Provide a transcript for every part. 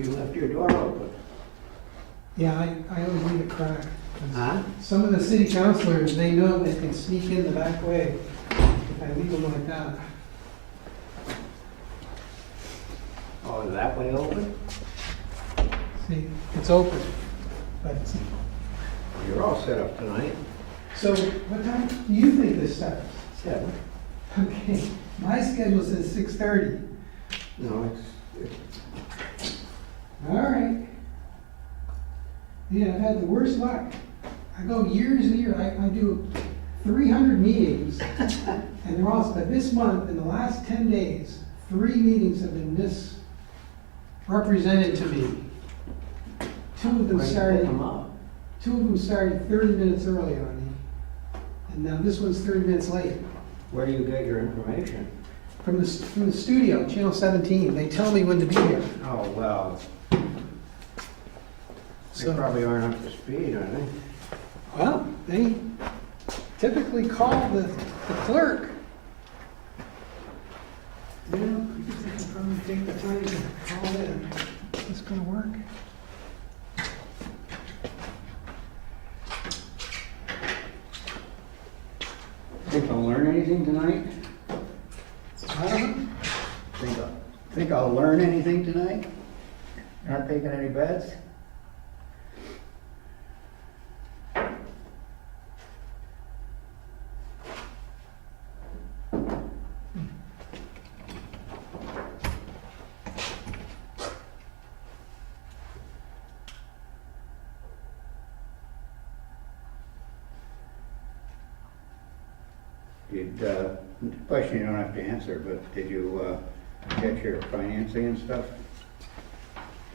You left your door open. Yeah, I always leave it cracked. 'Cause Huh? some of the city councilors, they know they can sneak in the back way if I leave them like that. Oh, is that way open? See, it's open, but it's, You're all set up tonight. so what time do you think this starts? 7. Okay, my schedule says 6:30. No, All right. Yeah, I've had the worst luck. I go years and years, I do 300 meetings, and they're all, but this month, in the last 10 days, 3 meetings have been misrepresented to me. Two of them Where you started, pick 'em up? 30 minutes early on me, and now this one's 30 minutes late. Where do you get your information? From the studio, Channel 17, they tell me when to be here. Oh, well, they So, probably aren't up to speed, are they? well, they typically call the clerk. You know, I guess I can probably take the time to call in. Is this gonna work? Think I'll learn anything tonight? I don't know. Think I'll learn anything tonight? Not taking any bets? Question you don't have to answer, but did you get your financing and stuff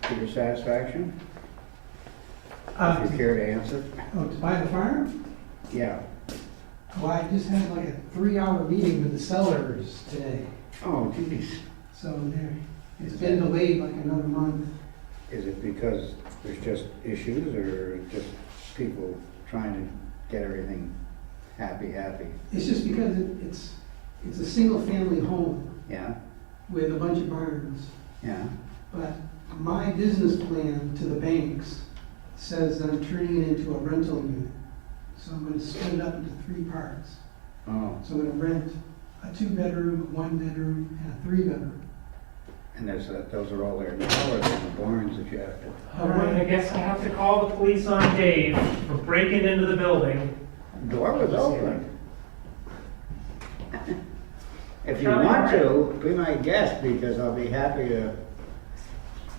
to your satisfaction? If you care to answer? Oh, to buy the farm? Yeah. Well, I just had like a 3-hour meeting with the sellers today, Oh, geez. so it's been delayed like another month. Is it because there's just issues or just people trying to get everything happy? It's just because it's a single-family home Yeah? with a bunch of barns. Yeah? But my business plan to the banks says that I'm turning it into a rental unit. So I'm gonna split it up into 3 parts. Oh, So I'm gonna rent a 2-bedroom, a 1-bedroom, and a 3-bedroom. and those are all there now, or they're in the barns that you have to? All right, I guess I have to call the police on Dave for breaking into the building. Door was open. If you Charlie, want all to, be my guest, because I'll be happy to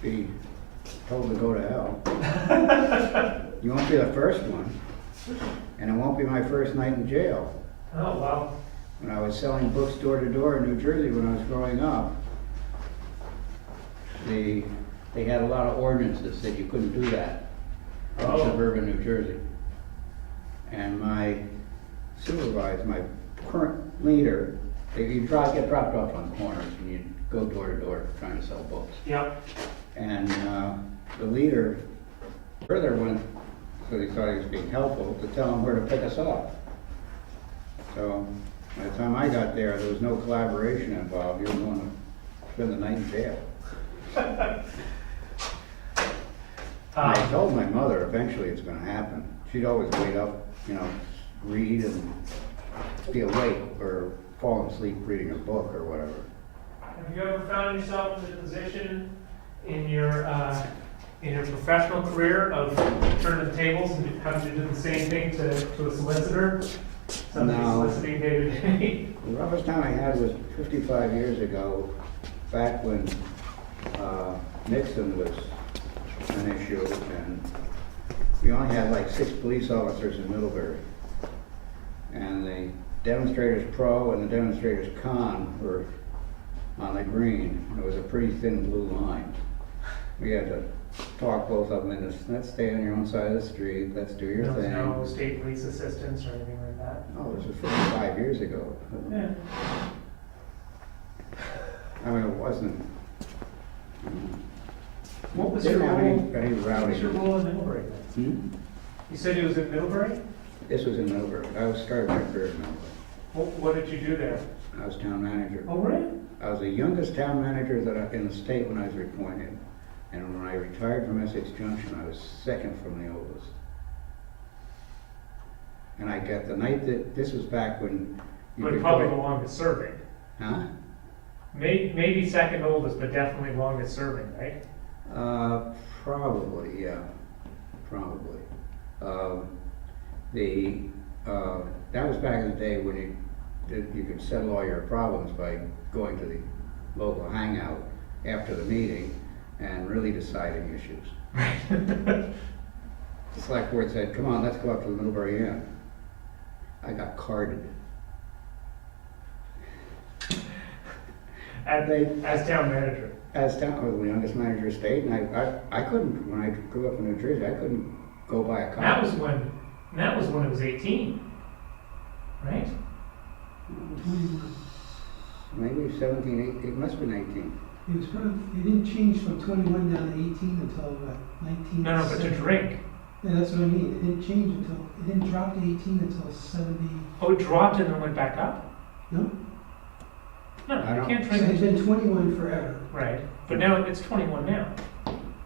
be told to go to hell. You won't be the first one, and it won't be my first night in jail. Oh, wow. When I was selling books door to door in New Jersey when I was growing up, they had a lot of ordinances that said you couldn't do that in Oh. suburban New Jersey. And my supervisor, my current leader, you get dropped off on corners and you go door to door trying to sell books. Yep. And the leader further went, so he thought he was being helpful, to tell him where to pick us up. So by the time I got there was no collaboration involved. You were going to spend the night in jail. And I told my mother eventually it's going to happen. She'd always wait up, read and be awake or fall asleep reading a book or whatever. Have you ever found yourself in a position in your professional career of turning the tables and having to do the same thing to a solicitor? Somebody No. soliciting day to day? The roughest time I had was 55 years ago, back when Nixon was an issue, and we only had like 6 police officers in Middlebury. And the demonstrators pro and the demonstrators con were on the green. It was a pretty thin blue line. We had to talk both of them into, let's stay on your own side of the street, let's do your There was thing. no state police assistance or anything like that? Oh, this was 55 years ago. Yeah. I mean, it wasn't. What was Didn't your have role? any What was your rowdy. role in Middlebury then? Hmm? You said it was in Middlebury? This was in Middlebury. I started my career in Middlebury. What did you do there? I was town manager. Oh, really? I was the youngest town manager in the state when I was appointed. And when I retired from Essex Junction, I was second from the oldest. And I got the night that, this was back when you But could probably go, the longest serving. huh? Maybe second oldest, but definitely longest serving, right? Probably, yeah, probably. That was back in the day when you could settle all your problems by going to the local hangout after the meeting and really deciding issues. The select board said, come on, let's go up to the Middlebury Inn. I got carded. As town manager. As town, I was the youngest manager of state, and I couldn't, when I grew up in New Jersey, I couldn't go buy a car. That was when it was 18, right? 21. Maybe 17, 18, it must have been 18. It was from, it didn't change from 21 down to 18 until what, 19? No, but to drink. Yeah, that's what I mean. It didn't change until, it didn't drop to 18 until 70. Oh, it dropped and then went back up? No? No, I you don't- can't So drink. it's been 21 forever. Right, but now it's 21 now.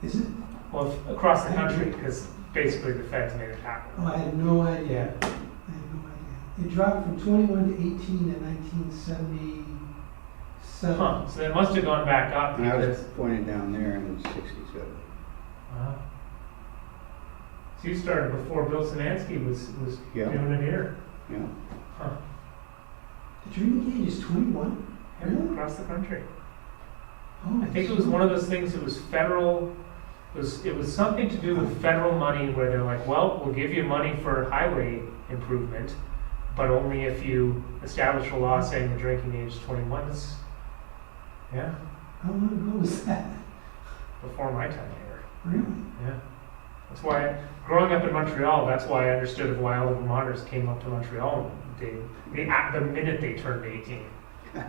Is it? Well, across the country, because basically the feds made it happen. Oh, I had no idea. Yeah. I had no idea. It dropped from 21 to 18 in 1977. Huh, so they must have gone back up And I was because, pointed down there in 67. wow. So you started before Bill Sinansky was Yeah. doing it here. Yeah. Huh. The drinking age is 21? Yeah, Really? across the country. Oh, I think it was one of those things, it was federal, it was something to do with federal money where they're like, well, we'll give you money for highway improvement, but only if you establish a law saying the drinking age is 21. That's, yeah, How long ago was that? before my time here. Really? Yeah. That's why, growing up in Montreal, that's why I understood why all the Vermonters came up to Montreal the minute they turned 18. All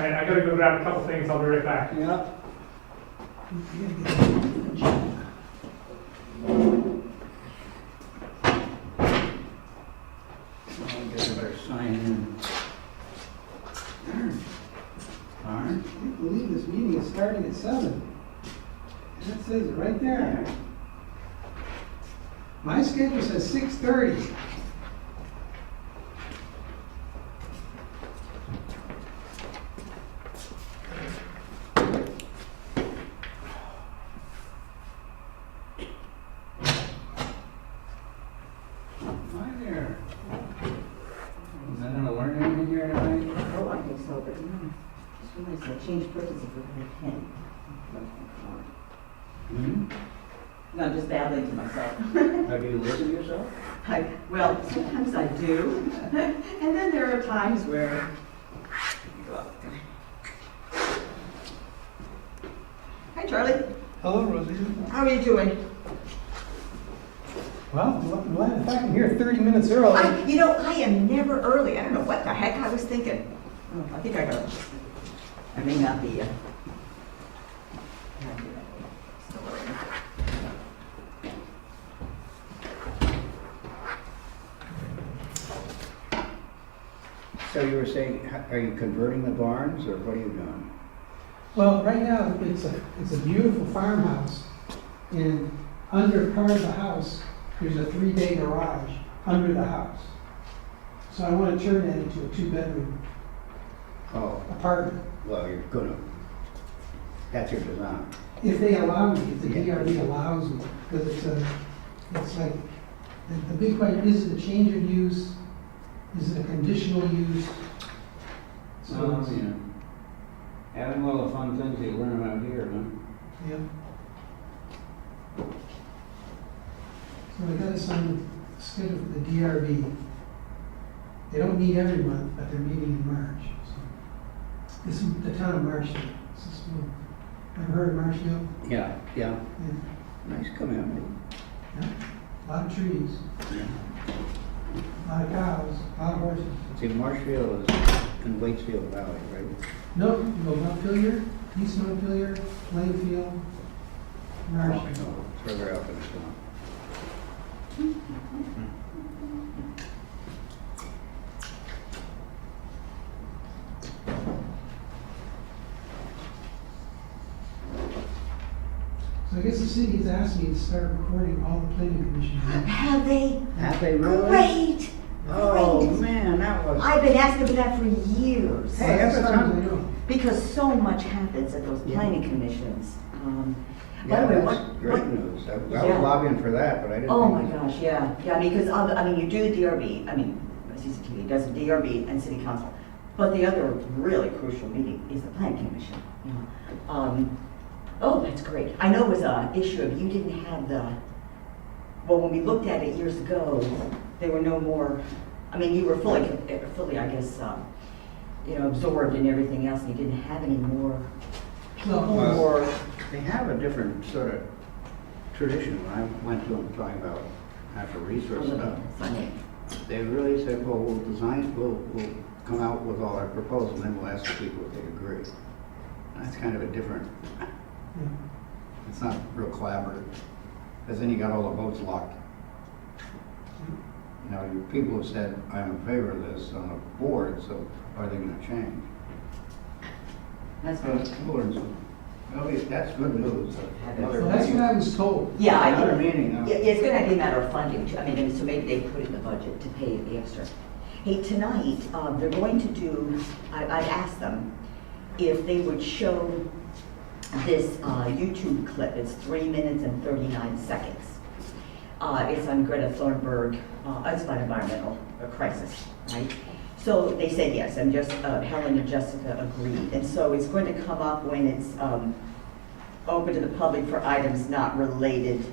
right, I gotta go grab a couple things, I'll be right back. Yeah. You gotta get the agenda. I guess I better sign in. Darn. I can't believe this meeting is starting at 7. And that says it right there. My schedule says 6:30. Hi there. Was I gonna learn anything here tonight? Oh, I think so, but just realized I changed purposes with my pen. Hmm? No, I'm just babbling to myself. How do you listen to yourself? Well, sometimes I do, and then there are times where go up. Hi, Charlie. Hello, Rosie. How are you doing? Well, I'm glad in fact I'm here 30 minutes early. I am never early. I don't know what the heck I was thinking. Oh, I think I may not be. Still early. So you were saying, are you converting the barns, or what are you doing? Well, right now, it's a beautiful farmhouse, and under part of the house, there's a 3-bay garage under the house. So I want to turn that into a 2-bedroom Oh, apartment, well, you're gonna, that's your design. if they allow me, if the Yeah. DRB allows me, because it's like, the big question, is it a change of use? Is it a conditional use? So, Oh, yeah. Having all the fun things you learn around here, huh? yeah. So I gotta sign the schedule for the DRB. They don't meet every month, but they're meeting in March, so. This is the town of Marshfield. This is one. Ever heard of Marshfield? Yeah, yeah. Yeah, Nice community. yeah. A lot of trees, Yeah. a lot of cows, a lot of horses. See, Marshfield is in Waitsfield Valley, right? No, you go Montpelier, East Montpelier, Plainfield, Marshfield. Oh, it's further out in the swamp. I guess the city has asked me to start recording all the planning commission meetings. Have they? Have they really? Great! Oh, Great. man, that was. I've been asking for that for years. Hey, As every far as I time. know. Because so much happens at those Yeah. planning commissions. By Yeah, the way, that's what? great news. I was Yeah. lobbying for that, but I didn't. Oh my think- gosh, yeah, yeah, because, I mean, you do the DRB, I mean, CCTV does the DRB and city council, but the other really crucial meeting is the planning commission. You know. Oh, that's great. I know it was an issue of you didn't have the, well, when we looked at it years ago, there were no more, I mean, you were fully, I guess, you know, absorbed in everything else, and you didn't have any more people Well, or. They have a different sort of tradition. When I went to them talking about natural resource stuff, they really said, well, we'll come out with all our proposals, and then we'll ask the people if they agree. That's kind of a different, Yeah. it's not real collaborative, because then you got all the votes locked. You know, your people have said, I'm in favor of this on the board, so are they gonna change? That's Well, good. that's good news. Well, that's what I was told. Yeah, I Another did. meeting, Yeah, it's gonna be a matter of funding, too. I mean, and so maybe they put it in the budget to pay the extra. Hey, tonight, they're going to do, I've asked them if they would show this YouTube clip. It's 3 minutes and 39 seconds. It's on Greta Thunberg, it's about environmental crisis, right? So they said yes, and just Helen and Jessica agreed. And so it's going to come up when it's open to the public for items not related.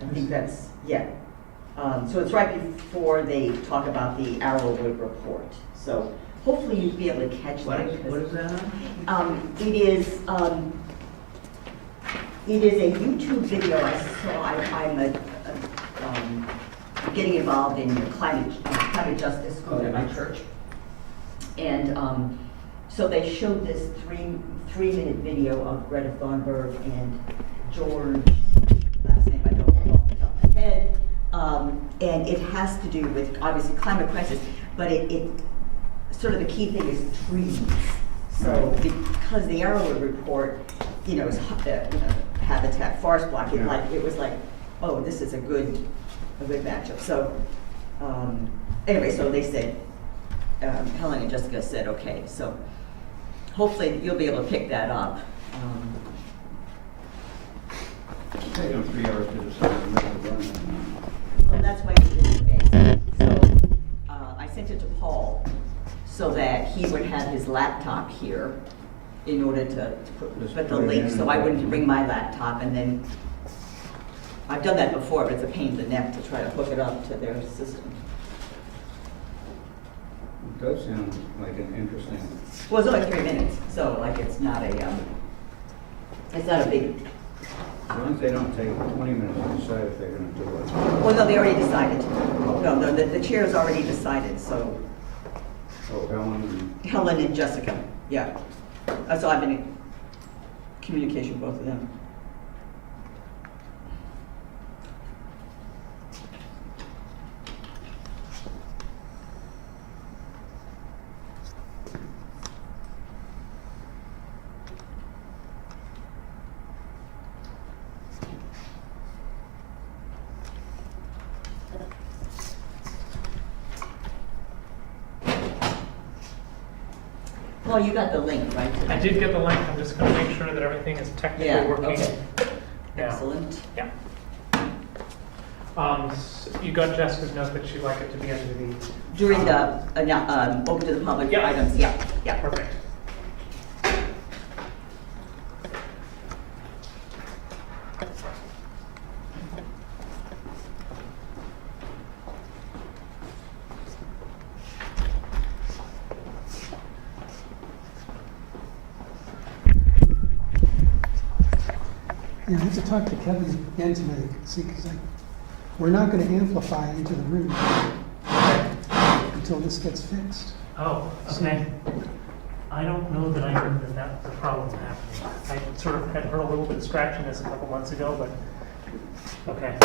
I think that's, yeah. So it's right before they talk about the Arrowwood report. So hopefully you'll be able to catch What that. is because, that? It is a YouTube video I saw. I'm getting involved in climate justice group at my church. And so they showed this three-minute video of Greta Thunberg and George, last name I don't know off the top of my head. And it has to do with, obviously, climate crisis, but it sort of the key thing is trees. So because the Arrowwood report, you know, is habitat, forest block, it was like, oh, this is a good matchup. So anyway, so they said, Helen and Jessica said, okay, so hopefully you'll be able to pick that up. It's taken 3 hours to decide on what to run. Well, that's why we did it today. So I sent it to Paul so that he would have his laptop here in order to put the link, so I wouldn't bring my laptop, and then I've done that before, but it's a pain in the neck to try to hook it up to their system. It does sound like an interesting. Well, it's only 3 minutes, so like it's not a big. As long as they don't take 20 minutes to decide if they're gonna do it. Well, no, they already decided. No, the chair's already decided, so Oh, Helen and Jessica, yeah. So I've been in communication with both of them. Well, you got the link, right? I did get the link, I'm just gonna make sure that everything is Yeah, technically working okay. now. Excellent. Yeah. You got Jessica's note that she'd like it to be under the. During the, open to the public Yeah. items, yeah, yeah. Perfect. Yeah, I have to talk to Kevin again tonight, see, because we're not gonna amplify into the room until this gets fixed. Oh, okay. I don't know that I knew that that was a problem happening. I sort of had heard a little bit of scratchiness a couple months ago, but, okay.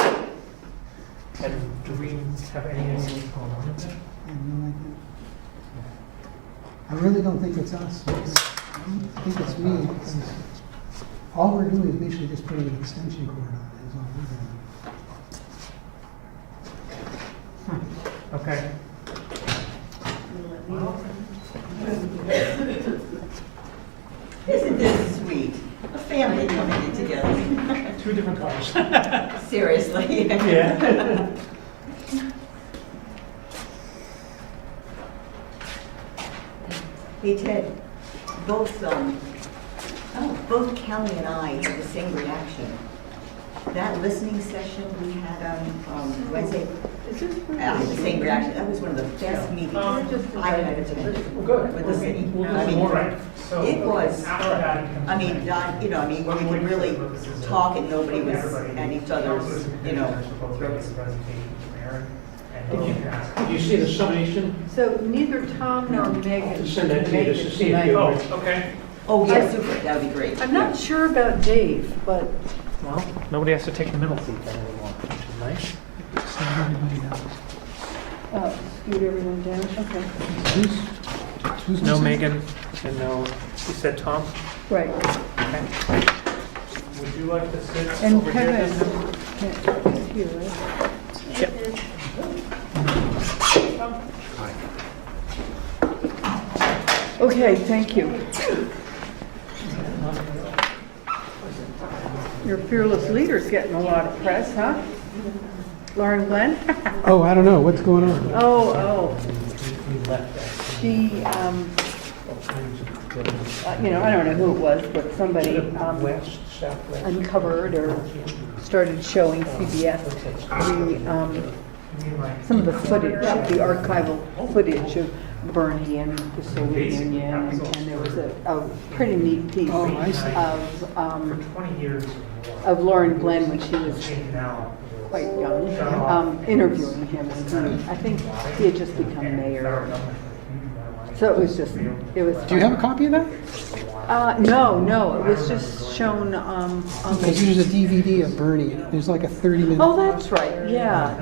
And do we have any idea what's going on with that? I have no idea. I really don't think it's us. I think it's me. all we're doing is basically just putting an extension cord on it, is all we're doing. Okay. Isn't this sweet? A family coming in together. 2 different cars. Seriously. Yeah. Hey Ted, both Kelly and I had the same reaction. That listening session we had on Wednesday, I had the same reaction. That was one of the best meetings I had attended Good. with the city. Well, I mean, all right. So it was, after that, it comes I mean, back. not, you know, I mean, where we could really talk and nobody was at each other's, you know, throats. Did you see the summation? So neither Tom nor Megan I'll send that can to you make just it to see if tonight. you- Oh, okay. Oh, yeah, super, that would be great. I'm not sure about Dave, but Well, nobody has to take the middle seat then anymore, which is nice. Send everybody down. scoot everyone down, okay. Who's No missing? Megan and no, you said Tom? Right, Okay. Would you like to sit and over here? Kevin, this- here, right? Yep. Okay, thank you. Your fearless leader's getting a lot of press, huh? Lauren Glenn? Oh, I don't know, what's going on? Oh. She, you know, I don't know who it was, but somebody West, southwest. uncovered or started showing CBS some of the footage, the archival footage of Bernie and the Soviet Union, and there was a pretty neat piece Oh, I see. For 20 years or more. of Lauren Glenn when she was Now, quite young, interviewing him. And I think he had just become mayor. So it was just, it was. Do you have a copy of that? No, it was just shown on Because the. there's a DVD of Bernie, there's like a 30-minute. Oh, that's right, yeah.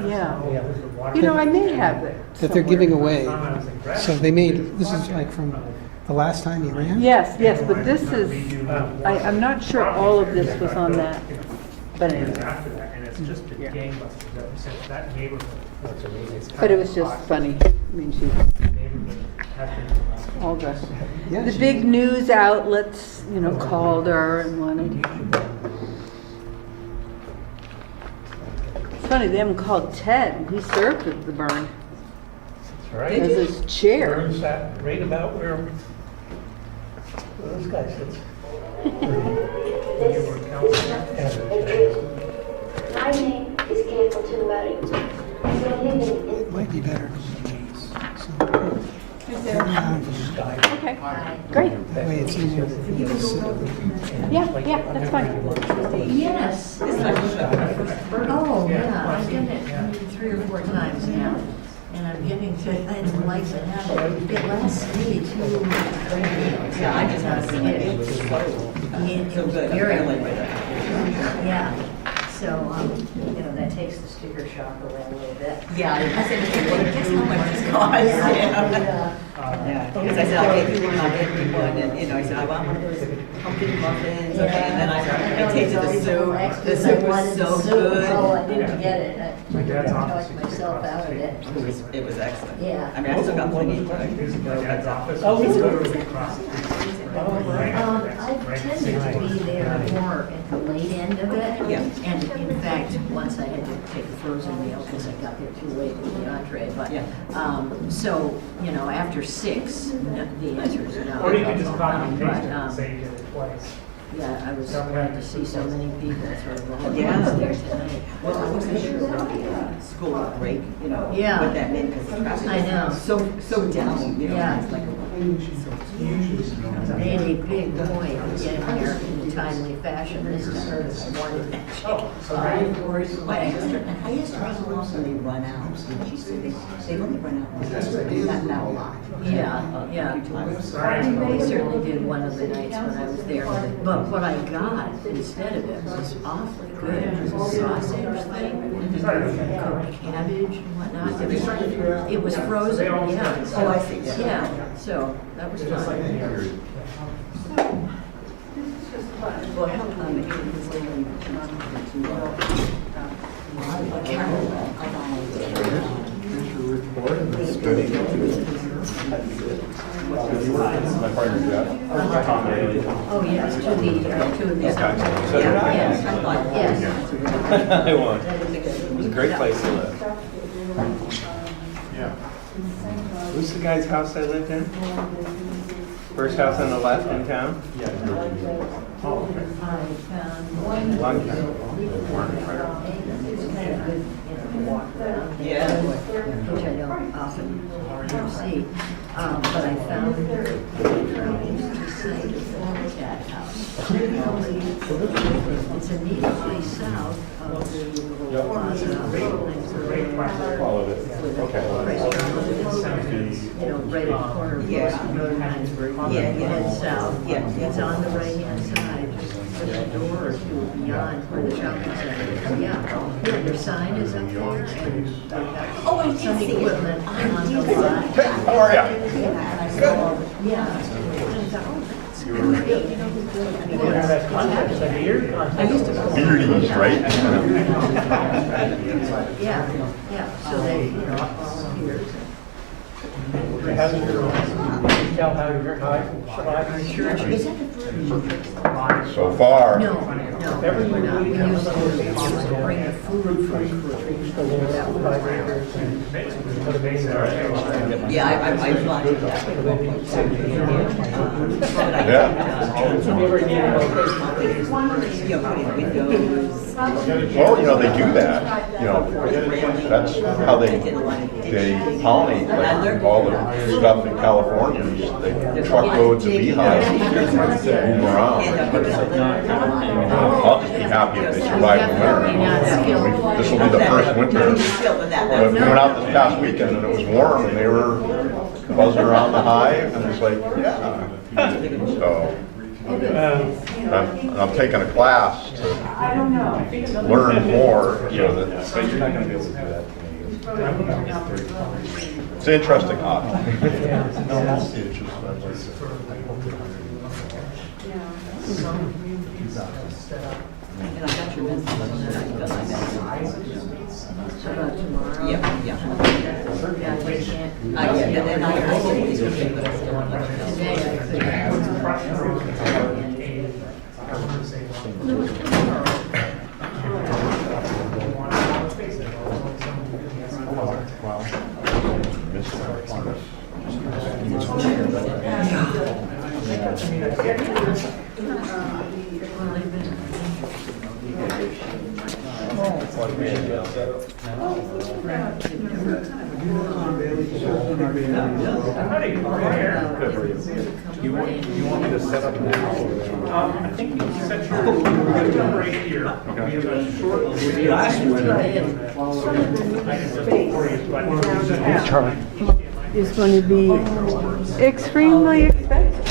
You know, I may have it. That they're giving somewhere. away. So they made, this is like from the last time he ran? Yes, but this is, I'm not sure all of this was on that, but anyway. after that, and it's just been Yeah. gangbusters ever since. That neighborhood. That's amazing. But it was just funny. I mean, Neighborhood has been. all the Yeah, she- big news outlets, you know, called her and wanted. It's funny, they haven't called Ted. He served at the burn That's right. as his chair. Burns sat right about where this guy sits. When you were counselor. My name is Campbell Timberry. I live in Might be better. So, Okay, great. that way it's easier for you to sit. Yeah, that's fine. Yes. Oh, yeah, I've done it 3 or 4 times now, and I'm getting to, I'd like to have it. It lasts maybe 2 weeks. Yeah, I just haven't seen it. It was so It was good. I'm very really good. with it. Yeah, so, you know, that takes the sticker shock away a little bit. Yeah, I said, okay, well, guess how much this costs? Yeah. Yeah, because I said, I'll get you one, and, you know, I said, I want one of those pumpkin muffins, okay, and then I tasted the soup. The soup was so good. Oh, I didn't get it. My dad's I office. talked myself out of it. It was excellent. Yeah. I mean, I still got plenty of time. My dad's office. Oh, was really? literally across the street. Right, I right, tended to be there more at the late end of it. Yeah. And in fact, once I had to take a frozen meal because I got there too late with the entree, but, Yeah. so, you know, after 6, the answer is no. Or you could just copy and paste it But, and say you did it twice. yeah, I was glad to see so many people sort of all Yeah. there tonight. Well, I wasn't sure what the school break, you know, Yeah. what that meant, because the traffic I know. was so down, you know, Yeah. it's like. Made a big point of getting there in a timely fashion this time. I wanted that I asked her how often they run out, and she said they only run out once, not a lot. Yeah. They certainly did one of the nights when I was there, but what I got instead of it was awfully good. It was a sausage thing, cooked cabbage and whatnot. It was frozen, yeah. Oh, I see, yeah. Yeah, so that was fun. Well, it was only to, Carol My partner Jeff. Tom Bailey. Oh, yes, to the, Okay. yes, yes. I won. It was a great place to live. Yeah. Who's the guy's house I lived in? First house on the left in town? Yeah. Oh, okay. Long time. Yeah. Which I don't often see. But I found that house. It's immediately south of the plaza. Followed it. Okay. You know, right at the corner of Boston Road and head south. It's on the right-hand side, just a door or two beyond where the shopping center is. Yeah, your sign is up there and some equipment on the lot. How are ya? Yeah. I used to. Beardies, right? Yeah, so they, you know, volunteers. How do you tell how your high Is that the So far. No, we're not. We used to bring the food from. Yeah, I've watched that. Yeah. Well, you know, they do that. You know, that's how they pollinate like, all the stuff in California. They truckloads of beehives move around. I'll just be happy if they survive the winter. This will be the first winter. But we went out this past weekend and it was warm and they were buzzing around the hive and it's like, yeah. So. I'm taking a class to learn more, so that. But you're not going to be able to do that. It's an interesting hobby. And I got your message, and I got my message. How about tomorrow? Yeah. Yeah, we can't. And then I also think it's okay, but I still want to let you know. Today I You want me to set up now? I think you set your, right here. We have a short. Charlie. Is going to be extremely expensive.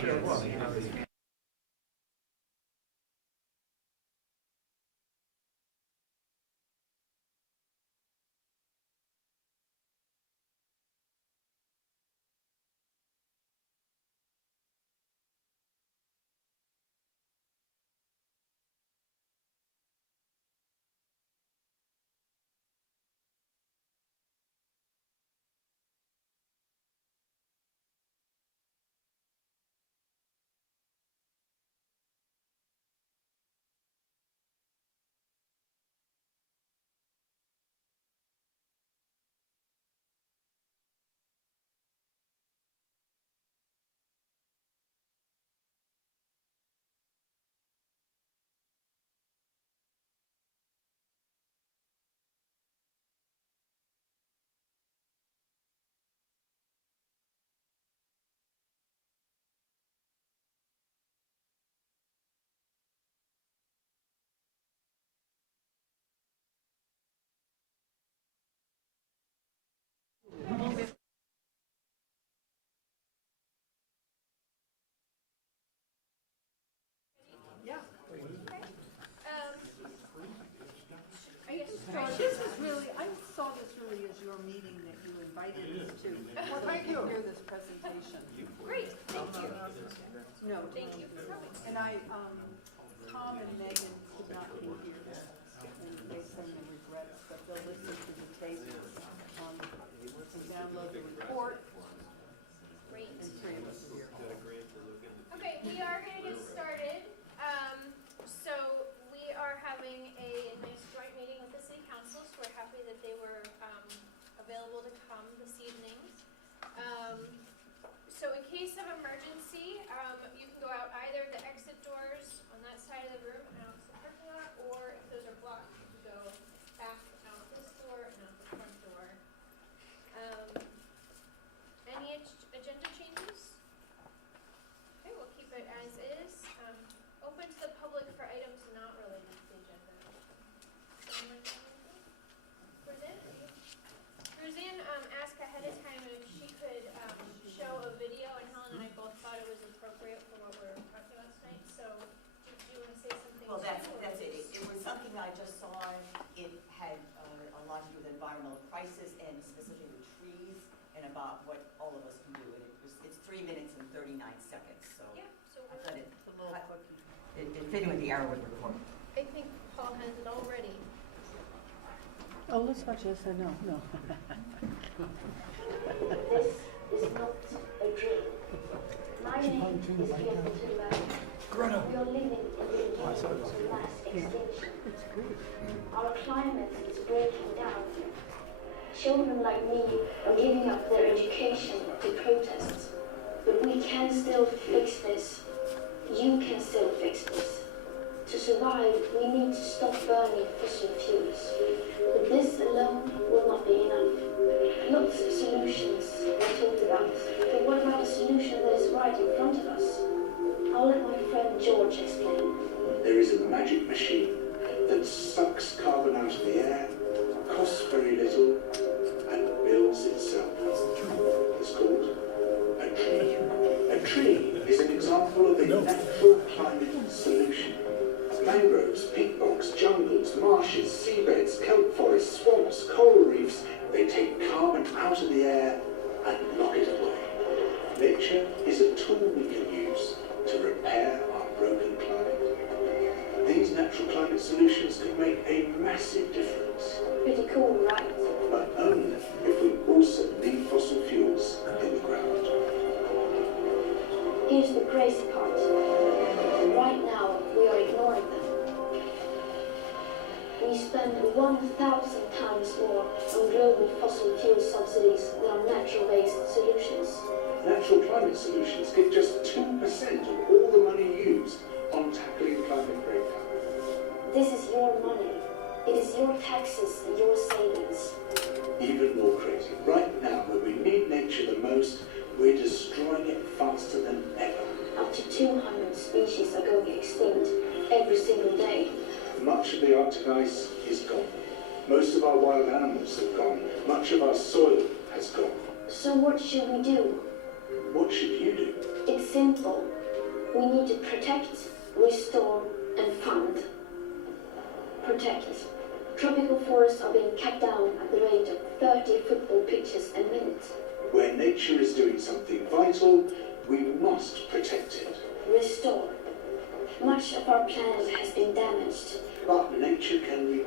Sure will. This is really, I saw this really as your meeting that you invited us to. Well, thank you. Hear this presentation. Great, thank you. No, Thank you for coming. and Tom and Megan could not be here, and they send their regrets, but they'll listen to the tape, and download the report, Great. and 3 of us are here. Okay, we are going to get started. So we are having a nice joint meeting with the city council, so we're happy that they were available to come this evening. So in case of emergency, you can go out either the exit doors on that side of the room and out to the parking lot, or if those are blocked, you can go back out this door and out the front door. Any agenda changes? Okay, we'll keep it as is. Open to the public for items not related to the agenda. Anyone have anything? Roseanne asked ahead of time if she could show a video, and Helen and I both thought it was appropriate for what we're talking about tonight. So, do you want to say something? Well, that's too, or it. It was something I just saw. It had a lot to do with environmental crisis and specifically the trees and about what all of us can do. And it's 3 minutes and 39 seconds. So Yeah, so I thought it we're, fit in with the hour with the report. I think Paul has it all ready. Oh, let's watch this, no. This is not a dream. My name is Greta Thunberg. We are living in the beginning of mass extinction. It's great. Our climate is breaking down. Children like me are giving up their education to protest. But we can still fix this. You can still fix this. To survive, we need to stop burning fossil fuels. But this alone will not be enough. Lots of solutions are talked about, but what about a solution that is right in front of us? I'll let my friend George explain. There is a magic machine that sucks carbon out of the air, costs very little, and builds itself. It's called a tree. A tree is an example of a natural climate solution. Mangroves, peat bogs, jungles, marshes, seabeds, kelp forests, swamps, coral reefs, they take carbon out of the air and lock it away. Nature is a tool we can use to repair our broken climate. These natural climate solutions can make a massive difference. Pretty cool, right? But only if we also leave fossil fuels in the ground. Here's the crazy part. Right now, we are ignoring them. We spend 1,000 times more on global fossil fuel subsidies than on natural-based solutions. Natural climate solutions give just 2% of all the money used on tackling climate breakdown. This is your money. It is your taxes and your savings. Even more crazy, right now when we need nature the most, we're destroying it faster than ever. Up to 200 species are going extinct every single day. Much of the Arctic ice is gone. Most of our wild animals have gone. Much of our soil has gone. So what should we do? What should you do? It's simple. We need to protect, restore, and fund. Protect. Tropical forests are being cut down at the rate of 30 football pitches a minute. Where nature is doing something vital, we must protect it. Restore. Much of our planet has been damaged. But nature can be.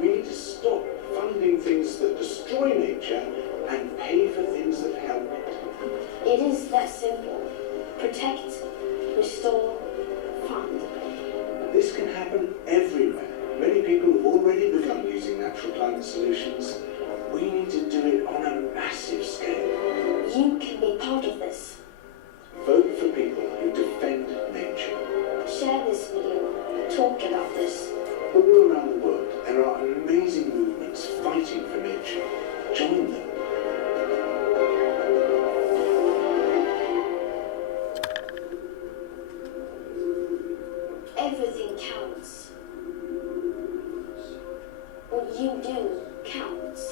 We need to stop funding things that destroy nature and pay for things that help it. It is that simple. Protect, restore, fund. This can happen everywhere. Many people have already begun using natural climate solutions. We need to do it on a massive scale. You can be part of this. Vote for people who defend nature. Share this video. Talk about this. All around the world, there are amazing movements fighting for nature. Join them. Everything counts. What you do counts.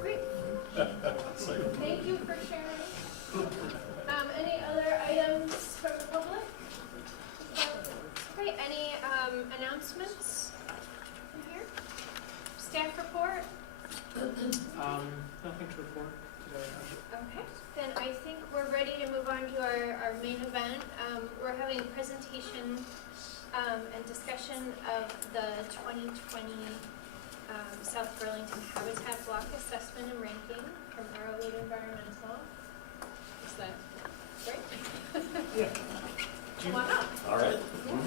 Great. Thank you for sharing. Any other items from the public? Okay, any announcements from here? Staff report? Nothing to report today. Okay, then I think we're ready to move on to our main event. We're having a presentation and discussion of the 2020 South Burlington Habitat Block Assessment and Ranking from Arrowwood Environmental. Is that right? Yeah. Come on up. All right. And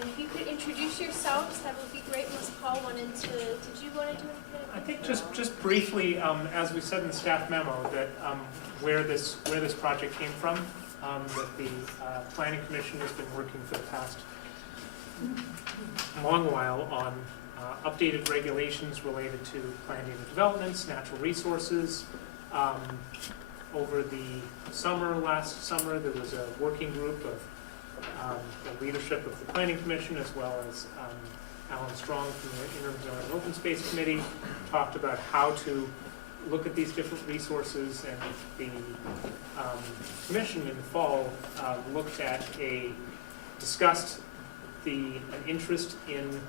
if you could introduce yourselves, that would be great. Unless Paul wanted to, did you want to do anything? I think just briefly, as we said in the staff memo, that where this project came from, that the Planning Commission has been working for the past long while on updated regulations related to planned unit developments, natural resources. Over the last summer, there was a working group of the leadership of the Planning Commission, as well as Alan Strong from the Interim Zoning and Open Space Committee, talked about how to look at these different resources, and the Commission in the fall discussed an interest in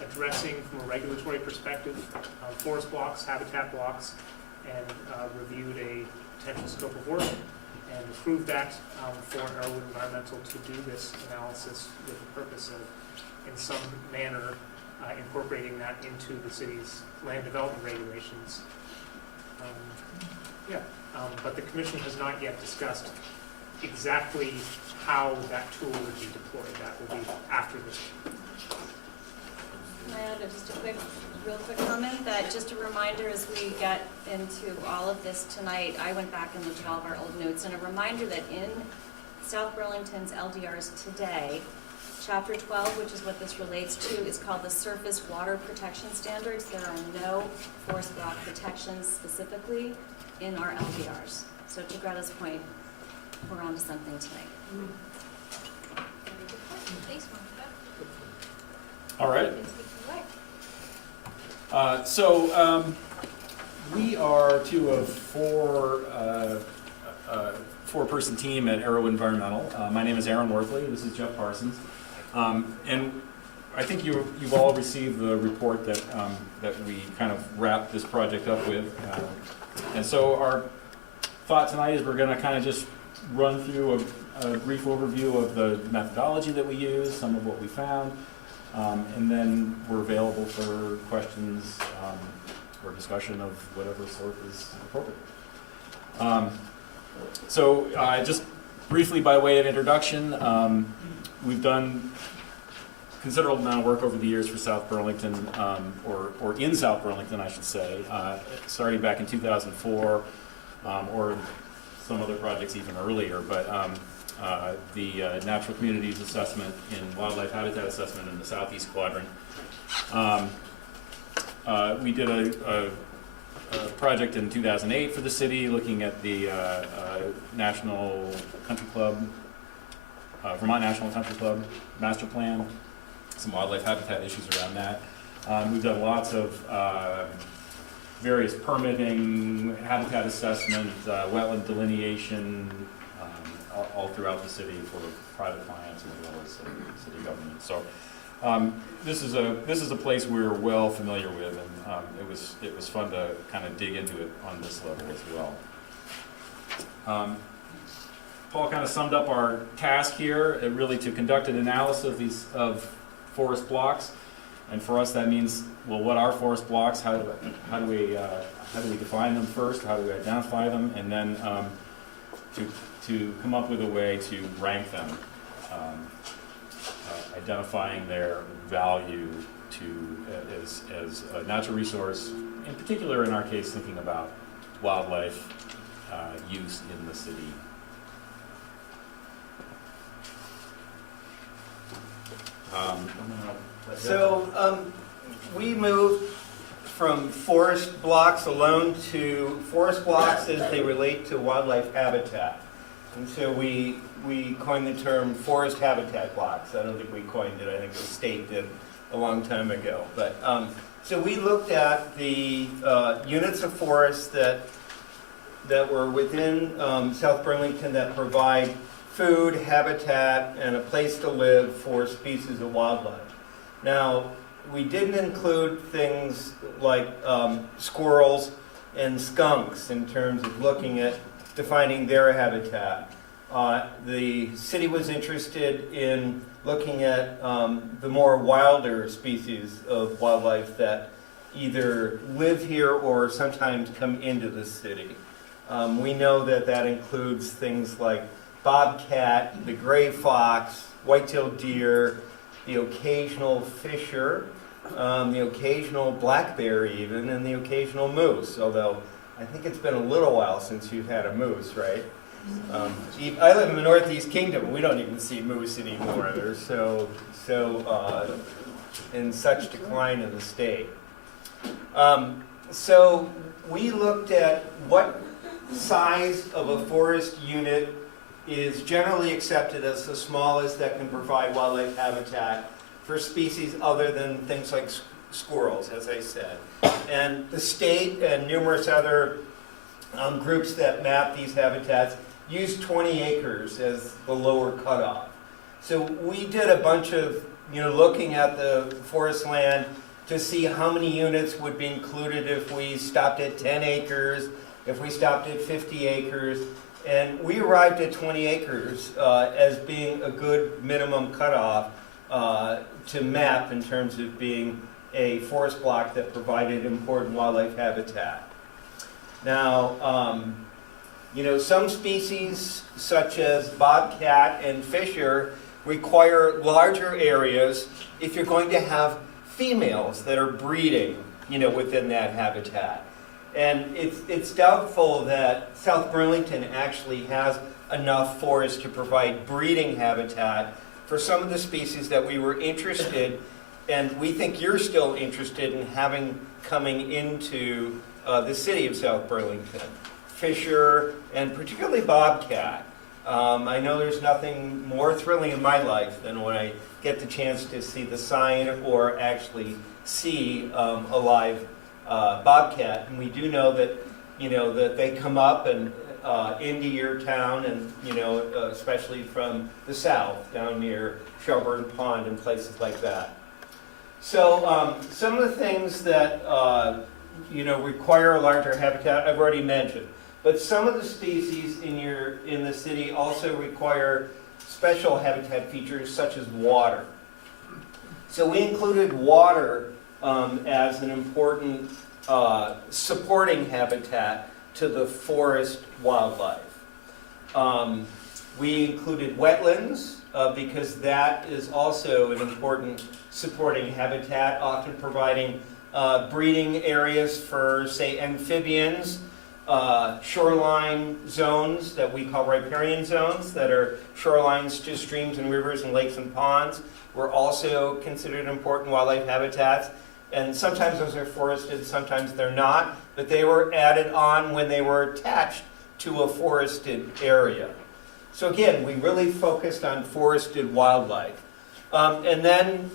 addressing from a regulatory perspective forest blocks, habitat blocks, and reviewed a potential scope of work and approved that for Arrowwood Environmental to do this analysis with the purpose of, in some manner, incorporating that into the city's land development regulations. But the Commission has not yet discussed exactly how that tool would be deployed. That will be after this. Can I add just a real quick comment that just a reminder as we get into all of this tonight, I went back and looked at all of our old notes, and a reminder that in South Burlington's LDRs today, Chapter 12, which is what this relates to, is called the Surface Water Protection Standards. There are no forest block protections specifically in our LDRs. So to Greta's point, we're on to something tonight. Thanks, Monica. All right. You can take it away. We are two of four-person team at Arrow Environmental. My name is Aaron Worthley. This is Jeff Parsons. And I think you've all received the report that we kind of wrapped this project up with. And so our thought tonight is we're going to kind of just run through a brief overview of the methodology that we use, some of what we found, and then we're available for questions or discussion of whatever sort is appropriate. Just briefly by way of introduction, we've done considerable amount of work over the years for South Burlington, or in South Burlington, I should say, starting back in 2004, or some other projects even earlier, but the Natural Communities Assessment and Wildlife Habitat Assessment in the Southeast Quadrant. We did a project in 2008 for the city looking at the National Country Club Vermont National Country Club master plan, some wildlife habitat issues around that. We've done lots of various permitting, habitat assessment, wetland delineation, all throughout the city for private clients as well as city government. So this is a place we're well familiar with, and it was fun to kind of dig into it on this level as well. Paul kind of summed up our task here, really to conduct an analysis of forest blocks, and for us that means, well, what are forest blocks? How do we define them first? How do we identify them, and then to come up with a way to rank them, identifying their value as a natural resource, in particular in our case thinking about wildlife use in the city. We moved from forest blocks alone to forest blocks as they relate to wildlife habitat. And so we coined the term forest habitat blocks. I don't think we coined it, I think the state did a long time ago. But so we looked at the units of forest that were within South Burlington that provide food, habitat, and a place to live for species of wildlife. Now, we didn't include things like squirrels and skunks in terms of looking at defining their habitat. The city was interested in looking at the more wilder species of wildlife that either live here or sometimes come into the city. We know that includes things like bobcat, the gray fox, white-tailed deer, the occasional fisher, the occasional blackberry even, and the occasional moose, although I think it's been a little while since you've had a moose, right? I live in the Northeast Kingdom. We don't even see moose anymore. They're so in such decline in the state. So we looked at what size of a forest unit is generally accepted as the smallest that can provide wildlife habitat for species other than things like squirrels, as I said. And the state and numerous other groups that map these habitats use 20 acres as the lower cutoff. So we did a bunch of looking at the forest land to see how many units would be included if we stopped at 10 acres, if we stopped at 50 acres, and we arrived at 20 acres as being a good minimum cutoff to map in terms of being a forest block that provided important wildlife habitat. Now, some species such as bobcat and fisher require larger areas if you're going to have females that are breeding, within that habitat. And it's doubtful that South Burlington actually has enough forest to provide breeding habitat for some of the species that we were interested, and we think you're still interested in having coming into the city of South Burlington. Fisher, and particularly bobcat. I know there's nothing more thrilling in my life than when I get the chance to see the sign or actually see a live bobcat. And we do know that, that they come up and into your town, and especially from the south, down near Shelburne Pond and places like that. So some of the things that require a larger habitat, I've already mentioned. But some of the species in the city also require special habitat features such as water. So we included water as an important supporting habitat to the forest wildlife. We included wetlands because that is also an important supporting habitat, often providing breeding areas for, say, amphibians, shoreline zones that we call riparian zones that are shorelines to streams and rivers and lakes and ponds were also considered important wildlife habitats. And sometimes those are forested, sometimes they're not, but they were added on when they were attached to a forested area. So again, we really focused on forested wildlife. And then,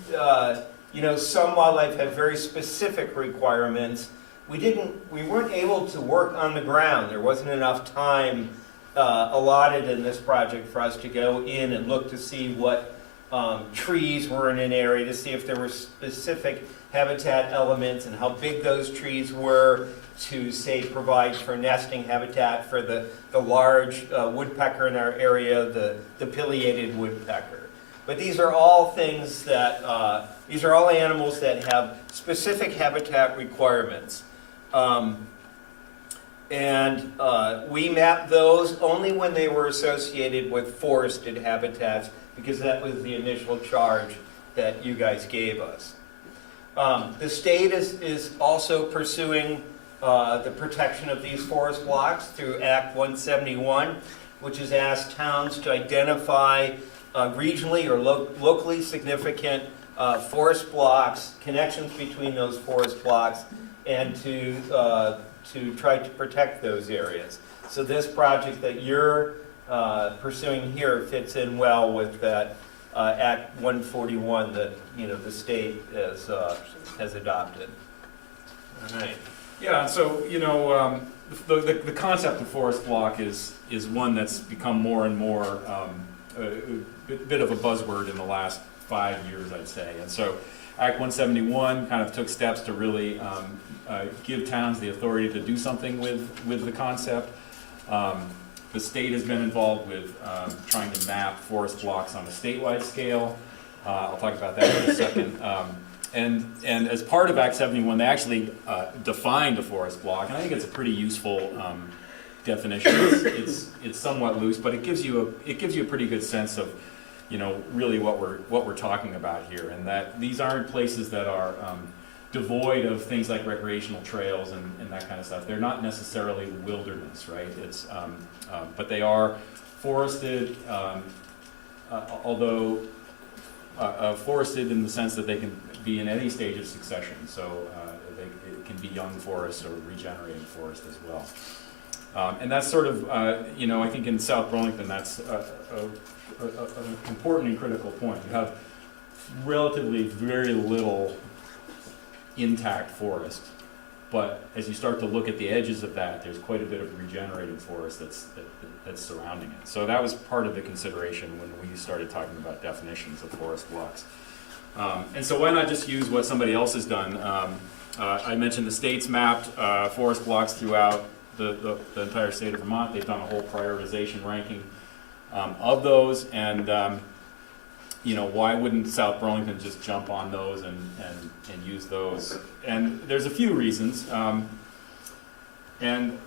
you know, some wildlife had very specific requirements. We weren't able to work on the ground. There wasn't enough time allotted in this project for us to go in and look to see what trees were in an area, to see if there were specific habitat elements and how big those trees were to, say, provide for nesting habitat for the large woodpecker in our area, the pileated woodpecker. But these are all things that, these are all animals that have specific habitat requirements. We mapped those only when they were associated with forested habitats, because that was the initial charge that you guys gave us. The state is also pursuing the protection of these forest blocks through Act 171, which has asked towns to identify regionally or locally significant forest blocks, connections between those forest blocks, and to try to protect those areas. So this project that you're pursuing here fits in well with that Act 141 that, you know, the state has adopted. All right. Yeah, and so, you know, the concept of forest block is one that's become more and more a bit of a buzzword in the last 5 years, I'd say. And so Act 171 kind of took steps to really give towns the authority to do something with the concept. The state has been involved with trying to map forest blocks on a statewide scale. I'll talk about that in a second. And as part of Act 71, they actually defined a forest block, and I think it's a pretty useful definition. It's somewhat loose, but it gives you a pretty good sense of, you know, really what we're talking about here, and that these aren't places that are devoid of things like recreational trails and that kind of stuff. They're not necessarily wilderness, right? But they are forested, although forested in the sense that they can be in any stage of succession. So it can be young forest or regenerating forest as well. And that's sort of, you know, I think in South Burlington, that's an important and critical point. You have relatively very little intact forest, but as you start to look at the edges of that, there's quite a bit of regenerating forest that's surrounding it. So that was part of the consideration when we started talking about definitions of forest blocks. And so why not just use what somebody else has done? I mentioned the state's mapped forest blocks throughout the entire state of Vermont. They've done a whole prioritization ranking of those, and you know, why wouldn't South Burlington just jump on those and use those? And there's a few reasons, and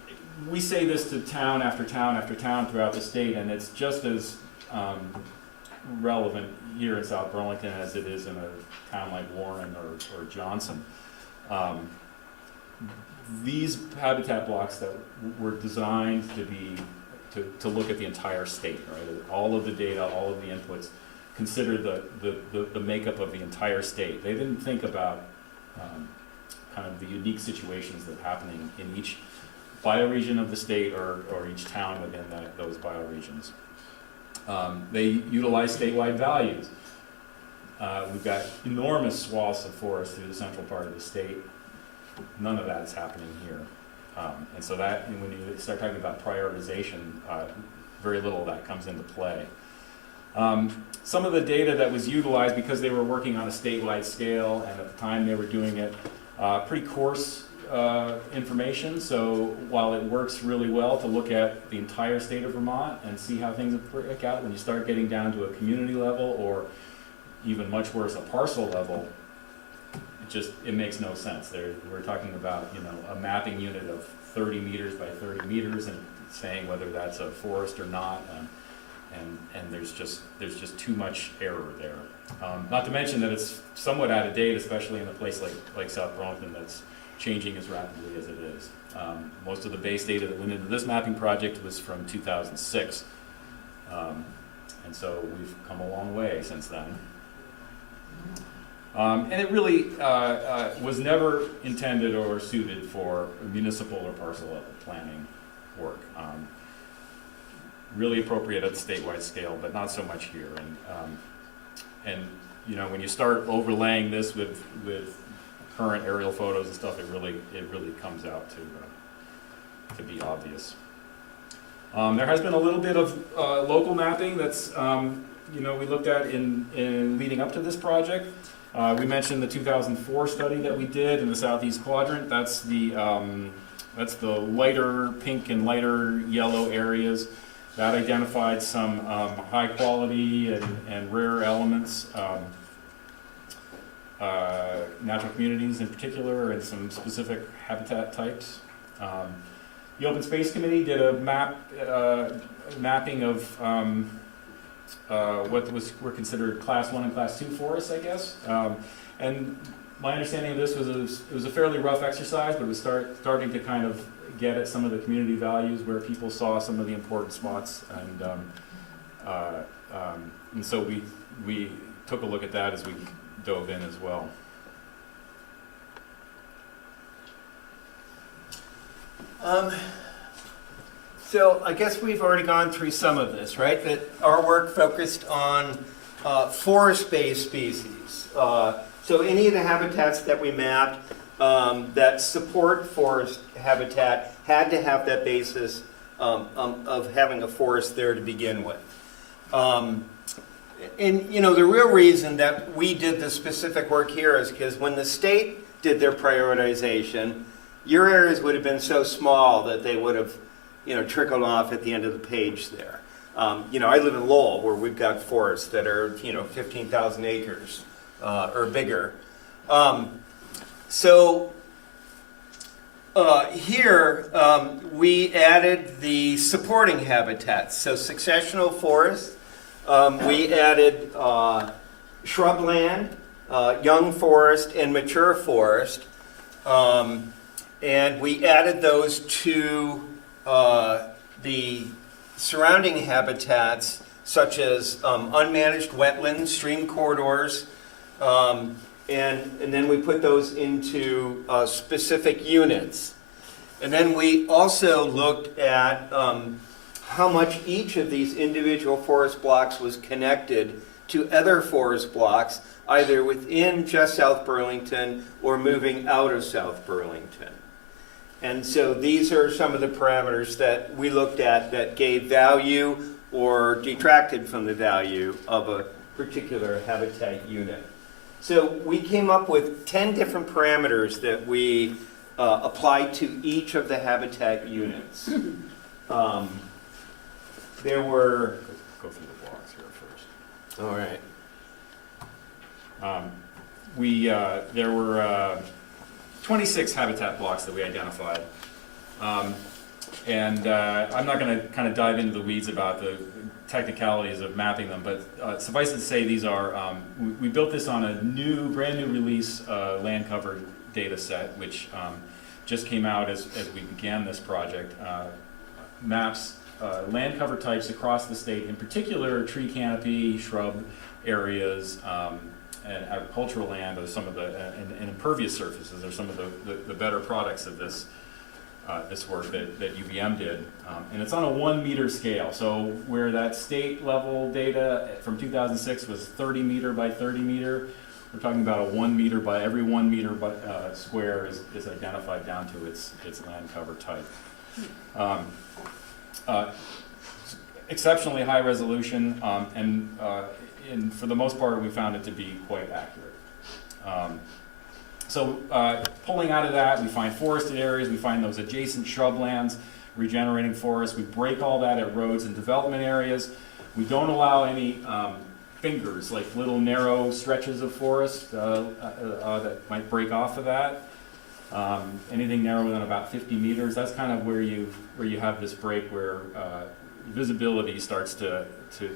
we say this to town after town after town throughout the state, and it's just as relevant here in South Burlington as it is in a town like Warren or Johnson. These habitat blocks that were designed to look at the entire state, right? All of the data, all of the inputs, consider the makeup of the entire state. They didn't think about kind of the unique situations that are happening in each bioregion of the state or each town within those bioregions. They utilize statewide values. We've got enormous swaths of forest through the central part of the state. None of that is happening here. And so that, when you start talking about prioritization, very little of that comes into play. Some of the data that was utilized, because they were working on a statewide scale, and at the time they were doing it, pretty coarse information. So while it works really well to look at the entire state of Vermont and see how things break out, when you start getting down to a community level, or even much worse, a parcel level, it makes no sense. We're talking about, you know, a mapping unit of 30 meters by 30 meters and saying whether that's a forest or not, and there's just too much error there. Not to mention that it's somewhat out of date, especially in a place like South Burlington that's changing as rapidly as it is. Most of the base data that went into this mapping project was from 2006, and so we've come a long way since then. And it really was never intended or suited for municipal or parcel level planning work. really appropriate at the statewide scale, but not so much here. And you know, when you start overlaying this with current aerial photos and stuff, it really comes out to be obvious. There has been a little bit of local mapping that's you know, we looked at in leading up to this project. We mentioned the 2004 study that we did in the southeast quadrant. That's the lighter pink and lighter yellow areas. That identified some high quality and rare elements, natural communities in particular, and some specific habitat types. The Open Space Committee did a mapping of what were considered Class 1 and Class 2 forests, I guess. And my understanding of this was it was a fairly rough exercise, but it was starting to kind of get at some of the community values where people saw some of the important spots, and so we took a look at that as we dove in as well. So I guess we've already gone through some of this, right? That our work focused on forest-based species. So any of the habitats that we mapped that support forest habitat had to have that basis of having a forest there to begin with. And you know, the real reason that we did the specific work here is because when the state did their prioritization, your areas would have been so small that they would have, you know, trickled off at the end of the page there. You know, I live in Lowell, where we've got forests that are, you know, 15,000 acres or bigger. Here we added the supporting habitats. So successional forests, we added shrubland, young forest, and mature forest. And we added those to the surrounding habitats, such as unmanaged wetlands, stream corridors, and then we put those into specific units. And then we also looked at how much each of these individual forest blocks was connected to other forest blocks, either within just South Burlington or moving out of South Burlington. And so these are some of the parameters that we looked at that gave value or detracted from the value of a particular habitat unit. So we came up with 10 different parameters that we applied to each of the habitat units. There were... Go through the blocks here first. All right. There were 26 habitat blocks that we identified. And I'm not going to kind of dive into the weeds about the technicalities of mapping them, but suffice it to say, these are, we built this on a brand new release land cover data set, which just came out as we began this project. Maps land cover types across the state, in particular tree canopy, shrub areas, and agricultural land are some of the, and impervious surfaces are some of the better products of this this work that UVM did. And it's on a 1 meter scale. So where that state level data from 2006 was 30 meter by 30 meter, we're talking about a 1 meter by every 1 meter square is identified down to its land cover type. Exceptionally high resolution, and for the most part, we found it to be quite accurate. So pulling out of that, we find forested areas, we find those adjacent shrublands, regenerating forests. We break all that at roads and development areas. We don't allow any fingers, like little narrow stretches of forest that might break off of that. Anything narrower than about 50 meters, that's kind of where you have this break where visibility starts to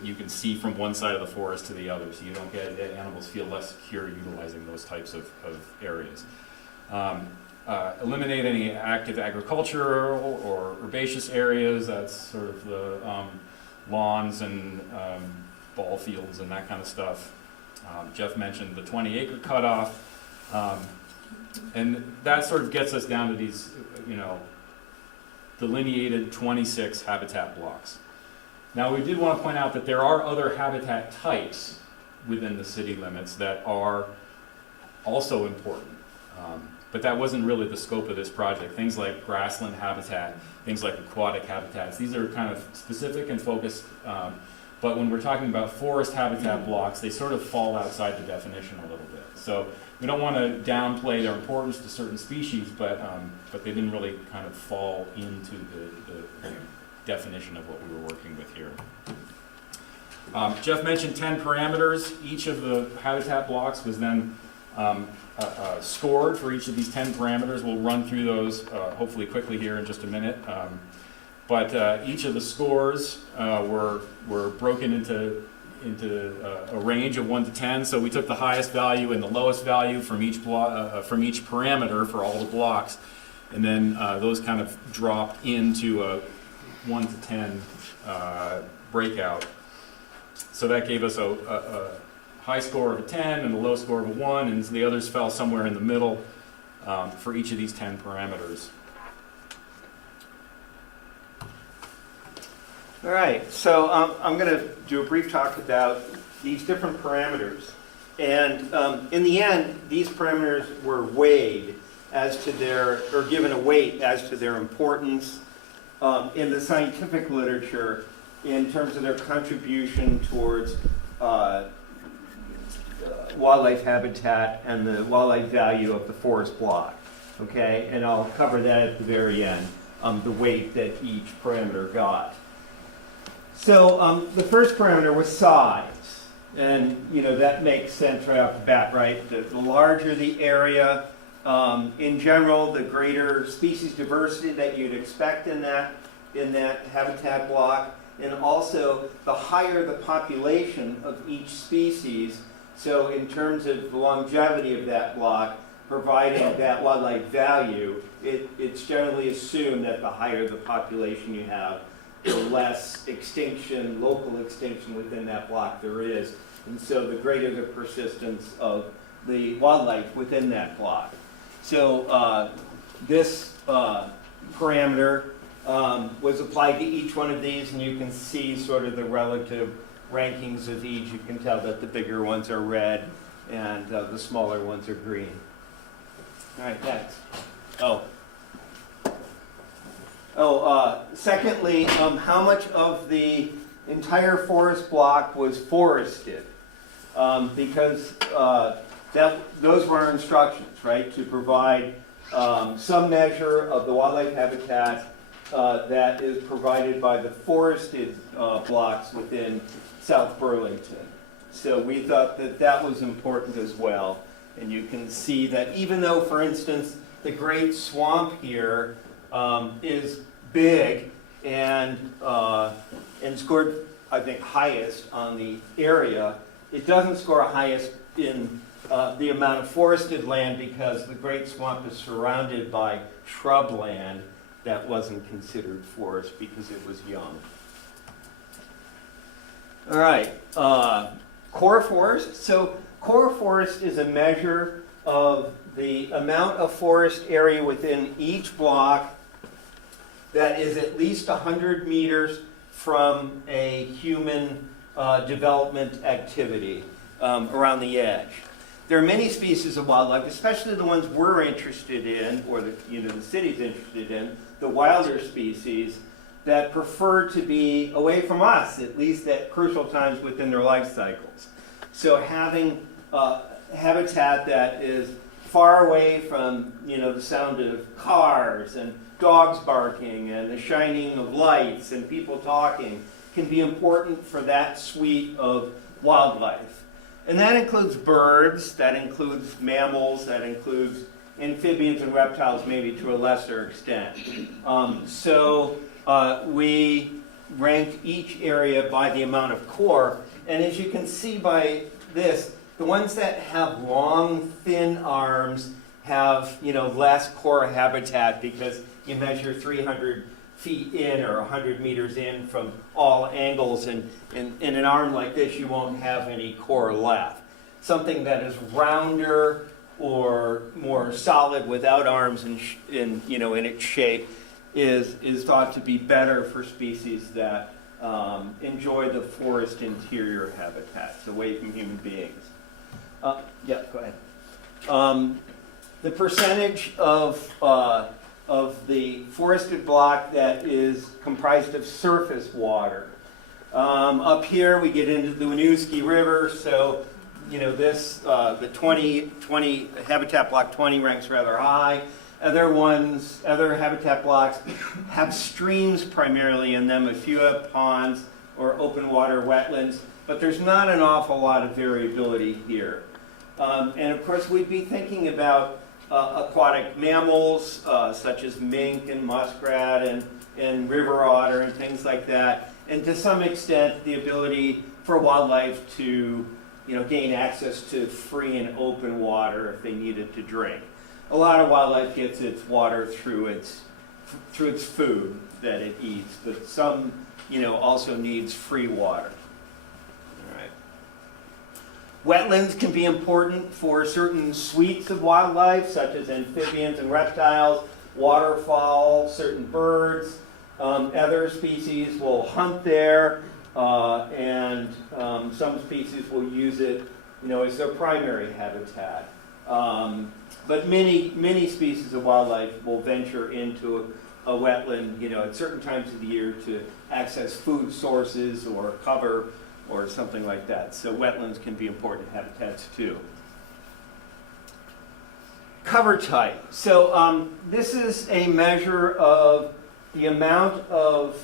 you can see from one side of the forest to the other, so you don't get animals feel less secure utilizing those types of areas. Eliminate any active agricultural or herbaceous areas. That's sort of the lawns and ball fields and that kind of stuff. Jeff mentioned the 20-acre cutoff, and that sort of gets us down to these, delineated 26 habitat blocks. Now, we did want to point out that there are other habitat types within the city limits that are also important. But that wasn't really the scope of this project. Things like grassland habitat, things like aquatic habitats, these are kind of specific and focused. But when we're talking about forest habitat blocks, they sort of fall outside the definition a little bit. So we don't want to downplay their importance to certain species, but they didn't really kind of fall into the definition of what we were working with here. Jeff mentioned 10 parameters. Each of the habitat blocks was then scored for each of these 10 parameters. We'll run through those hopefully quickly here in just a minute. But each of the scores were broken into a range of 1 to 10. So we took the highest value and the lowest value from each from each parameter for all the blocks, and then those kind of dropped into a 1 to 10 breakout. So that gave us a high score of a 10 and a low score of a 1, and the others fell somewhere in the middle for each of these 10 parameters. All right, so I'm going to do a brief talk about these different parameters. And in the end, these parameters were weighed as to their, or given a weight as to their importance in the scientific literature in terms of their contribution towards wildlife habitat and the wildlife value of the forest block. Okay, and I'll cover that at the very end, the weight that each parameter got. So the first parameter was size, and that makes sense right off the bat, right? The larger the area, in general, the greater species diversity that you'd expect in that habitat block, and also the higher the population of each species. So in terms of the longevity of that block, providing that wildlife value, it's generally assumed that the higher the population you have, the less extinction, local extinction within that block there is. And so the greater the persistence of the wildlife within that block. So this parameter was applied to each one of these, and you can see sort of the relative rankings of each. You can tell that the bigger ones are red and the smaller ones are green. All right, next. Secondly, how much of the entire forest block was forested? Because those were our instructions, right, to provide some measure of the wildlife habitat that is provided by the forested blocks within South Burlington. So we thought that that was important as well. And you can see that even though, for instance, the Great Swamp here is big and scored, I think, highest on the area, it doesn't score highest in the amount of forested land because the Great Swamp is surrounded by shrubland that wasn't considered forest because it was young. All right, core forest. So core forest is a measure of the amount of forest area within each block that is at least 100 meters from a human development activity around the edge. There are many species of wildlife, especially the ones we're interested in, or the city's interested in, the wilder species, that prefer to be away from us, at least at crucial times within their life cycles. So having habitat that is far away from the sound of cars and dogs barking and the shining of lights and people talking can be important for that suite of wildlife. And that includes birds, that includes mammals, that includes amphibians and reptiles maybe to a lesser extent. We ranked each area by the amount of core. And as you can see by this, the ones that have long, thin arms have less core habitat because you measure 300 feet in or 100 meters in from all angles, and in an arm like this you won't have any core left. Something that is rounder or more solid without arms in its shape is thought to be better for species that enjoy the forest interior habitats away from human beings. Yeah, go ahead. The percentage of the forested block that is comprised of surface water. Up here we get into the Winooski River, so you know this, the 20 Habitat Block 20 ranks rather high. Other habitat blocks have streams primarily in them, a few have ponds or open water wetlands, but there's not an awful lot of variability here. And of course we'd be thinking about aquatic mammals such as mink and muskrat and river otter and things like that, and to some extent the ability for wildlife to gain access to free and open water if they need it to drink. A lot of wildlife gets its water through its food that it eats, but some also needs free water. All right. Wetlands can be important for certain suites of wildlife, such as amphibians and reptiles, waterfowl, certain birds. Other species will hunt there, and some species will use it, as their primary habitat. But many species of wildlife will venture into a wetland, at certain times of the year to access food sources or cover or something like that. So wetlands can be important habitats too. Cover type. So this is a measure of the amount of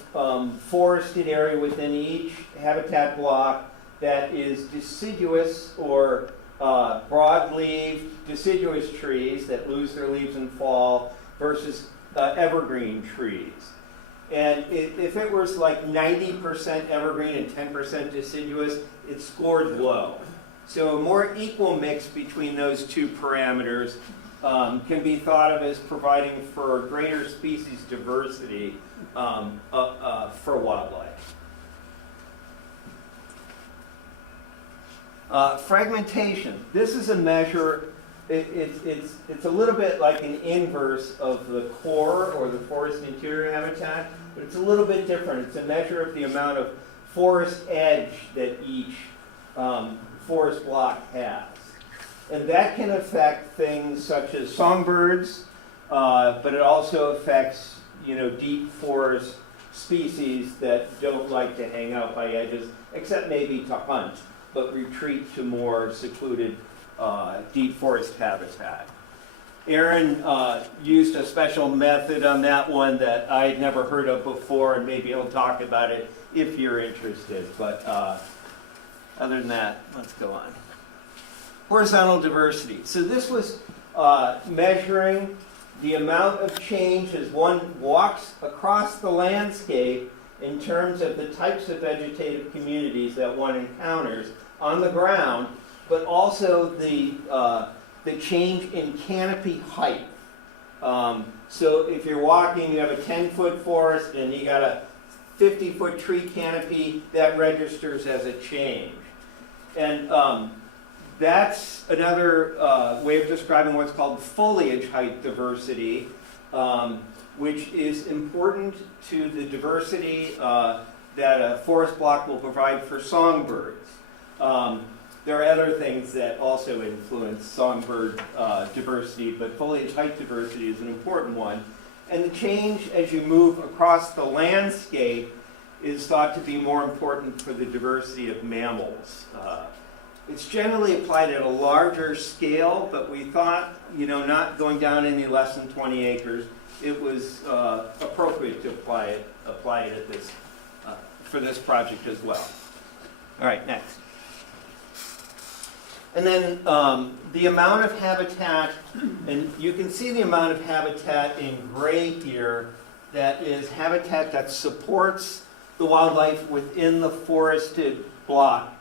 forested area within each habitat block that is deciduous or broadleaf deciduous trees that lose their leaves in fall versus evergreen trees. And if it was like 90% evergreen and 10% deciduous, it scored low. So a more equal mix between those two parameters can be thought of as providing for greater species diversity for wildlife. Fragmentation. This is a measure, it's a little bit like an inverse of the core or the forest interior habitat, but it's a little bit different. It's a measure of the amount of forest edge that each forest block has. And that can affect things such as songbirds, but it also affects, deep forest species that don't like to hang out by edges, except maybe to hunt, but retreat to more secluded deep forest habitat. Aaron used a special method on that one that I had never heard of before, and maybe he'll talk about it if you're interested. But other than that, let's go on. Horizontal diversity. So this was measuring the amount of change as one walks across the landscape in terms of the types of vegetative communities that one encounters on the ground, but also the change in canopy height. So if you're walking, you have a 10-foot forest and you got a 50-foot tree canopy, that registers as a change. And that's another way of describing what's called foliage height diversity, which is important to the diversity that a forest block will provide for songbirds. There are other things that also influence songbird diversity, but foliage height diversity is an important one. And the change as you move across the landscape is thought to be more important for the diversity of mammals. It's generally applied at a larger scale, but we thought, not going down any less than 20 acres, it was appropriate to apply it at this, for this project as well. All right, next. And then the amount of habitat, and you can see the amount of habitat in gray here, that is habitat that supports the wildlife within the forested block,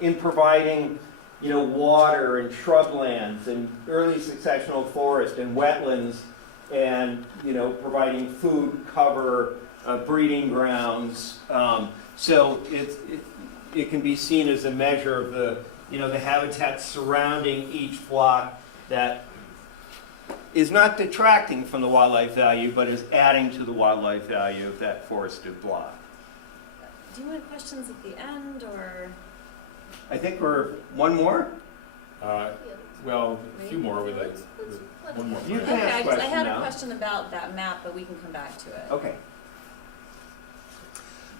in providing water and shrublands and early successional forest and wetlands, and providing food, cover, breeding grounds. So it can be seen as a measure of the habitat surrounding each block that is not detracting from the wildlife value, but is adding to the wildlife value of that forested block. do you want questions at the end, or? I think we're one more. Well, a few more with one more. You can Okay, ask I questions had a now. question about that map, but we can come back to it. Okay.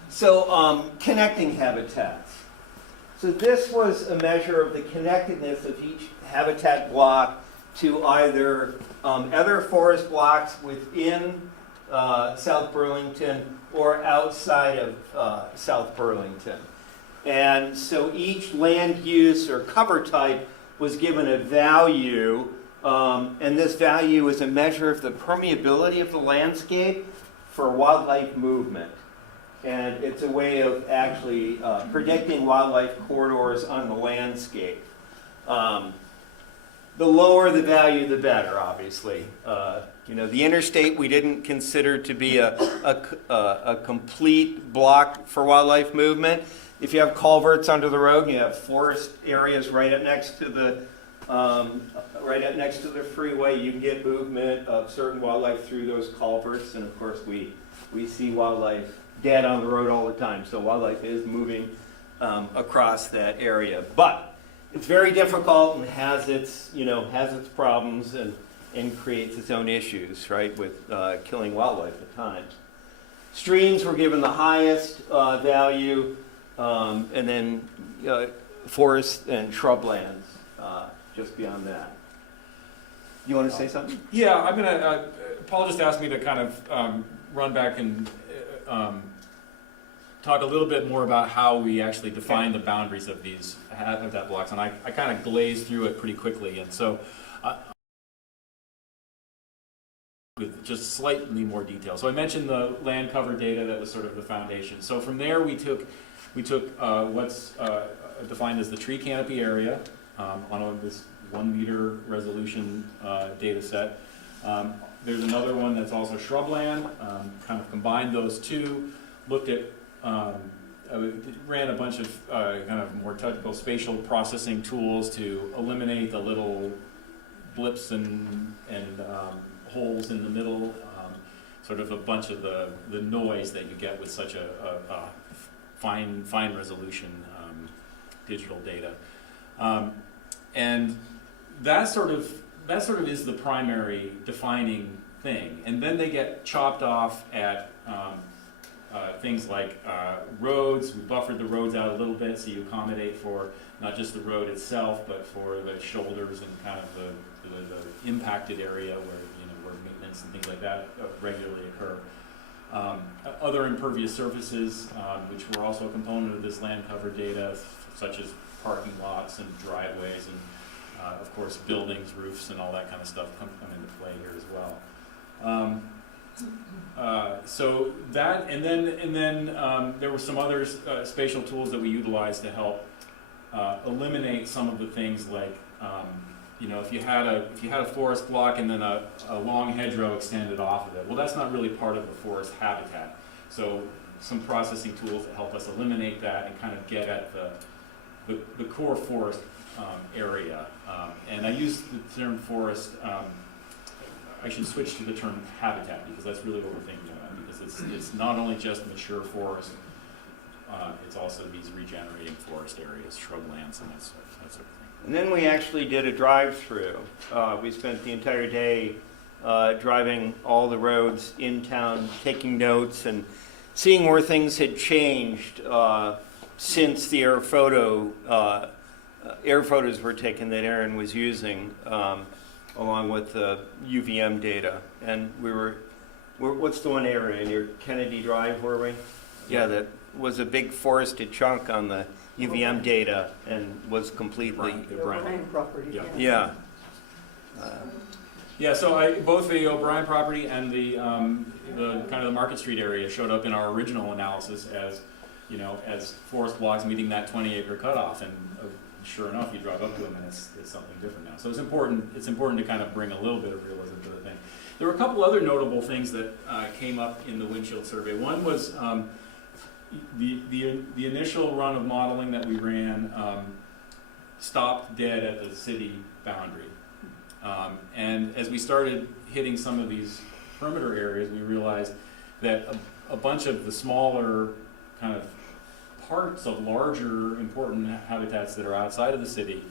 So, connecting habitats. So this was a measure of the connectedness of each habitat block to either other forest blocks within South Burlington or outside of South Burlington. And so each land use or cover type was given a value, and this value is a measure of the permeability of the landscape for wildlife movement. And it's a way of actually predicting wildlife corridors on the landscape. The lower the value, the better, obviously. The interstate we didn't consider to be a complete block for wildlife movement. If you have culverts under the road, and you have forest areas right up next to the freeway, you can get movement of certain wildlife through those culverts. And of course, we see wildlife dead on the road all the time. So wildlife is moving across that area, but it's very difficult and has its problems and creates its own issues, right, with killing wildlife at times. Streams were given the highest value, and then forests and shrublands just beyond that. You want to say something? Yeah, I'm gonna. Paul just asked me to kind of run back and talk a little bit more about how we actually define the boundaries of these habitat blocks, and I kind of glazed through it pretty quickly, and so with just slightly more detail. So I mentioned the land cover data that was sort of the foundation. So from there we took what's defined as the tree canopy area on this 1 meter resolution data set. There's another one that's also shrubland, kind of combined those two, looked at, ran a bunch of kind of more technical spatial processing tools to eliminate the little blips and holes in the middle, sort of a bunch of the noise that you get with such a fine resolution digital data. And that sort of is the primary defining thing. And then they get chopped off at things like roads. We buffered the roads out a little bit so you accommodate for not just the road itself, but for the shoulders and kind of the impacted area where maintenance and things like that regularly occur. Other impervious surfaces, which were also a component of this land cover data, such as parking lots and driveways and of course, buildings, roofs, and all that kind of stuff come into play here as well. So that, and then there were some other spatial tools that we utilized to help eliminate some of the things like, if you had a forest block and then a long hedgerow extended off of it. Well, that's not really part of the forest habitat. So some processing tools that help us eliminate that and kind of get at the core forest area. And I use the term forest, I should switch to the term habitat because that's really what we're thinking about, because it's not only just mature forest, it's also these regenerating forest areas, shrublands, and that sort of thing. And then we actually did a drive-through. We spent the entire day driving all the roads in town, taking notes and seeing where things had changed since the air photos were taken that Aaron was using, along with the UVM data. And what's the one area near Kennedy Drive, were we? Yeah, that was a big forested chunk on the UVM data and was completely O'Brien property. Yeah. Yeah, so both the O'Brien property and the kind of the Market Street area showed up in our original analysis as forest blocks meeting that 20-acre cutoff, and sure enough, you drive up to them and it's something different now. So it's important to kind of bring a little bit of realism to the thing. There were a couple other notable things that came up in the windshield survey. One was the initial run of modeling that we ran stopped dead at the city boundary. And as we started hitting some of these perimeter areas, we realized that a bunch of the smaller kind of parts of larger important habitats that are outside of the city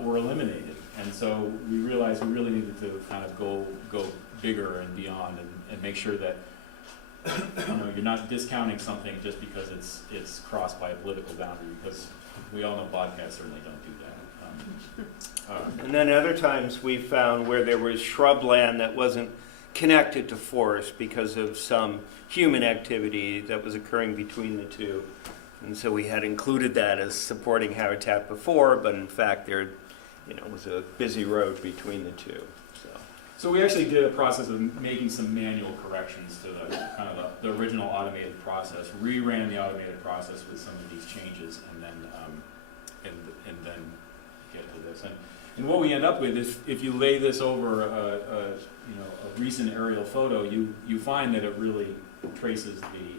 were eliminated. And so we realized we really needed to kind of go bigger and beyond and make sure that you're not discounting something just because it's crossed by a political boundary, because we all know bobcats certainly don't do that. And then other times we found where there was shrubland that wasn't connected to forest because of some human activity that was occurring between the two. And so we had included that as supporting habitat before, but in fact there was a busy road between the two. So we actually did a process of making some manual corrections to the kind of the original automated process, reran the automated process with some of these changes, and then get to this. And what we end up with is, if you lay this over a recent aerial photo, you find that it really traces the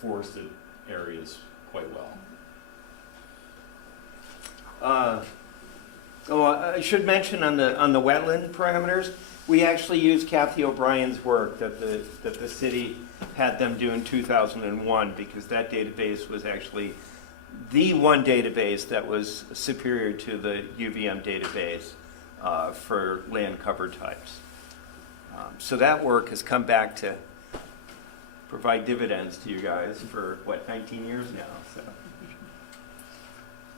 forested areas quite well. I should mention on the wetland parameters, we actually used Kathy O'Brien's work that the city had them do in 2001, because that database was actually the one database that was superior to the UVM database for land cover types. So that work has come back to provide dividends to you guys for, 19 years now.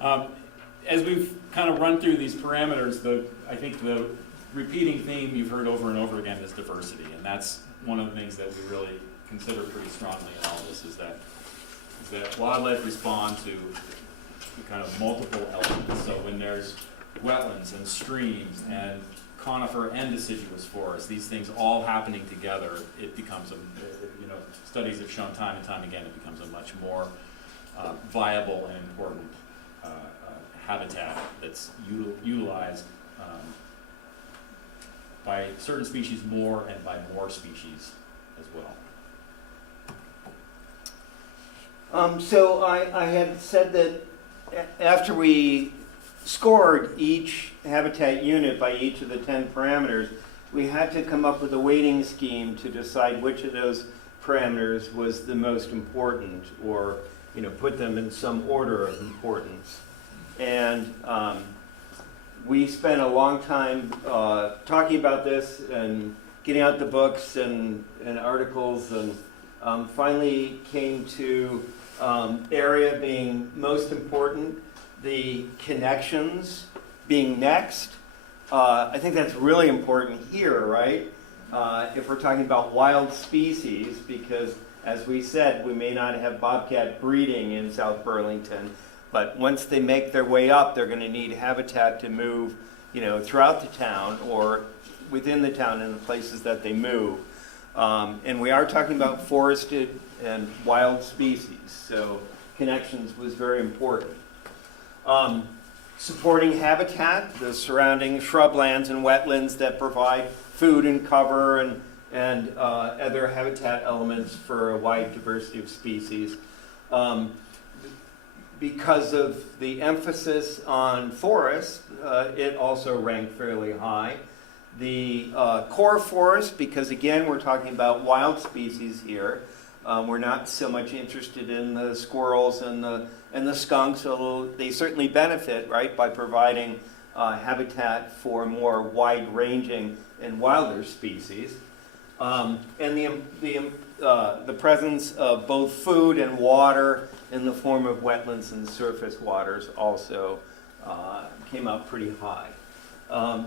So. As we've kind of run through these parameters, I think the repeating theme you've heard over and over again is diversity, and that's one of the things that we really consider pretty strongly in all this, is that wildlife respond to kind of multiple elements. So when there's wetlands and streams and conifer and deciduous forests, these things all happening together, it becomes studies have shown time and time again, it becomes a much more viable and important habitat that's utilized by certain species more and by more species as well. So I had said that after we scored each habitat unit by each of the 10 parameters, we had to come up with a weighting scheme to decide which of those parameters was the most important, or put them in some order of importance. And we spent a long time talking about this and getting out the books and articles, and finally came to area being most important, the connections being next. I think that's really important here, right? If we're talking about wild species, because as we said, we may not have bobcat breeding in South Burlington, but once they make their way up, they're going to need habitat to move, throughout the town or within the town in the places that they move. And we are talking about forested and wild species, so connections was very important. Supporting habitat, the surrounding shrublands and wetlands that provide food and cover and other habitat elements for a wide diversity of species. Because of the emphasis on forest, it also ranked fairly high. The core forest, because again we're talking about wild species here, we're not so much interested in the squirrels and the skunks, although they certainly benefit, right, by providing habitat for more wide-ranging and wilder species. And the presence of both food and water in the form of wetlands and surface waters also came out pretty high.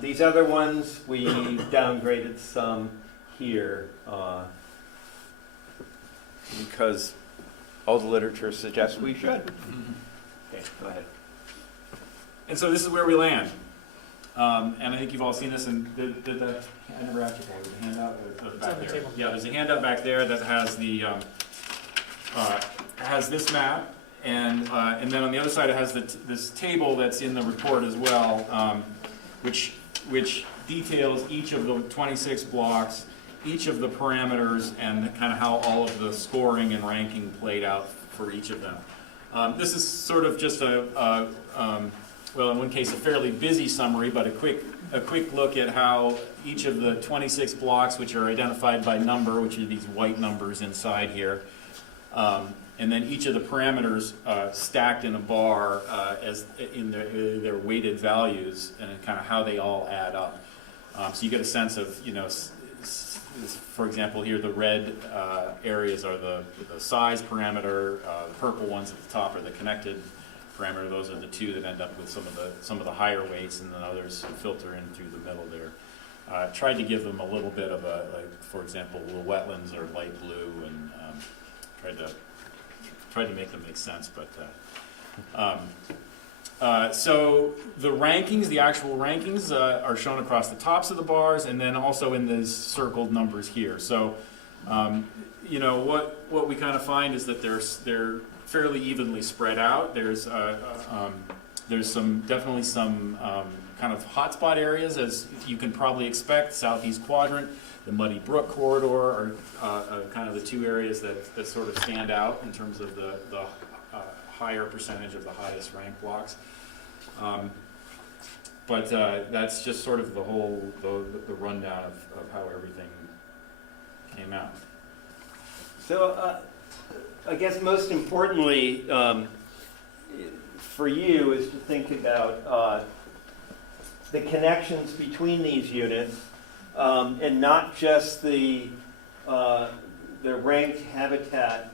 These other ones, we downgraded some here because all the literature suggests we should. Okay, go ahead. And so this is where we land. And I think you've all seen this, and I never asked you for the handout. It's on the table. Yeah, there's a handout back there that has the has this map, and then on the other side it has this table that's in the report as well, which details each of the 26 blocks, each of the parameters, and kind of how all of the scoring and ranking played out for each of them. This is sort of just well, in one case, a fairly busy summary, but a quick look at how each of the 26 blocks, which are identified by number, which are these white numbers inside here, and then each of the parameters stacked in a bar as in their weighted values and kind of how they all add up. So you get a sense of, you know, for example, here the red areas are the size parameter. The purple ones at the top are the connected parameter. Those are the two that end up with some of the higher weights, and then others filter in through the middle there. Tried to give them a little bit of a, like, for example, the wetlands are light blue, and tried to make them make sense. But so the rankings, the actual rankings, are shown across the tops of the bars, and then also in these circled numbers here. So you know, what we kind of find is that they're fairly evenly spread out. There's definitely some kind of hotspot areas, as you can probably expect. Southeast quadrant, the Muddy Brook corridor are kind of the two areas that sort of stand out in terms of the higher percentage of the highest ranked blocks. But that's just sort of the whole the rundown of how everything came out. So I guess most importantly for you is to think about the connections between these units, and not just the ranked habitat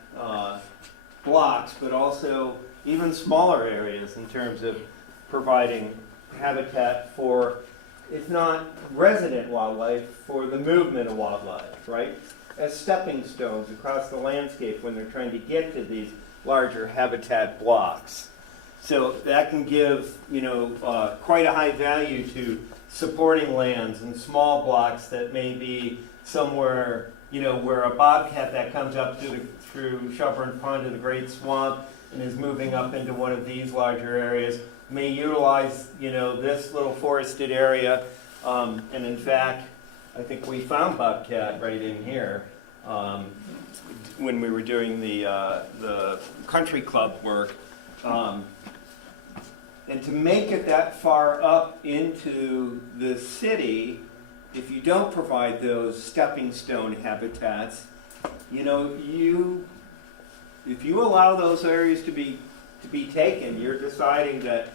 blocks, but also even smaller areas in terms of providing habitat for, if not resident wildlife, for the movement of wildlife, right? As stepping stones across the landscape when they're trying to get to these larger habitat blocks. So that can give, you know, quite a high value to supporting lands and small blocks that may be somewhere, you know, where a bobcat that comes up through Shelburne Pond to the Great Swamp and is moving up into one of these larger areas may utilize, you know, this little forested area. And in fact, I think we found bobcat right in here when we were doing the country club work. And to make it that far up into the city, if you don't provide those stepping stone habitats, you know, if you allow those areas to be taken, you're deciding that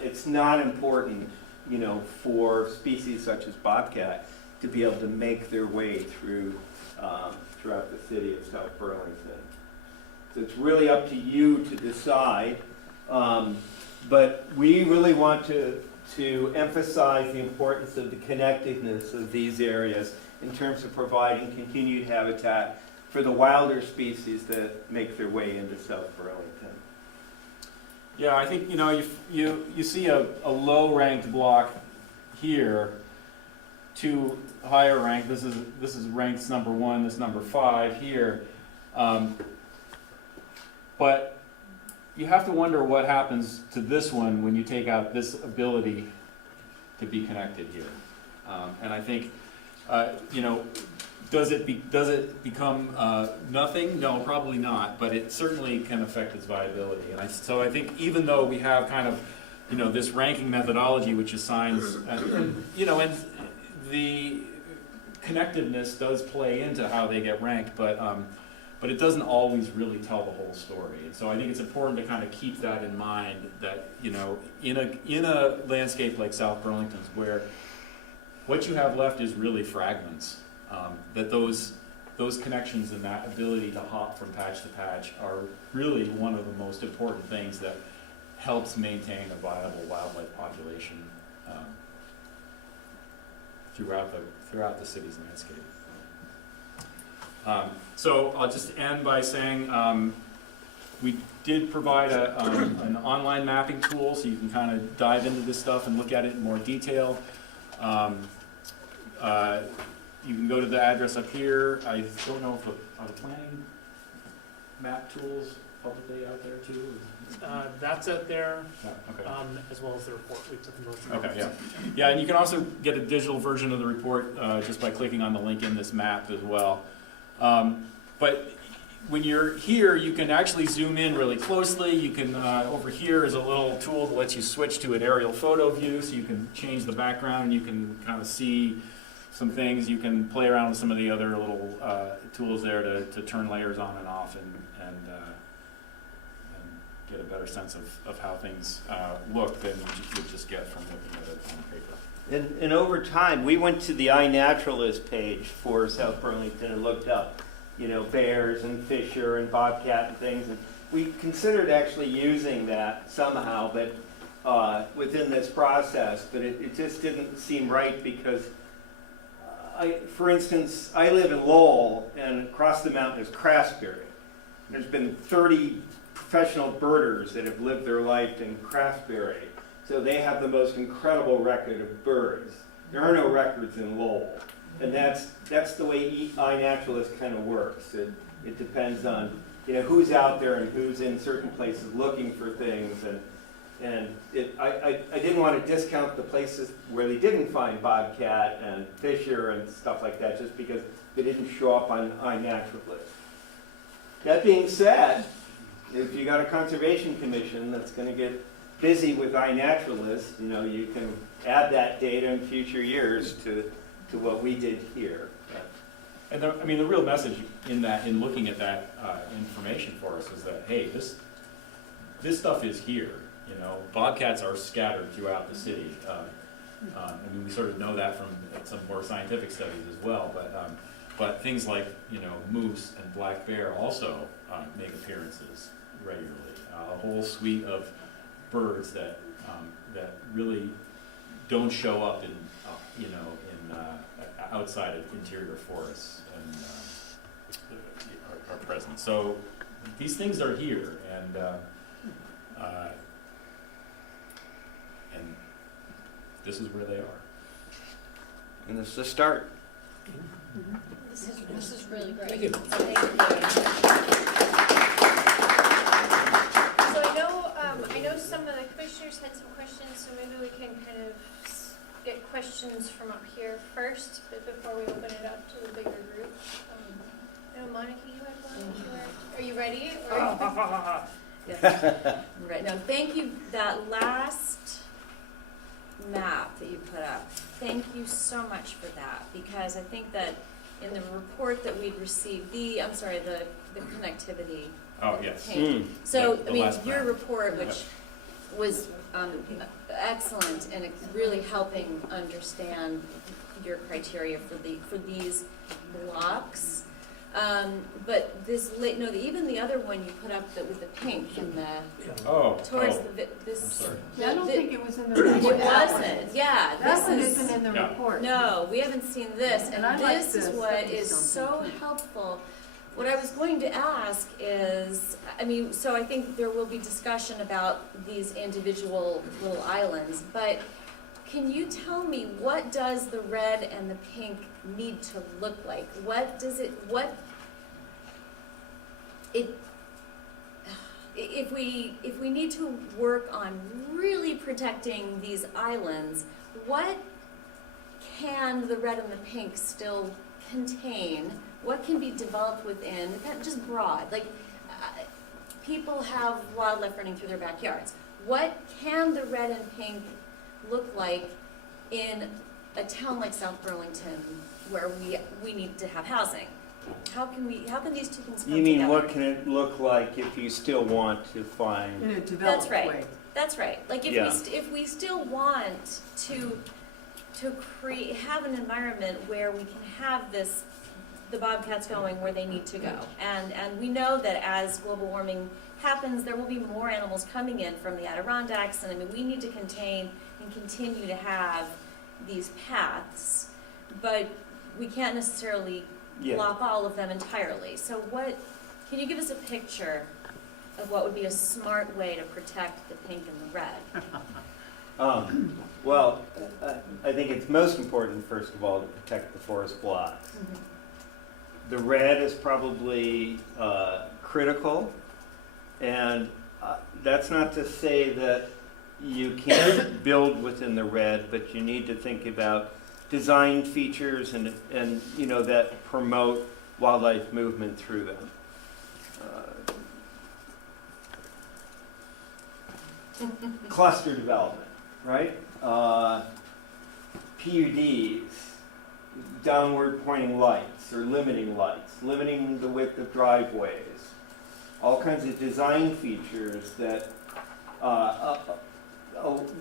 it's not important, you know, for species such as bobcat to be able to make their way through throughout the city of South Burlington. So it's really up to you to decide. But we really want to emphasize the importance of the connectedness of these areas in terms of providing continued habitat for the wilder species that make their way into South Burlington. Yeah, I think, you know, you see a low ranked block here, two higher ranked. This is ranked number 1, this number 5 here. But you have to wonder what happens to this one when you take out this ability to be connected here. And I think, you know, does it become nothing? No, probably not. But it certainly can affect its viability. And so I think even though we have kind of, you know, this ranking methodology which assigns, you know, and the connectedness does play into how they get ranked, but it doesn't always really tell the whole story. And so I think it's important to kind of keep that in mind, that, you know, in a landscape like South Burlington's, where what you have left is really fragments, that those connections and that ability to hop from patch to patch are really one of the most important things that helps maintain a viable wildlife population throughout the city's landscape. So I'll just end by saying we did provide an online mapping tool, so you can kind of dive into this stuff and look at it in more detail. You can go to the address up here. I don't know if are the planning map tools publicly out there too? That's out there, Yeah, okay. as well as the report. We took most of Okay, yeah. Yeah, and you can also get a digital version of the report just by clicking on the link in this map as well. But when you're here, you can actually zoom in really closely. You can, over here is a little tool that lets you switch to an aerial photo view, so you can change the background and you can kind of see some things. You can play around with some of the other little tools there to turn layers on and off and get a better sense of how things look than you would just get from looking at it on paper. And over time, we went to the iNaturalist page for South Burlington and looked up, bears and fisher and bobcat and things. And we considered actually using that somehow, but within this process, but it just didn't seem right because, for instance, I live in Lowell, and across the mountain is Craftsbury. There's been 30 professional birders that have lived their life in Craftsbury. So they have the most incredible record of birds. There are no records in Lowell. And that's the way iNaturalist kind of works. It depends on who's out there and who's in certain places looking for things. And I didn't want to discount the places where they didn't find bobcat and fisher and stuff like that just because they didn't show up on iNaturalist. That being said, if you got a conservation commission that's going to get busy with iNaturalist, you can add that data in future years to what we did here. And the real message in looking at that information for us is that, hey, this stuff is here. Bobcats are scattered throughout the city. We sort of know that from some more scientific studies as well. But things like moose and black bear also make appearances regularly. A whole suite of birds that really don't show up in outside of interior forests and are present. So these things are here, and this is where they are. And this is a start. This is really great. Thank you. Thank you. So I know some of the commissioners had some questions, so maybe we can kind of get questions from up here first, but before we open it up to the bigger group. I know Monica, you had one. Are you ready? Yes. Right, now, thank you, that last map that you put up, thank you so much for that, because I think that in the report that we'd received, the connectivity. Oh, yes. So, The I mean, last your map. report, which was excellent, and it's really helping understand your criteria for these blocks. But even the other one you put up that with the pink and towards this. I'm sorry. I don't think it was in the report. It wasn't, yeah. That one this isn't in the Yeah. report. No, we haven't seen this, and I like this is this. what That is is so something. helpful. What I was going to ask is, so I think there will be discussion about these individual little islands, but can you tell me, what does the red and the pink need to look like? If we need to work on really protecting these islands, what can the red and the pink still contain? What can be developed within, just broad, people have wildlife running through their backyards. What can the red and pink look like in a town like South Burlington where we need to have housing? How can these two things come You mean, together? what can it look like if you still want to find? In a developed That's right. way. That's right. Yeah. If we still want to have an environment where we can have the bobcats going where they need to go, and we know that as global warming happens, there will be more animals coming in from the Adirondacks, and we need to contain and continue to have these paths, but we can't necessarily block all of them entirely. So can you give us a picture of what would be a smart way to protect the pink and the red? Well, I think it's most important, first of all, to protect the forest blocks. Mm-hmm. The red is probably critical, and that's not to say that you can't build within the red, but you need to think about design features and that promote wildlife movement through them. Cluster development, right? PUDs, downward pointing lights or limiting lights, limiting the width of driveways. all kinds of design features that,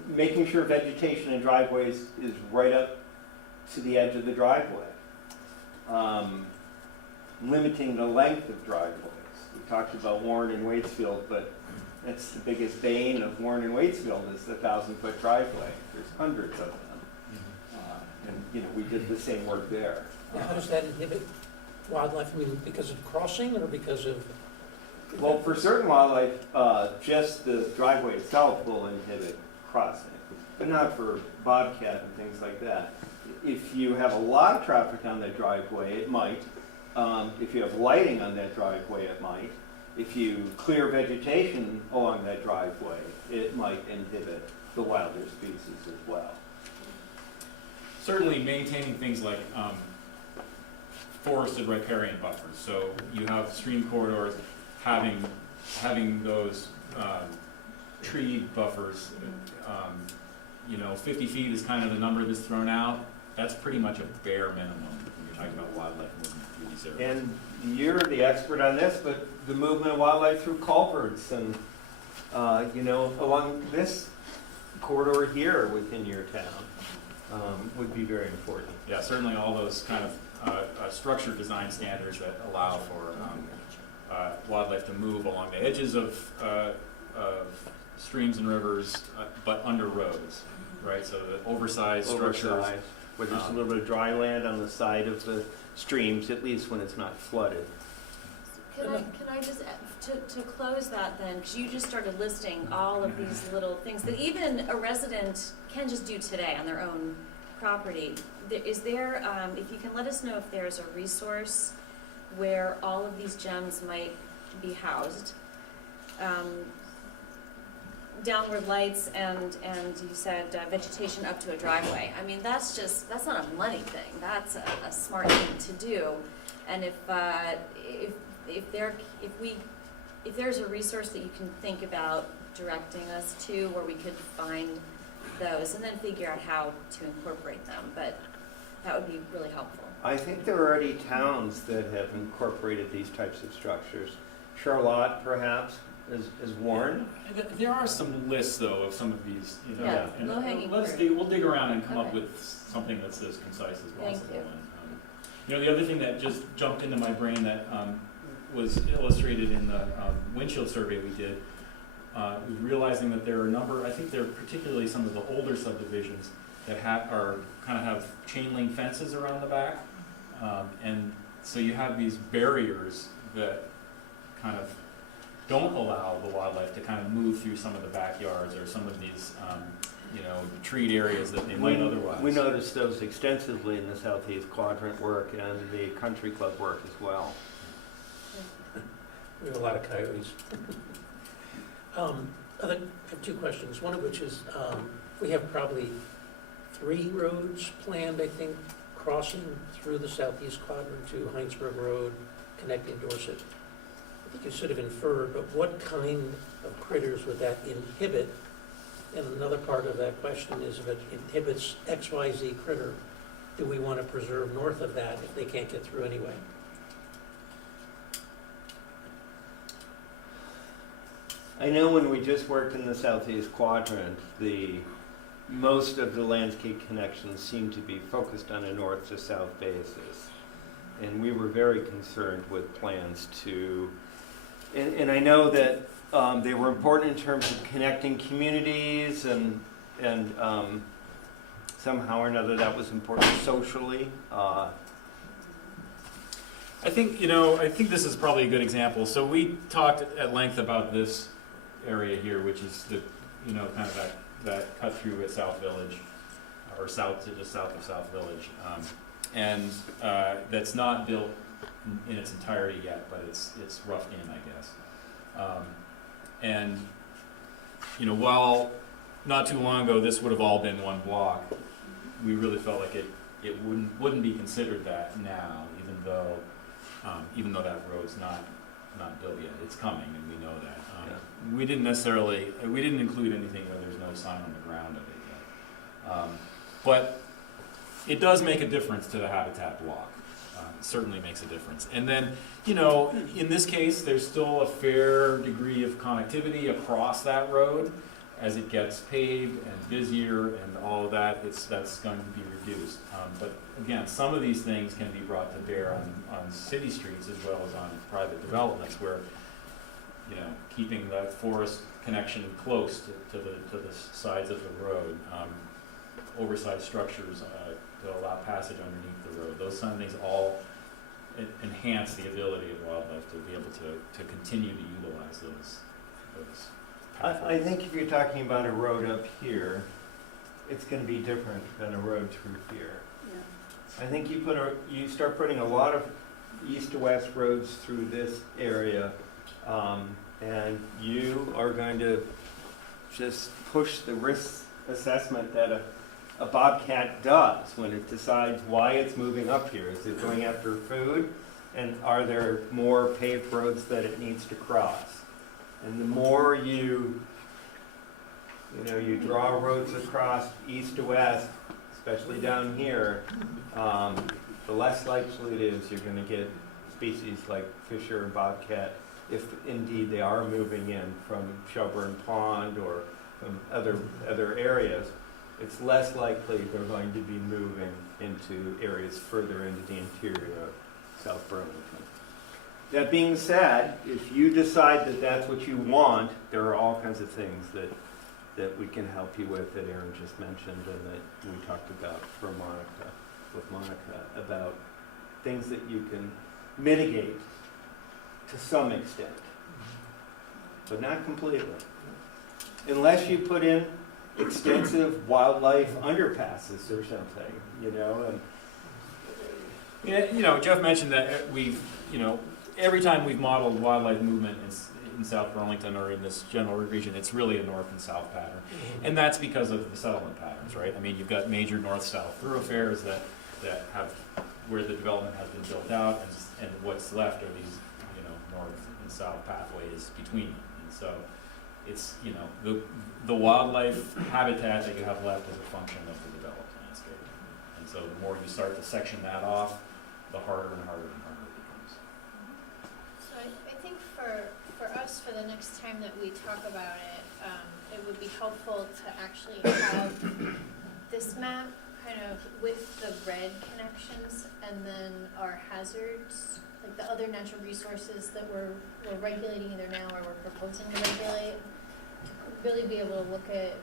making sure vegetation in driveways is right up to the edge of the driveway. Limiting the length of driveways. We talked about Warren and Waitsfield, but that's the biggest bane of Warren and Waitsfield is the 1,000-foot driveway. There's hundreds of them. And we did the same work there. How does that inhibit wildlife? I mean, because of crossing or because of? Well, for certain wildlife, just the driveway itself will inhibit crossing, but not for bobcat and things like that. If you have a lot of traffic on that driveway, it might. If you have lighting on that driveway, it might. If you clear vegetation along that driveway, it might inhibit the wilder species as well. Certainly maintaining things like forested riparian buffers. So you have stream corridors having those tree buffers. 50 feet is kind of the number that's thrown out. That's pretty much a bare minimum when you're talking about wildlife movement through these areas. And you're the expert on this, but the movement of wildlife through culverts and, along this corridor here within your town would be very important. Yeah, certainly all those kind of structure design standards that allow for wildlife to move along the edges of streams and rivers, but under roads, right? So the oversized structures. Where there's a little bit of dry land on the side of the streams, at least when it's not flooded. Can I just, to close that then, because you just started listing all of these little things that even a resident can just do today on their own property. Is there, if you can let us know if there's a resource where all of these gems might be housed. Downward lights and you said vegetation up to a driveway. I mean, that's not a money thing. That's a smart thing to do. And if there's a resource that you can think about directing us to where we could find those and then figure out how to incorporate them, but that would be really helpful. I think there are already towns that have incorporated these types of structures. Charlotte, perhaps, is Warren. There are some lists, though, of some of these. Yeah, and low-hanging fruit. We'll dig around and come up Okay. with something that's as concise as possible. Thank you. And, the other thing that just jumped into my brain that was illustrated in the windshield survey we did was realizing that there are a number. I think there are particularly some of the older subdivisions that have chain link fences around the back, and so you have these barriers that kind of don't allow the wildlife to kind of move through some of the backyards or some of these, treed areas that they might otherwise. We noticed those extensively in the Southeast Quadrant work and the country club work as well. We have a lot of coyotes. I have two questions, one of which is, we have probably 3 roads planned, I think, crossing through the Southeast Quadrant to Heinsberg Road, connecting Dorset. I think you sort of inferred, but what kind of critters would that inhibit? And another part of that question is if it inhibits XYZ critter, do we want to preserve north of that if they can't get through anyway? I know when we just worked in the Southeast Quadrant, most of the landscape connections seem to be focused on a north to south basis. And we were very concerned with plans to, and I know that they were important in terms of connecting communities and somehow or another that was important socially. I think this is probably a good example. So we talked at length about this area here, which is the kind of that cut through at South Village, or just south of South Village, and that's not built in its entirety yet, but it's roughed in, I guess. And while not too long ago this would have all been one block, we really felt like it wouldn't be considered that now, even though that road's not built yet. It's coming, and we know that. We didn't include anything where there's no sign on the ground of it yet. But it does make a difference to the habitat block. certainly makes a difference. And then, you know, in this case, there's still a fair degree of connectivity across that road. As it gets paved and busier and all of that, that's going to be reduced. But again, some of these things can be brought to bear on city streets as well as on private developments where, you know, keeping that forest connection close to the sides of the road, oversized structures to allow passage underneath the road. Those kind of things all enhance the ability of wildlife to be able to continue to utilize those pathways. I think if you're talking about a road up here, it's going to be different than a road through here. Yeah. I think you start putting a lot of east to west roads through this area, and you are going to just push the risk assessment that a bobcat does when it decides why it's moving up here. Is it going after food? And are there more paved roads that it needs to cross? And the more you draw roads across east to west, especially down here, the less likely it is you're going to get species like fisher and bobcat, if indeed they are moving in from Shelburne Pond or from other areas. It's less likely they're going to be moving into areas further into the interior of South Burlington. That being said, if you decide that that's what you want, there are all kinds of things that we can help you with that Aaron just mentioned and that we talked about with Monica, about things that you can mitigate to some extent, but not completely. Unless you put in extensive wildlife underpasses or something, you know. And yeah, you know, Jeff mentioned that every time we've modeled wildlife movement in South Burlington or in this general region, it's really a north and south pattern. And that's because of the settlement patterns, right? I mean, you've got major north-south thoroughfares that have, where the development has been built out, and what's left are these, you know, north and south pathways between them. And so it's, you know, the wildlife habitat that you have left is a function of the developed landscape. And so the more you start to section that off, the harder and harder and harder it becomes. So I think for us, for the next time that we talk about it, it would be helpful to actually have this map kind of with the red connections and then our hazards, like the other natural resources that we're regulating either now or we're proposing to regulate, to really be able to look at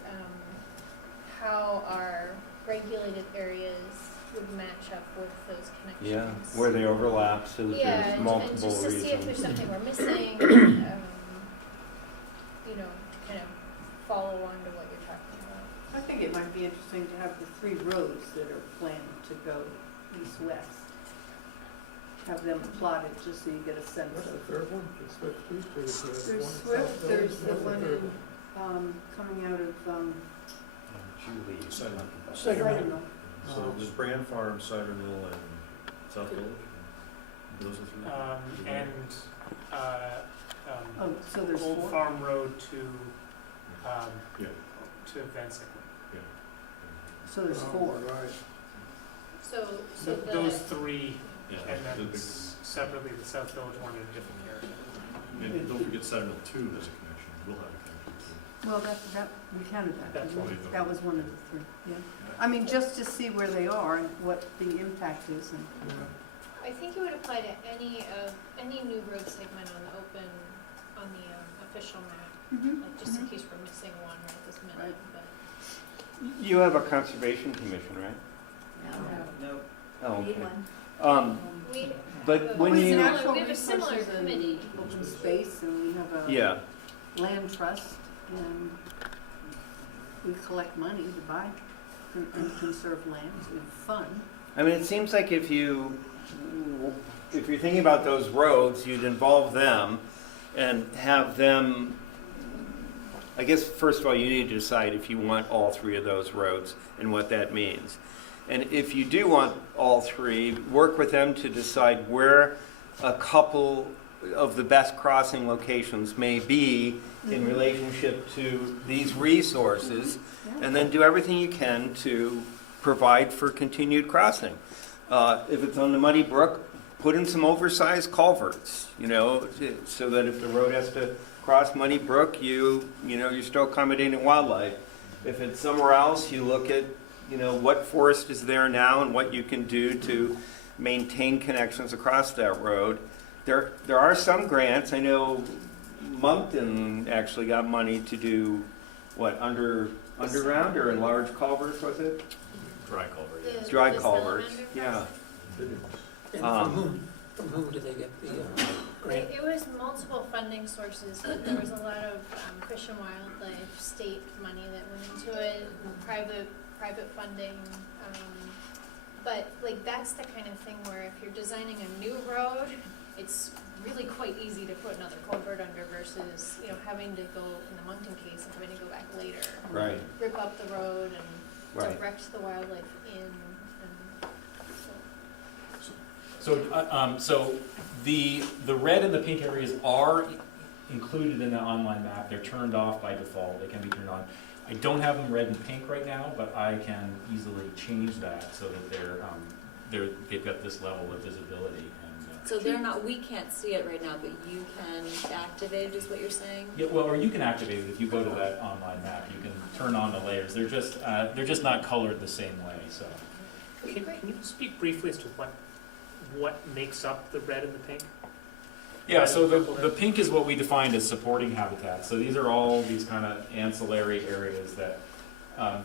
how our regulated areas would match up with those connections. yeah, where they overlap so that there's multiple and just to reasons. see if there's something we're missing, you know, kind of follow on to what you're talking about. I think it might be interesting to have the 3 roads that are planned to go east-west. Have them plotted just so you get a sense What's of. the third one? The Swift Street? There's There's one Swift, south there's the Village. one What's in, coming out of, Julie. Cider Mill. Cider Mill. So there's Brand Farm, Cider Mill, and South Village? Those are 3? Oh, so there's Old 4? Farm Road to Yeah. to Vincent. So there's 4. Right. So Those 3, Yeah. and then The- separately the South Village one in a different area. And don't forget Cider Mill 2 has a connection. We'll have a connection too. Well, that, we counted that, That's didn't what we? we- That was one of the 3, yeah. I mean, just to see where they are and what the impact is and. I think it would apply to any new road segment on the official map, like just in case we're missing one right this minute. Right. But You have a conservation commission, right? No. Oh, Need okay. one. we But when We you, have natural we have a similar resources and committee. Open space, and we have a yeah, land trust, and we collect money to buy and conserve land, we have fun. I mean, it seems like if you're thinking about those roads, you'd involve them and have them, I guess, first of all, you need to decide if you want all 3 of those roads and what that means. And if you do want all 3, work with them to decide where a couple of the best crossing locations may be in relationship to these resources, and then do everything you can to provide for continued crossing. If it's on the Muddy Brook, put in some oversized culverts, you know, so that if the road has to cross Muddy Brook, you know, you're still accommodating wildlife. If it's somewhere else, you look at, you know, what forest is there now and what you can do to maintain connections across that road. There are some grants. I know Moncton actually got money to do, what, underground or in large culverts, was it? Dry culvert, yeah. Dry culverts, yeah. And from whom do they get the grant? It was multiple funding sources, but there was a lot of Fish and Wildlife state money that went into it, and private funding. But like that's the kind of thing where if you're designing a new road, it's really quite easy to put another culvert under versus, you know, having to go, in the Moncton case, and having to go back later. Right. Rip up the road and Right. direct the wildlife in. And So the red and the pink areas are included in the online map. They're turned off by default. They can be turned on. I don't have them red and pink right now, but I can easily change that so that they've got this level of visibility. And, So they're not, we can't see it right now, but you can activate it, is what you're saying? yeah, well, or you can activate it if you go to that online map. You can turn on the layers. They're just not colored the same way. So. Can you speak briefly as to what makes up the red and the pink? Yeah, so the pink is what we defined as supporting habitat. So these are all these kind of ancillary areas that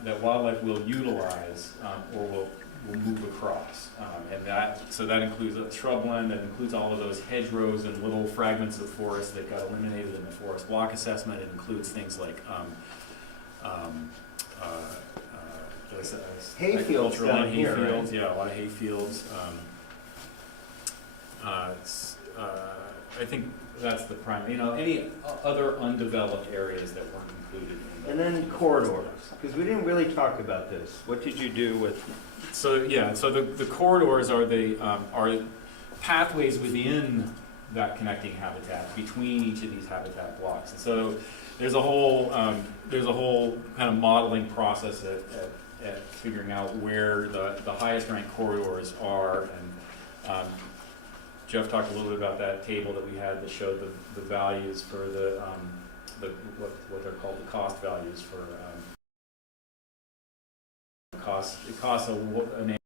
that wildlife will utilize or will move across, and that includes a shrubland, that includes all of those hedgerows and little fragments of forest that got eliminated in the forest block assessment. It includes things like hayfields down here, hayfields, right? yeah, a lot of hayfields. I think that's the prime. You know, any other undeveloped areas that weren't included in the And then corridors, because we didn't really talk about this. What did you do with? So yeah, so the corridors are are pathways within that connecting habitat between each of these habitat blocks. And so there's a whole kind of modeling process at figuring out where the highest ranked corridors are. And Jeff talked a little bit about that table that we had that showed the values for what they're called the cost values for cost. It costs an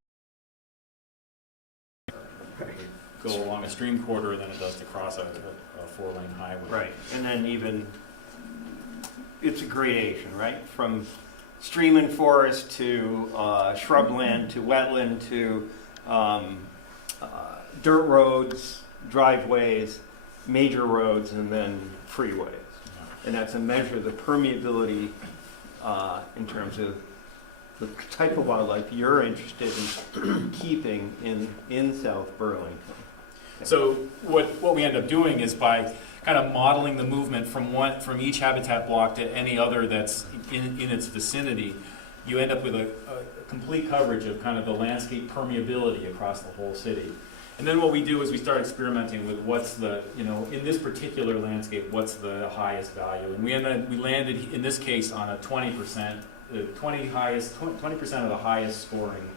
go along a stream corridor than it does to cross a 4-lane highway. Right, and then even it's a gradation, right? From stream and forest to shrubland to wetland to dirt roads, driveways, major roads, and then freeways. And that's a measure of the permeability in terms of the type of wildlife you're interested in keeping in South Burlington. So what we end up doing is by kind of modeling the movement from each habitat block to any other that's in its vicinity, you end up with a complete coverage of kind of the landscape permeability across the whole city. And then what we do is we start experimenting with what's the, you know, in this particular landscape, what's the highest value. And we landed in this case on a 20%, 20% of the highest scoring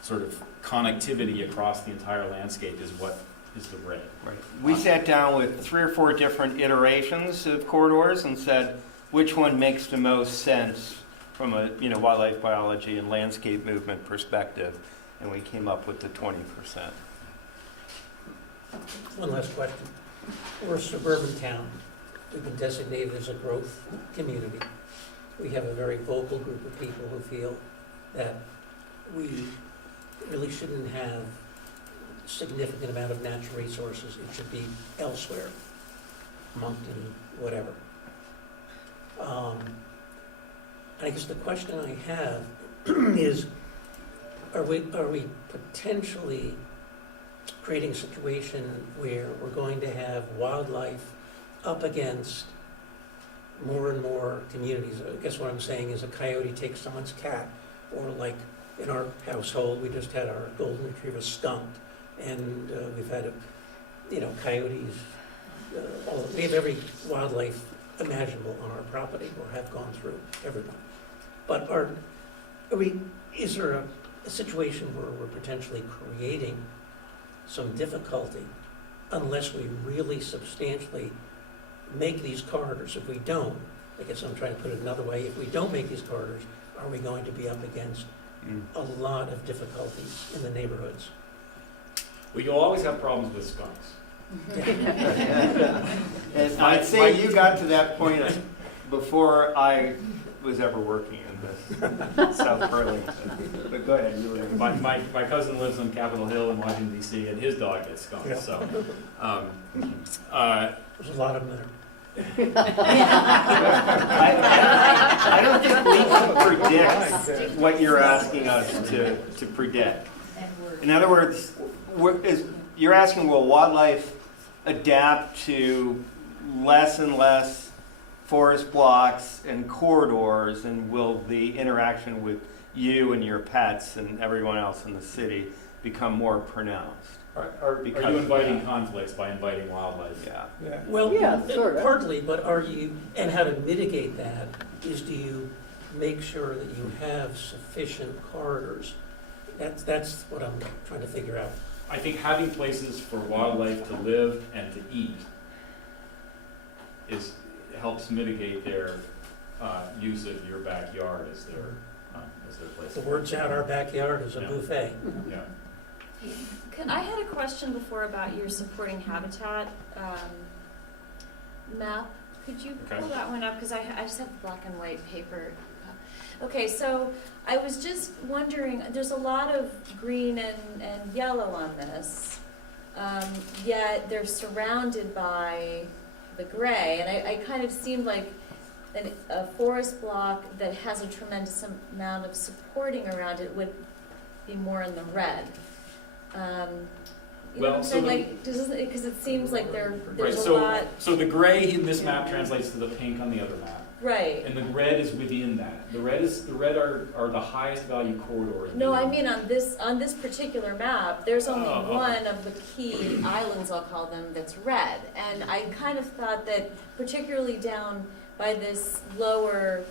sort of connectivity across the entire landscape is what is the red. Right. We sat down with 3 or 4 different iterations of corridors and said which one makes the most sense from a wildlife biology and landscape movement perspective, and we came up with the 20%. One last question. We're a suburban town. We've been designated as a growth community. We have a very vocal group of people who feel that we really shouldn't have a significant amount of natural resources. It should be elsewhere, Moncton, whatever. I guess the question I have is, are we potentially creating a situation where we're going to have wildlife up against more and more communities? I guess what I'm saying is a coyote takes someone's cat, or like in our household, we just had our golden retriever skunked, and we've had, coyotes. We have every wildlife imaginable on our property, or have gone through everyone. But is there a situation where we're potentially creating some difficulty unless we really substantially make these corridors. If we don't, I guess I'm trying to put it another way, if we don't make these corridors, are we going to be up against a lot of difficulties in the neighborhoods? Well, you'll always have problems with skunks. And I'd say you got to that point before I was ever working in this South Burlington. But go ahead, you were gonna... My cousin lives on Capitol Hill in Washington D.C. and his dog gets skunks. Yeah. So, There's a lot of them there. I don't think we can predict what you're asking us to predict. In other words, you're asking, will wildlife adapt to less and less forest blocks and corridors, and will the interaction with you and your pets and everyone else in the city become more pronounced? are you inviting conflicts by inviting wildlife? Yeah. Well, Yeah, sort of. partly, but are you, and how to mitigate that is, do you make sure that you have sufficient corridors? That's what I'm trying to figure out. I think having places for wildlife to live and to eat helps mitigate their use of your backyard as their place. The word's out, our backyard is a Yeah. buffet. Yeah. I had a question before about your supporting habitat map. Could you pull Okay. that one up? Because I just have black and white paper. Okay, so I was just wondering, there's a lot of green and yellow on this, yet they're surrounded by the gray, and I kind of seemed like a forest block that has a tremendous amount of supporting around it would be more in the red. You know what I'm saying? Like, because it seems like there's a lot. So the gray in this map translates to the pink on the other map. Right. And the red is within that. The red are the highest value corridors. No, I mean on this particular map, there's only Oh, okay. one of the key islands, I'll call them, that's red. And I kind of thought that particularly down by this lower.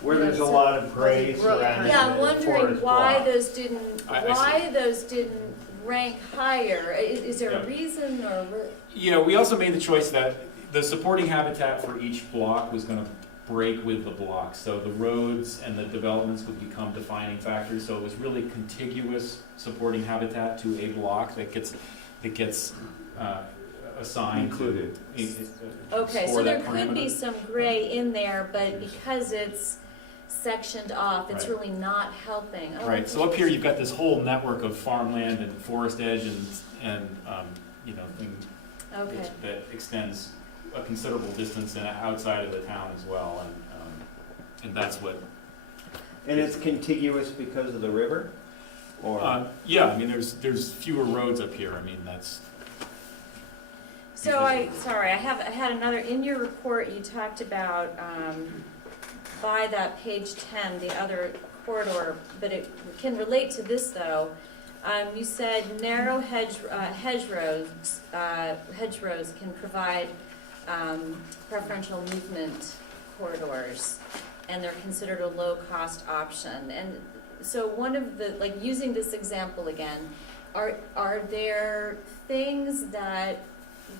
Where there's a lot of gray surrounding Yeah, I'm the wondering forest why block. those didn't rank higher. Is there Yeah. a reason or? Yeah, we also made the choice that the supporting habitat for each block was going to break with the block. So the roads and the developments would become defining factors. So it was really contiguous supporting habitat to a block that gets assigned. Included. Okay, for so there that could be parameter. some gray in there, but because it's sectioned off, it's Right. really not helping. Oh, Right, so up here you've got this whole network of farmland and forest edge and Okay. that extends a considerable distance and outside of the town as well, and that's what. And it's contiguous because of the river? Or? Yeah, I mean, there's fewer roads up here. I mean, that's. So I had another, in your report, you talked about, by that page 10, the other corridor, but it can relate to this though. You said narrow hedgerows can provide preferential movement corridors, and they're considered a low-cost option. And so one of the, like using this example again, are there things that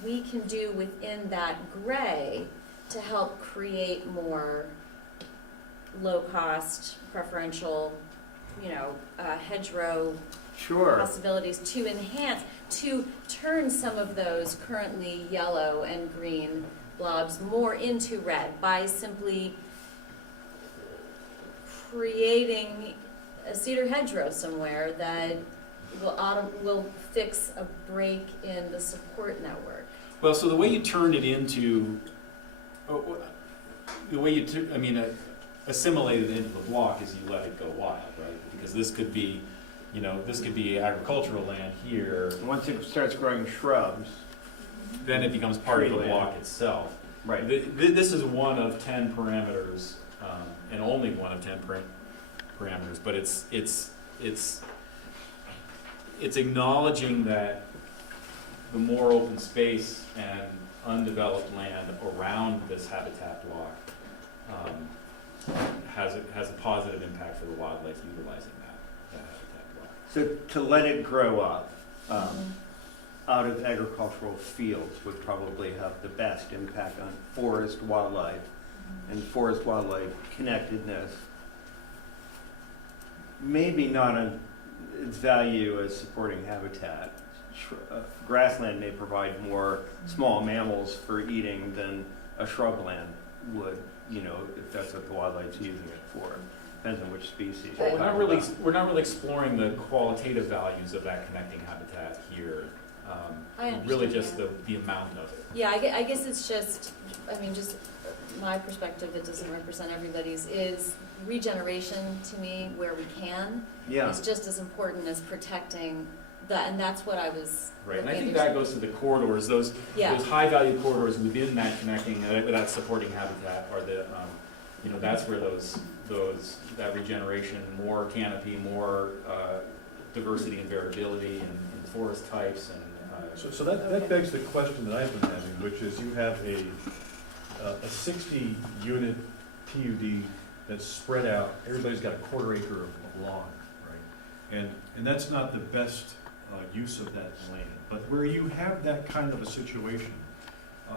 we can do within that gray to help create more low-cost, preferential, hedgerow Sure. possibilities to enhance, to turn some of those currently yellow and green blobs more into red by simply creating a cedar hedgerow somewhere that will fix a break in the support network. Well, so the way you turned it into, assimilated into the block is you let it go wild, right? Because this could be agricultural land here. Once it starts growing shrubs. Then it becomes part of the Tree block land. itself. Right. This is one of 10 parameters, and only one of 10 parameters, but it's acknowledging that the more open space and undeveloped land around this habitat block has a positive impact for the wildlife utilizing that habitat block. So to let it grow up. out of agricultural fields would probably have the best impact on forest wildlife and forest wildlife connectedness. Maybe not on its value as supporting habitat. Grassland may provide more small mammals for eating than a shrubland would, you know, if that's what the wildlife's using it for. Depends on which species. Well, we're not really exploring the qualitative values of that connecting habitat here. I understand Really just that. the amount of it. Yeah, I guess it's just, I mean, just my perspective, it doesn't represent everybody's, is regeneration to me where we can Yeah. is just as important as protecting that, and that's what I was. Right, and I looking think at. that goes to the corridors, those high-value corridors within that connecting, that supporting habitat are the, you know, that's where that regeneration, more canopy, more diversity and variability in forest types and. So that begs the question that I've been having, which is you have a 60-unit PUD that's spread out. Everybody's got a quarter acre of lawn, right? And that's not the best use of that land. But where you have that kind of a situation,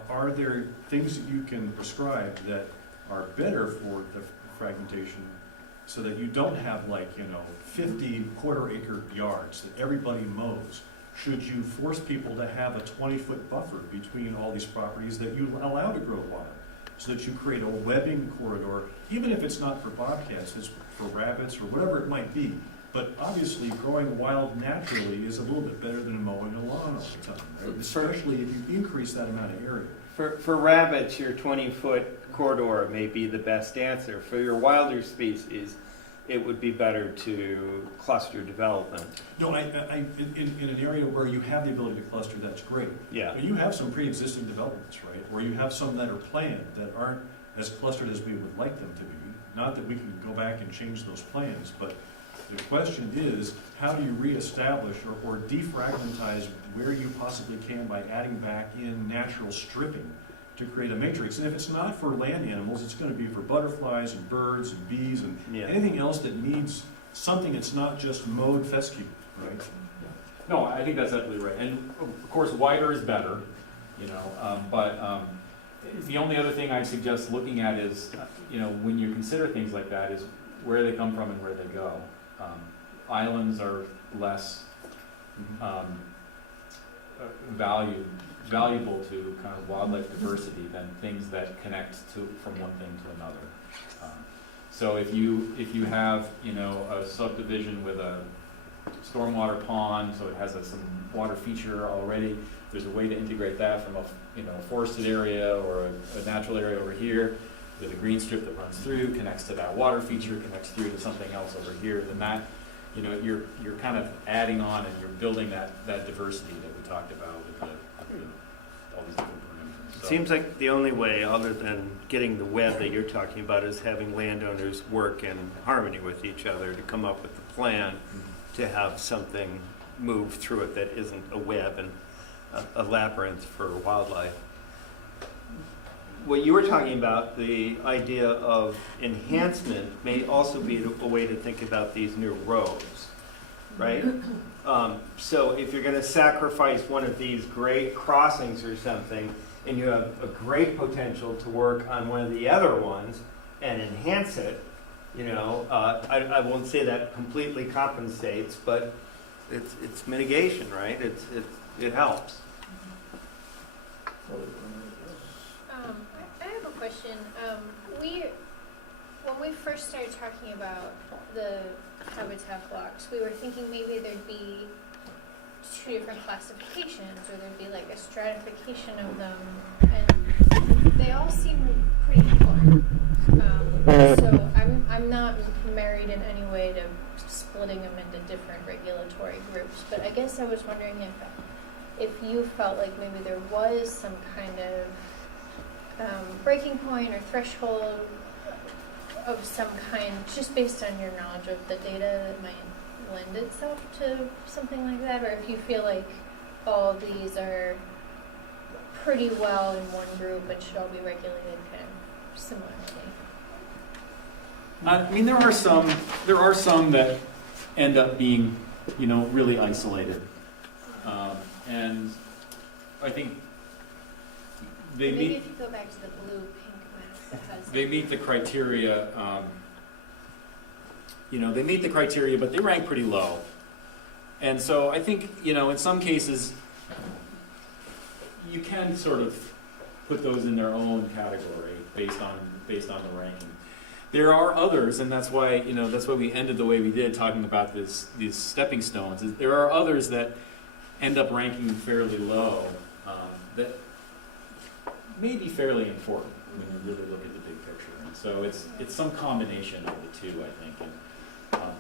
are there things that you can prescribe that are better for the fragmentation so that you don't have, like, you know, 50 quarter acre yards that everybody mows? Should you force people to have a 20-foot buffer between all these properties that you allow to grow wild, so that you create a webbing corridor, even if it's not for bobcats, it's for rabbits or whatever it might be. But obviously, growing wild naturally is a little bit better than mowing a lawn all the time, right? Especially if you increase that amount of area. For rabbits, your 20-foot corridor may be the best answer. For your wilder species, it would be better to cluster development. No, in an area where you have the ability to cluster, that's great. Yeah. But you have some pre-existing developments, right? Or you have some that are planned that aren't as clustered as we would like them to be. Not that we can go back and change those plans, but the question is, how do you reestablish or defragmentize where you possibly can by adding back in natural stripping to create a matrix? And if it's not for land animals, it's going to be for butterflies and birds and bees and anything else that needs something that's not just mowed fescue, right? No, I think that's absolutely right. And of course, wider is better, you know, but the only other thing I suggest looking at is, you know, when you consider things like that, is where they come from and where they go. Islands are less valuable to kind of wildlife diversity than things that connect from one thing to another. So if you have, you know, a subdivision with a stormwater pond, so it has some water feature already, there's a way to integrate that from a, you know, forested area or a natural area over here with a green strip that runs through, connects to that water feature, connects through to something else over here, then that, you know, you're kind of adding on and you're building that diversity that we talked about with all these different parameters. It seems like the only way, other than getting the web that you're talking about, is having landowners work in harmony with each other to come up with a plan to have something move through it that isn't a web and a labyrinth for wildlife. What you were talking about, the idea of enhancement, may also be a way to think about these new roads, right? So if you're going to sacrifice one of these great crossings or something, and you have a great potential to work on one of the other ones and enhance it, you know, I won't say that completely compensates, but it's mitigation, right? It helps. I have a question. When we first started talking about the habitat blocks, we were thinking maybe there'd be two different classifications, or there'd be like a stratification of them, and they all seem pretty important. So I'm not married in any way to splitting them into different regulatory groups, but I guess I was wondering if you felt like maybe there was some kind of breaking point or threshold of some kind, just based on your knowledge of the data, that might lend itself to something like that, or if you feel like all these are pretty well in one group and should all be regulated kind of similarly. I mean, there are some that end up being, you know, really isolated. and I think they Maybe meet, if you go back to the blue pink map that has. they meet the criteria, they meet the criteria, but they rank pretty low. And so I think, in some cases, you can sort of put those in their own category based on the ranking. There are others, and that's why we ended the way we did, talking about these stepping stones. There are others that end up ranking fairly low, that may be fairly important when you really look at the big picture. And so it's some combination of the two, I think. And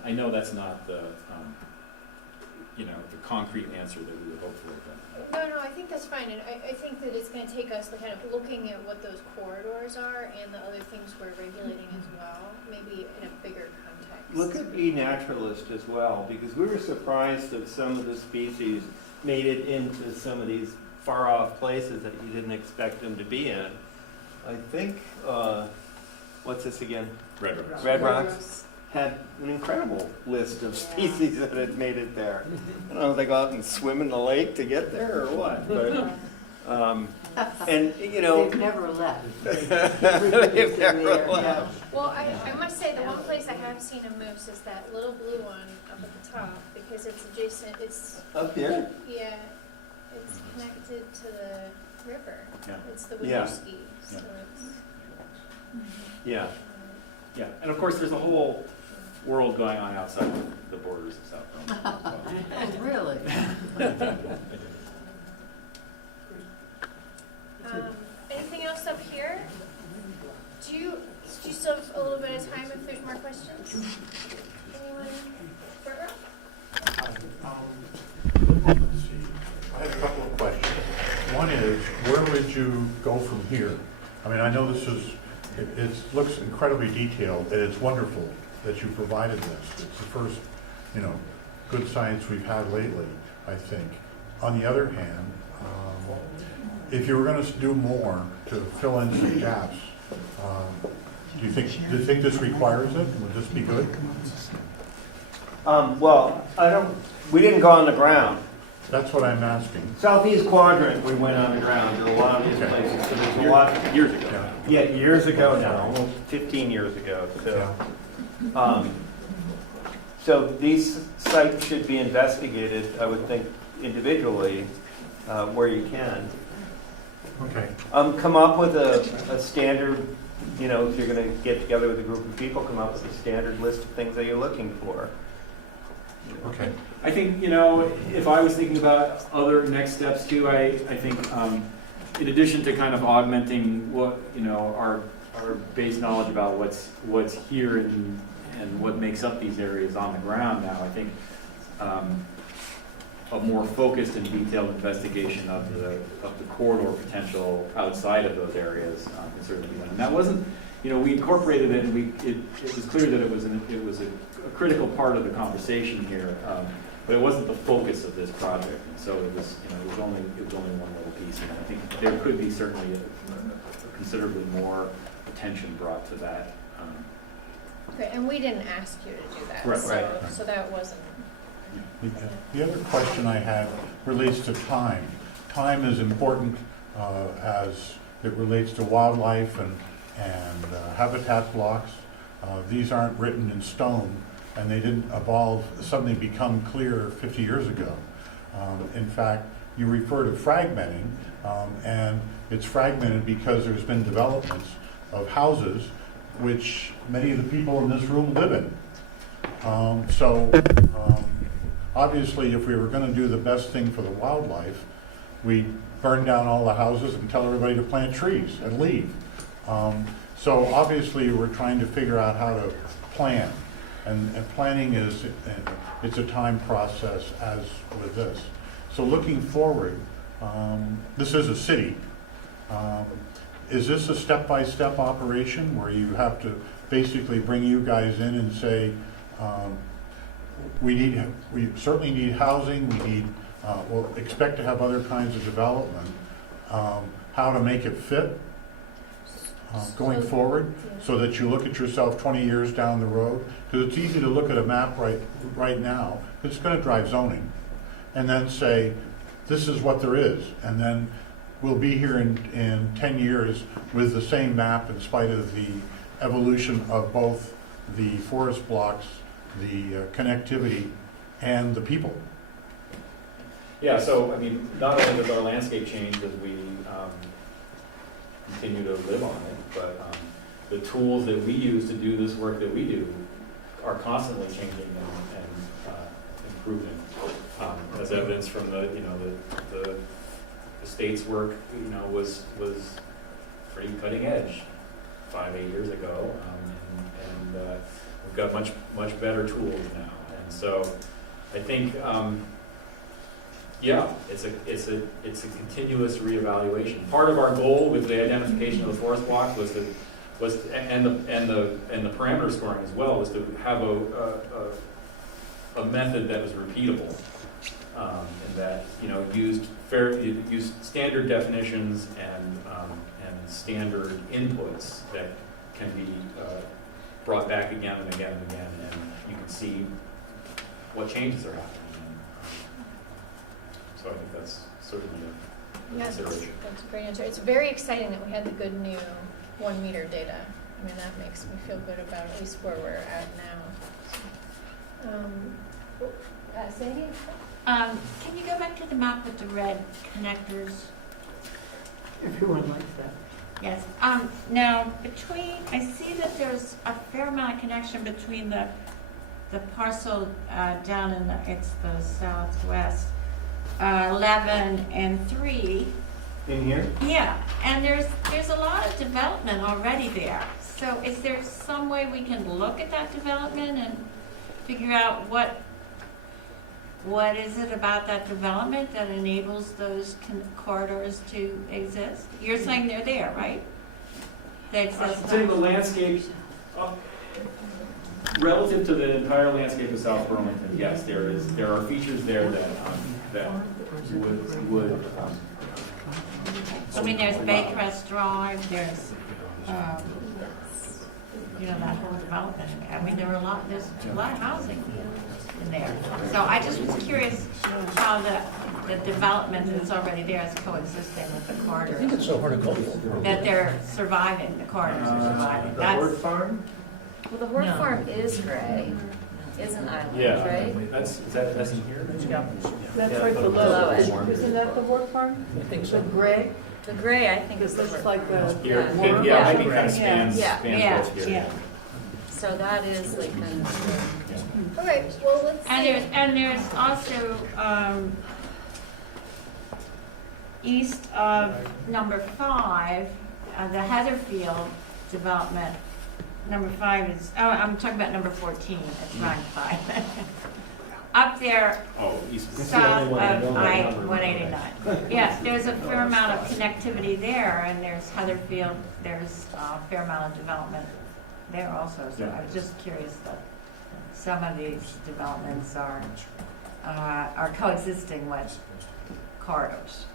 I know that's not the the concrete answer that we would hope for. But No, I think that's fine, and I think that it's gonna take us kind of looking at what those corridors are and the other things we're regulating as well, maybe in a bigger context. Look at eNaturalist as well, because we were surprised that some of the species made it into some of these far-off places that you didn't expect them to be in. I think, what's this again? Red Rocks. Red Rocks had an incredible list of species that had made it there. I don't know if they go out and swim in the lake to get there or what, but, and, They've never left. they've never left. Well, I must say, the one place I have seen a moose is that little blue one up at the top, because it's adjacent, it's, Up here? yeah, it's connected to the river. Yeah. It's the Yeah. Winooski, so it's. Yeah. Yeah, and of course, there's a whole world going on outside the borders of South Carolina. Really? Anything else up here? Do you still have a little bit of time if there's more questions? Anyone? Front row? Let's see. I have a couple of questions. One is, where would you go from here? I mean, I know this is, it looks incredibly detailed, and it's wonderful that you provided this. It's the first, good science we've had lately, I think. On the other hand, if you were going to do more to fill in some gaps, do you think this requires it? Would this be good? Well, we didn't go on the ground. That's what I'm asking. Southeast quadrant, we went on the ground to a lot of these places, so there's a lot. Years ago. Yeah, years ago now, almost 15 years ago, so. So these sites should be investigated, I would think, individually, where you can. Okay. Come up with a standard, if you're going to get together with a group of people, come up with a standard list of things that you're looking for. Okay. I think, if I was thinking about other next steps too, I think in addition to kind of augmenting what, our base knowledge about what's here and what makes up these areas on the ground now, I think a more focused and detailed investigation of the corridor potential outside of those areas can certainly be done. And that wasn't, we incorporated it, and it was clear that it was a critical part of the conversation here, but it wasn't the focus of this project. And so it was only one little piece. And I think there could be certainly a considerably more attention brought to that. Okay, and we didn't ask you to do that, Right. so that wasn't. The other question I had relates to time. Time is important as it relates to wildlife and habitat blocks. These aren't written in stone, and they didn't evolve, suddenly become clear 50 years ago. In fact, you refer to fragmenting, and it's fragmented because there's been developments of houses which many of the people in this room live in. Obviously, if we were going to do the best thing for the wildlife, we'd burn down all the houses and tell everybody to plant trees and leave. So obviously, we're trying to figure out how to plan. And planning it's a time process as with this. So looking forward, this is a city. Is this a step-by-step operation where you have to basically bring you guys in and say, we certainly need housing, we'll expect to have other kinds of development, how to make it fit going forward, so that you look at yourself 20 years down the road? Because it's easy to look at a map right now, it's going to drive zoning, and then say, this is what there is. And then we'll be here in 10 years with the same map in spite of the evolution of both the forest blocks, the connectivity, and the people. Yeah, so, I mean, not only does our landscape change as we continue to live on it, but the tools that we use to do this work that we do are constantly changing and improving. As evidence from the, you know, the state's work, you know, was pretty cutting edge 5-8 years ago, and we've got much better tools now. And so, I think, yeah, it's a continuous reevaluation. Part of our goal with the identification of the forest block was and the parameter scoring as well, was to have a method that was repeatable, and that, you know, used standard definitions and standard inputs that can be brought back again and again and again, and you can see what changes are happening. So I think that's certainly a consideration. That's a great answer. It's very exciting that we had the good new 1 meter data. I mean, that makes me feel good about at least where we're at now. Sandy? Can you go back to the map with the red connectors? Everyone likes that. Yes. Now, I see that there's a fair amount of connection between the parcel down in it's the southwest, 11 and 3. In here? Yeah, and there's a lot of development already there. So is there some way we can look at that development and figure out what is it about that development that enables those corridors to exist? You're saying they're there, right? They exist. I'd say the landscape, relative to the entire landscape of South Burlington, yes, there are features there that would. I mean, there's Baycrest Drive, there's, you know, that whole development. I mean, there's a lot of housing in there. So I just was curious how the development that's already there is coexisting with the corridors. I think it's so horticultural. That they're surviving, the corridors are surviving. The Hort Farm? Well, the Hort No. Farm is gray, isn't Island, Yeah, right? that's in here? That's Yeah, right but below it's it. warm. Isn't that the work farm? I think The so. gray? The gray, I think, is This the looks Hort like Farm. the. Yeah, warm yeah, farm. maybe kind of spans Yeah. both here. Yeah. So that is like kind of. Okay, well, let's see. And there's also, east of number 5, the Heatherfield development. Number 5 is, I'm talking about number 14, it's not 5. Up there, Oh, east. south of I-189. Yes, there's a fair amount of connectivity there, and there's Heatherfield, there's a fair amount of development there also. So I was just curious that some of these developments are coexisting with corridors.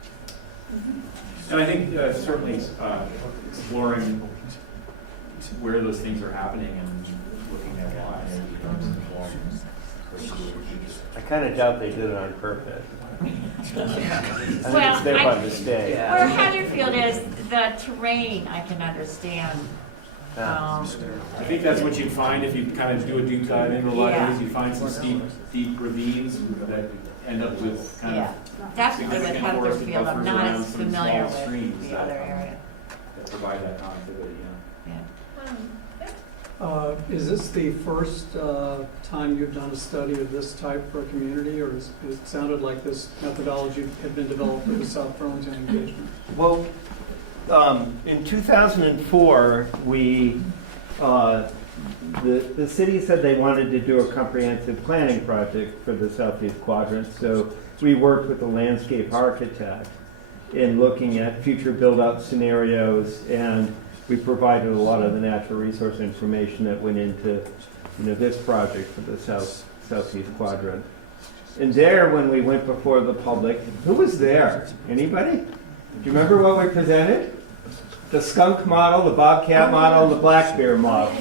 And I think certainly exploring where those things are happening and looking at why. I kind of doubt they did it on purpose. I think Well, it's there by mistake. Where Heatherfield is, the terrain I can understand. I think that's what you'd find if you kind of do a deep dive into a lot of these. You find some deep ravines that end up with kind of Definitely with significant forested Heatherfield, I'm buffers not around as some familiar small with streams the other area. that provide that connectivity. Is this the first time you've done a study of this type for a community, or it sounded like this methodology had been developed for the South Burlington engagement? Well, in 2004, the city said they wanted to do a comprehensive planning project for the southeast quadrant, so we worked with a landscape architect in looking at future build-out scenarios, and we provided a lot of the natural resource information that went into, this project for the southeast quadrant. And there, when we went before the public, who was there? Anybody? Do you remember what we presented? The skunk model, the bobcat model, the black bear model.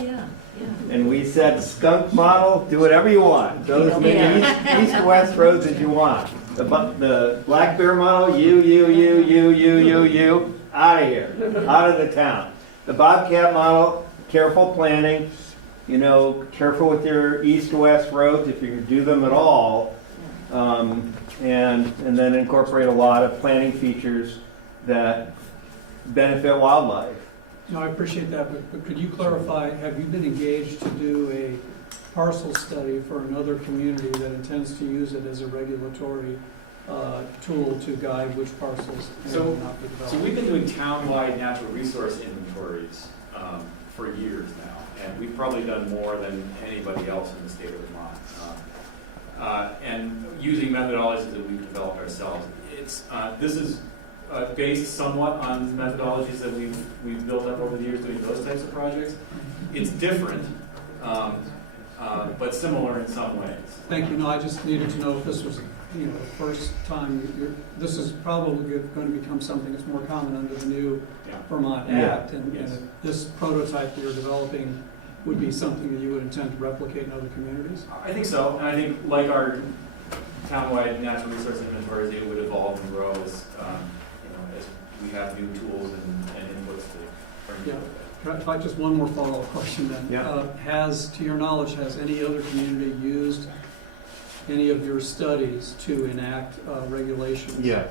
And we said, skunk model, do whatever you want. Build as many east-west roads as you want. The black bear model, you, out of here, out of the town. The bobcat model, careful planning, you know, careful with your east-west roads if you do them at all, and then incorporate a lot of planning features that benefit wildlife. No, I appreciate that, but could you clarify, have you been engaged to do a parcel study for another community that intends to use it as a regulatory tool to guide which parcels may So, not be developed? so we've been doing town-wide natural resource inventories for years now, and we've probably done more than anybody else in the state of Vermont. And using methodologies that we've developed ourselves. This is based somewhat on methodologies that we've built up over the years doing those types of projects. It's different, but similar in some ways. Thank you. No, I just needed to know if this was, the first time this is probably going to become something that's more common under the new Vermont Act, and if this prototype that you're developing would be something that you would intend to replicate in other communities? I think so, and I think like our town-wide natural resource inventories, it would evolve and grow as as we have new tools and inputs to bring to it. If I just one more follow-up question then. Yeah. To your knowledge, has any other community used any of your studies to enact regulations? Yes,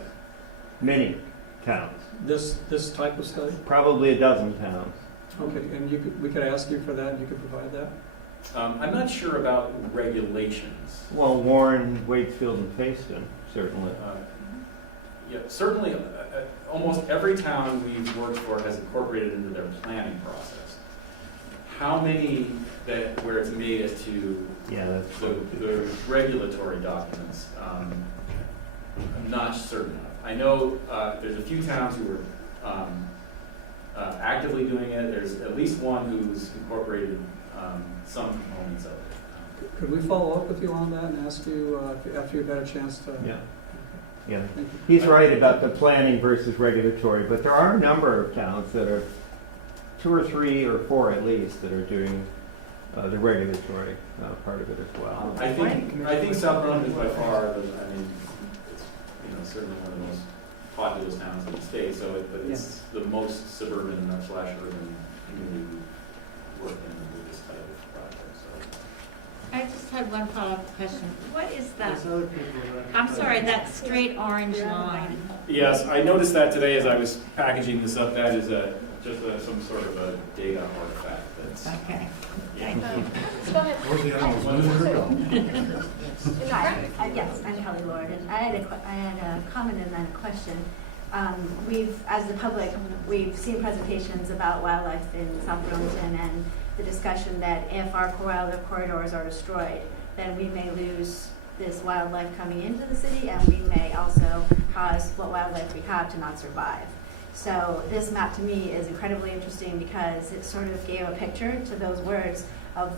many towns. This type of study? Probably a dozen towns. Okay, and we could ask you for that, and you could provide that? I'm not sure about regulations. Well, Warren, Wakefield, and Facein, certainly. Certainly, almost every town we've worked for has incorporated into their planning process. How many where it's made it to the regulatory documents, I'm not certain of. I know there's a few towns who are actively doing it. There's at least one who's incorporated some components of it. Could we follow up with you on that and ask you after you've had a chance to? Yeah, he's right about the planning versus regulatory, but there are a number of towns that are 2 or 3 or 4 at least that are doing the regulatory part of it as well. I think South Burlington is by far, it's certainly one of the most populous towns in the state. But it's the most suburban / urban community we work in with this type of project. So. I just had one follow-up question. What is that? I'm sorry, that straight orange line. Yes, I noticed that today as I was packaging this up. That is some sort of a data artifact. That's okay. Yeah. Go ahead. Hi, yes, I'm Kelly Lord, and I had a comment and then a question. As the public, we've seen presentations about wildlife in South Burlington and the discussion that if our wildlife corridors are destroyed, then we may lose this wildlife coming into the city, and we may also cause what wildlife we have to not survive. So this map to me is incredibly interesting because it sort of gave a picture to those words of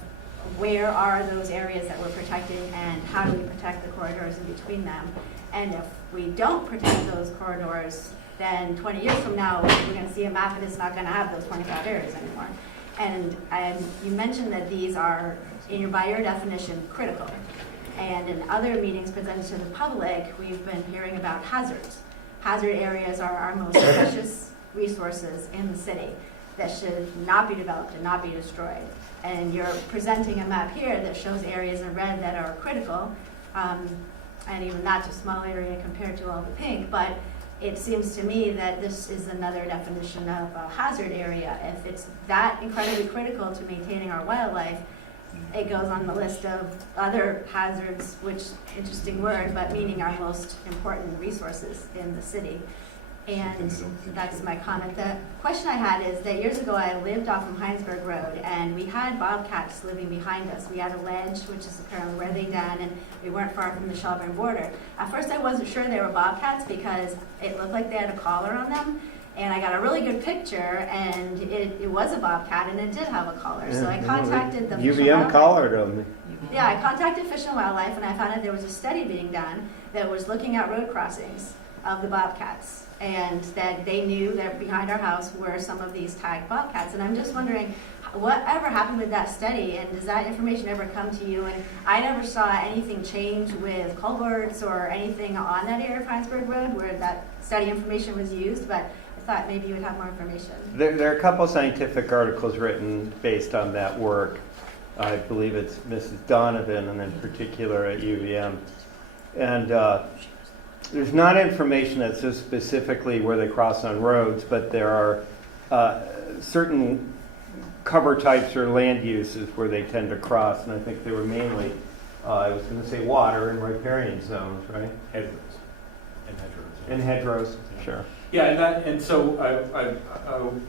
where are those areas that we're protecting and how do we protect the corridors in between them. And if we don't protect those corridors, then 20 years from now, we're going to see a map and it's not going to have those 25 areas anymore. And you mentioned that these are, by your definition, critical. And in other meetings presented to the public, we've been hearing about hazards. Hazard areas are our most precious resources in the city that should not be developed and not be destroyed. And you're presenting a map here that shows areas in red that are critical, and even that's a small area compared to all the pink, but it seems to me that this is another definition of a hazard area. If it's that incredibly critical to maintaining our wildlife, it goes on the list of other hazards, which, interesting word, but meaning our most important resources in the city. And that's my comment. The question I had is that years ago I lived off of Heinsberg Road, and we had bobcats living behind us. We had a ledge, which is apparently where they den, and we weren't far from the Shelburne border. At first I wasn't sure they were bobcats because it looked like they had a collar on them. And I got a really good picture, and it was a bobcat, and it did have a collar. So I contacted the Fish and UVM Wildlife. collared them. Yeah, I contacted Fish and Wildlife, and I found out there was a study being done that was looking at road crossings of the bobcats, and that they knew that behind our house were some of these tagged bobcats. And I'm just wondering, whatever happened with that study, and does that information ever come to you? And I never saw anything change with culverts or anything on that area of Heinsberg Road where that study information was used, but I thought maybe you would have more information. There are a couple scientific articles written based on that work. I believe it's Mrs. Donovan, and in particular at UVM. And there's not information that says specifically where they cross on roads, but there are certain cover types or land uses where they tend to cross, and I think they were mainly, I was going to say water and riparian zones, right? Hedgerows. And hedgerows. And hedgerows, sure. Yeah, and so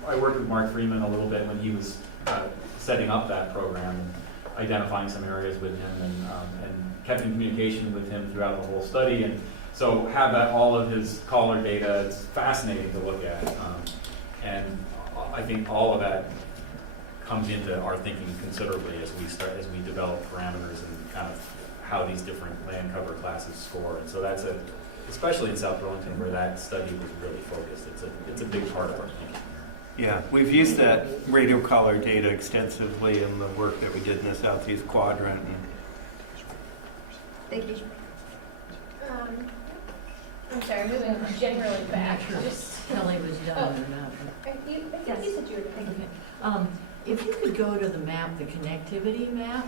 I worked with Mark Freeman a little bit when he was setting up that program, and identifying some areas with him, and kept in communication with him throughout the whole study. And so have all of his caller data. It's fascinating to look at, and I think all of that comes into our thinking considerably as we develop parameters and kind of how these different land cover classes score. And so that's especially in South Burlington where that study was really focused. It's a big part of our thinking. Yeah, we've used that radio collar data extensively in the work that we did in the Southeast Quadrant. Thank you. I'm sorry, moving generally back. Sure. Just, Kelly was done or not. I think you said you were thinking. Okay. If you could go to the map, the connectivity map.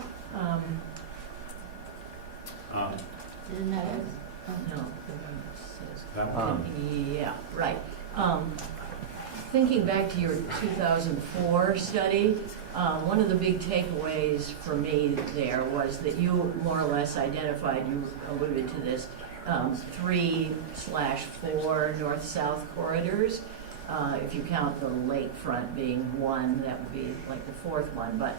Isn't that it? No, the one that says. That one? Yeah, right. Thinking back to your 2004 study, one of the big takeaways for me there was that you more or less identified, you alluded to this, 3/4 north-south corridors. If you count the lakefront being one, that would be like the fourth one. But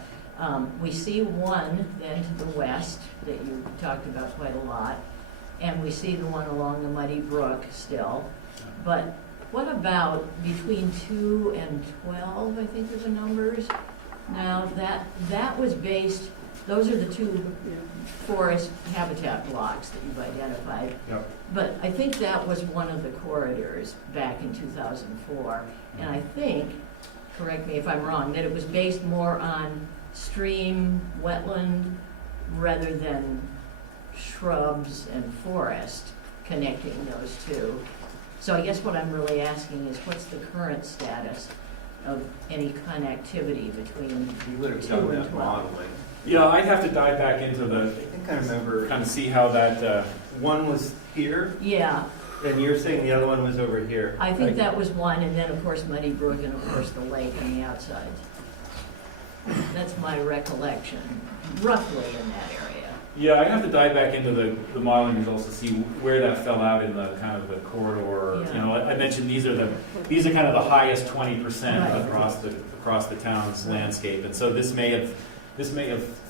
we see one then to the west that you talked about quite a lot, and we see the one along the Muddy Brook still. But what about between 2 and 12, I think are the numbers? Now, that was based, those are the two forest habitat blocks that you've identified. Yep. But I think that was one of the corridors back in 2004. And I think, correct me if I'm wrong, that it was based more on stream, wetland, rather than shrubs and forest connecting those two. So I guess what I'm really asking is, what's the current status of any connectivity between 2 and 12? Yeah, I'd have to dive back into the. I think I remember. Kind of see how that. One was here. Yeah. And you're saying the other one was over here. I think that was one, and then of course Muddy Brook, and of course the lake on the outside. That's my recollection, roughly in that area. Yeah, I'd have to dive back into the modeling results to see where that fell out in the kind of the corridor. Yeah. You know, I mentioned these are kind of the highest 20% Right. across the town's landscape, and so this may have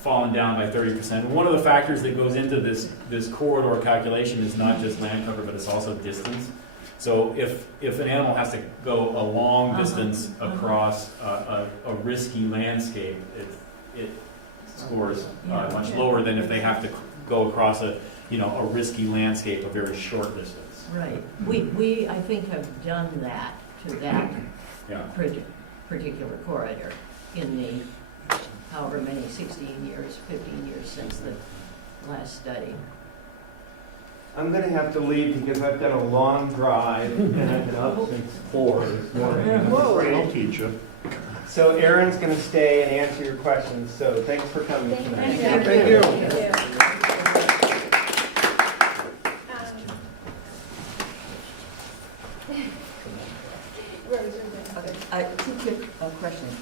fallen down by 30%. One of the factors that goes into this corridor calculation is not just land cover, but it's also distance. So if an animal has to go a long distance across a risky landscape, it scores much lower than if they have to go across a risky landscape a very short distance. Right. We I think have done that to that particular corridor in the however many 16 years, 15 years since the last study. I'm going to have to leave because I've got a long drive and I've been up since 4 this morning. I'll teach you. So Aaron's going to stay and answer your questions. So thanks for coming tonight. Thank you. Two quick questions.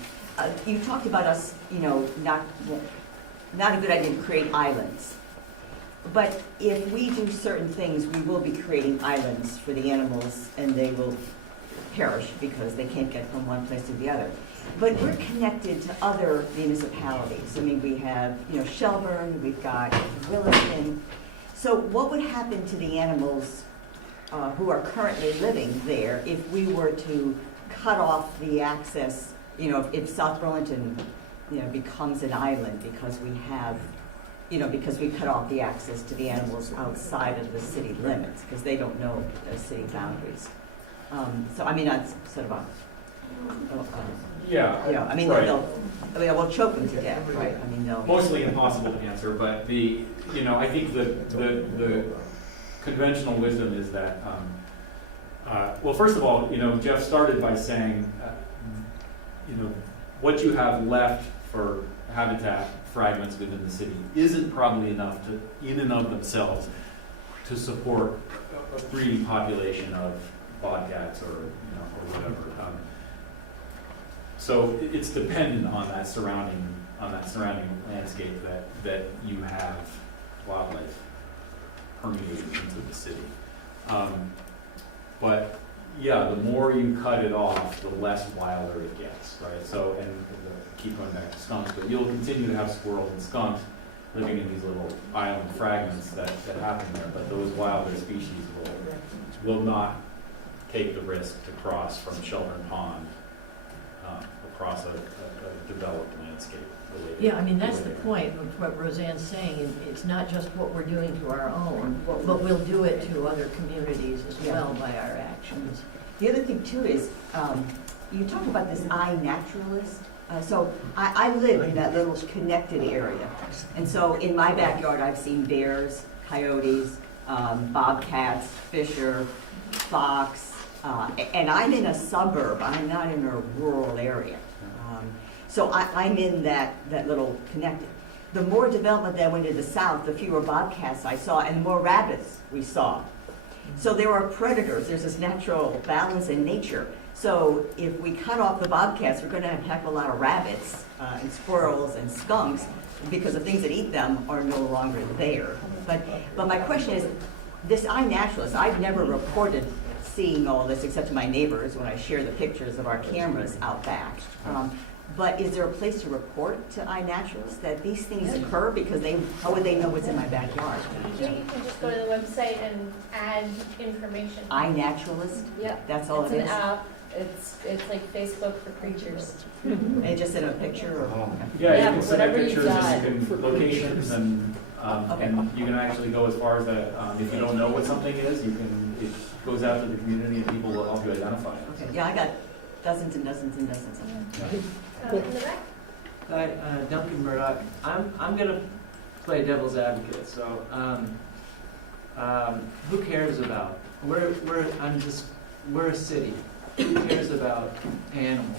You talked about us, not a good idea to create islands. But if we do certain things, we will be creating islands for the animals, and they will perish because they can't get from one place to the other. But we're connected to other municipalities. I mean, we have, Shelburne, we've got Burlington. So what would happen to the animals who are currently living there if we were to cut off the access, if South Burlington, becomes an island because we have, because we cut off the access to the animals outside of the city limits because they don't know the city boundaries. So, I mean, that's sort of a Yeah. You know, I mean, right. I won't choke them to death, right? I mean, they'll. Mostly impossible to answer, but I think the conventional wisdom is that, well, first of all, Jeff started by saying, what you have left for habitat fragments within the city isn't probably enough to, in and of themselves, to support a breeding population of bobcats or whatever. So it's dependent on that surrounding landscape that you have wildlife permeating into the city. But yeah, the more you cut it off, the less wilder it gets, right? So, and keep going back to skunks, but you'll continue to have squirrels and skunks living in these little island fragments that happen there, but those wilder species will not take the risk to cross from Shelburne Pond across a developed landscape. Yeah, I mean, that's the point of what Roseanne's saying. It's not just what we're doing to our own, but we'll do it to other communities as well by our actions. The other thing too is, you talk about this iNaturalist. So I live in that little connected area. And so in my backyard, I've seen bears, coyotes, bobcats, fisher, fox, and I'm in a suburb. I'm not in a rural area. So I'm in that little connected. The more development that went to the south, the fewer bobcats I saw and the more rabbits we saw. So there are predators. There's this natural balance in nature. So if we cut off the bobcats, we're going to have a heck of a lot of rabbits and squirrels and skunks because the things that eat them are no longer there. But my question is, this iNaturalist, I've never reported seeing all this except to my neighbors when I share the pictures of our cameras out back. But is there a place to report to iNaturalist that these things occur? Because how would they know what's in my backyard? You can just go to the website and add information. iNaturalist? Yep. That's all it is? It's an app. It's like Facebook for creatures. And just in a picture or? Yeah, you Yeah, can send whatever you've pictures got. and you can locations and you can actually go as far as that. If you don't know what something is, it goes out to the community and people will help you identify it. Okay, yeah, I got dozens and dozens and dozens of them. In the back? Hi, Duncan Murdoch. I'm gonna play devil's advocate. So, who cares about? We're a city. Who cares about animals?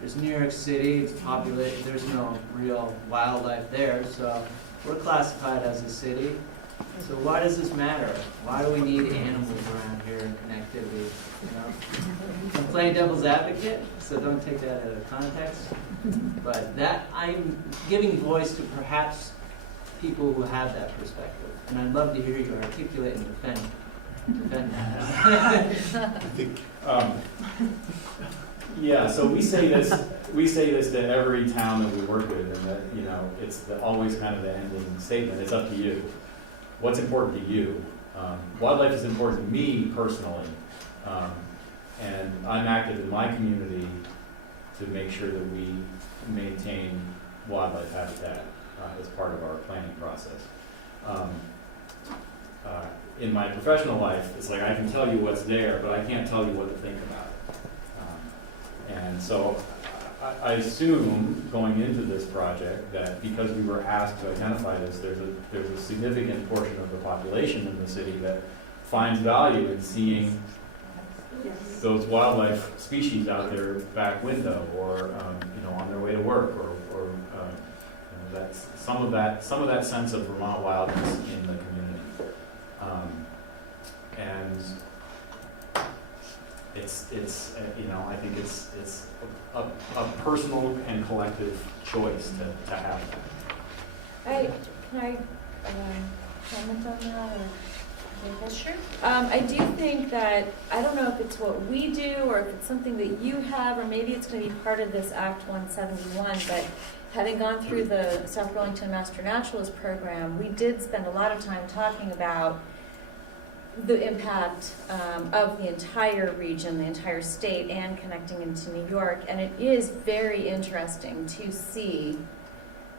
There's New York City. It's populated. There's no real wildlife there. So we're classified as a city. So why does this matter? Why do we need animals around here and connectivity? I'm playing devil's advocate, so don't take that out of context. But that I'm giving voice to perhaps people who have that perspective, and I'd love to hear you articulate and defend that. Yeah, so we say this to every town that we work with, and that it's always kind of the ending statement. It's up to you. What's important to you? Wildlife is important to me personally, and I'm active in my community to make sure that we maintain wildlife habitat as part of our planning process. In my professional life, it's like I can tell you what's there, but I can't tell you what to think about it. And so I assume going into this project that because we were asked to identify this, there's a significant portion of the population in the city that finds value in seeing those wildlife species out their back window, or on their way to work, or that's some of that sense of Vermont wildness in the community, and it's I think it's a personal and collective choice to have that. Can I comment on that? Sure. I do think that, I don't know if it's what we do or if it's something that you have, or maybe it's going to be part of this Act 171, but having gone through the South Burlington Master Naturalist program, we did spend a lot of time talking about the impact of the entire region, the entire state, and connecting into New York. And it is very interesting to see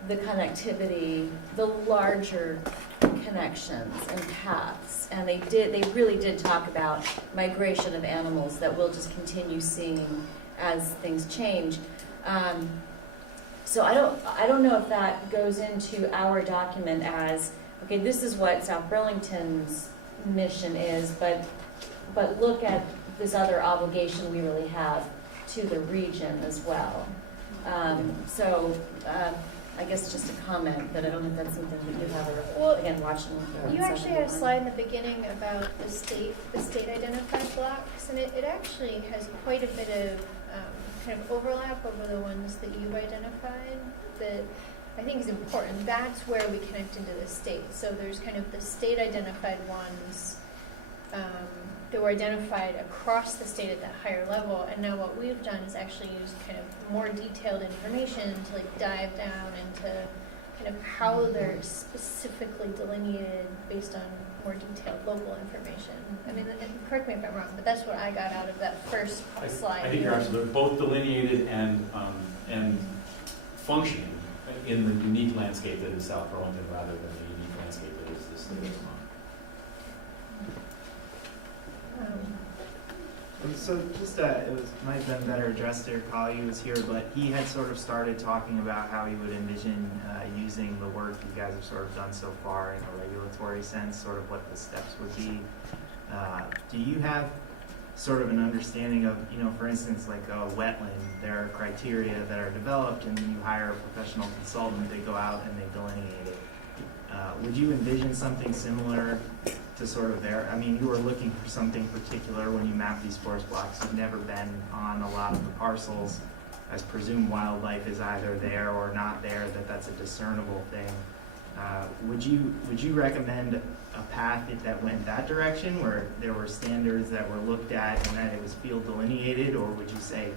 the connectivity, the larger connections and paths. And they really did talk about migration of animals that we'll just continue seeing as things change. So I don't know if that goes into our document as, okay, this is what South Burlington's mission is, but look at this other obligation we really have to the region as well. I guess just a comment, but I don't know if that's something that you have, or again, watching. You actually had a slide in the beginning about the state identified blocks, and it actually has quite a bit of kind of overlap over the ones that you've identified that I think is important. That's where we connect into the state. So there's kind of the state identified ones that were identified across the state at that higher level, and now what we've done is actually use kind of more detailed information to like dive down into kind of how they're specifically delineated based on more detailed local information. I mean, correct me if I'm wrong, but that's what I got out of that first slide. I think you're absolutely, both delineated and functioning in the unique landscape that is South Burlington rather than the unique landscape that is the state of Vermont. So just, might have been better addressed to your colleague who was here, but he had sort of started talking about how he would envision using the work you guys have sort of done so far in a regulatory sense, sort of what the steps would be. Do you have sort of an understanding of, for instance, like a wetland, there are criteria that are developed and then you hire a professional consultant, they go out and they delineate it. Would you envision something similar to sort of there? I mean, you were looking for something particular when you map these forest blocks. You've never been on a lot of the parcels. I presume wildlife is either there or not there, that's a discernible thing. Would you recommend a path that went that direction, where there were standards that were looked at and that it was field delineated, or would you say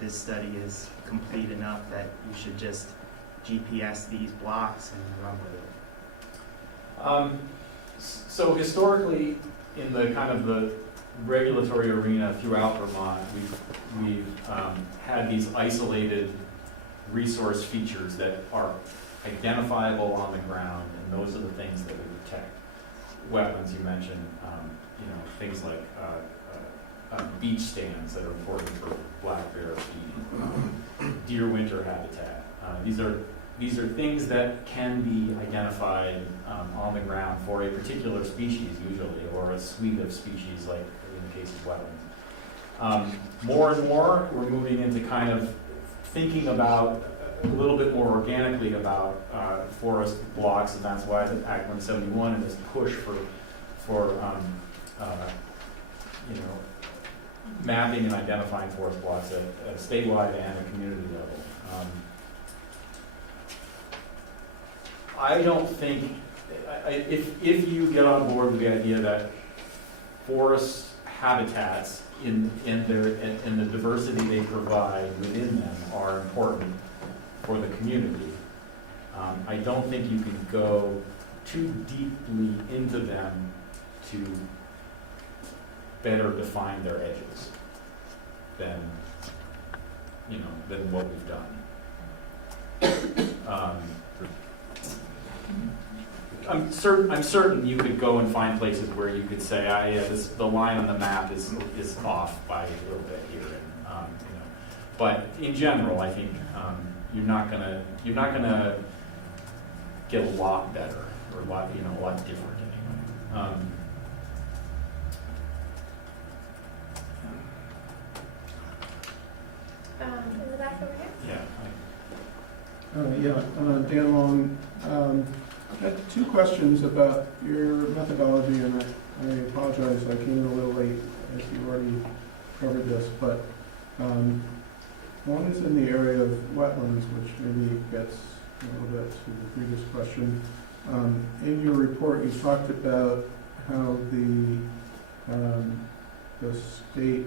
this study is complete enough that you should just GPS these blocks and run with it? So historically, in the kind of the regulatory arena throughout Vermont, we've had these isolated resource features that are identifiable on the ground, and those are the things that we protect. Wetlands, you mentioned, things like beach stands that are important for black bear feeding, deer winter habitat. These are things that can be identified on the ground for a particular species usually, or a suite of species like in the case of wetlands. More and more, we're moving into kind of thinking about a little bit more organically about forest blocks, and that's why the Act 171 and this push for mapping and identifying forest blocks at a statewide and a community level. I don't think, if you get on board with the idea that forest habitats in the diversity they provide within them are important for the community, I don't think you can go too deeply into them to better define their edges than what we've done. I'm certain you could go and find places where you could say, the line on the map is off by a little bit here, and but in general, I think you're not gonna get a lot better or a lot different anyway. In the back over here? Yeah. Dan Long. I had two questions about your methodology, and I apologize, I came in a little late if you already covered this, but one is in the area of wetlands, which maybe gets a little bit to the previous question. In your report, you talked about how the state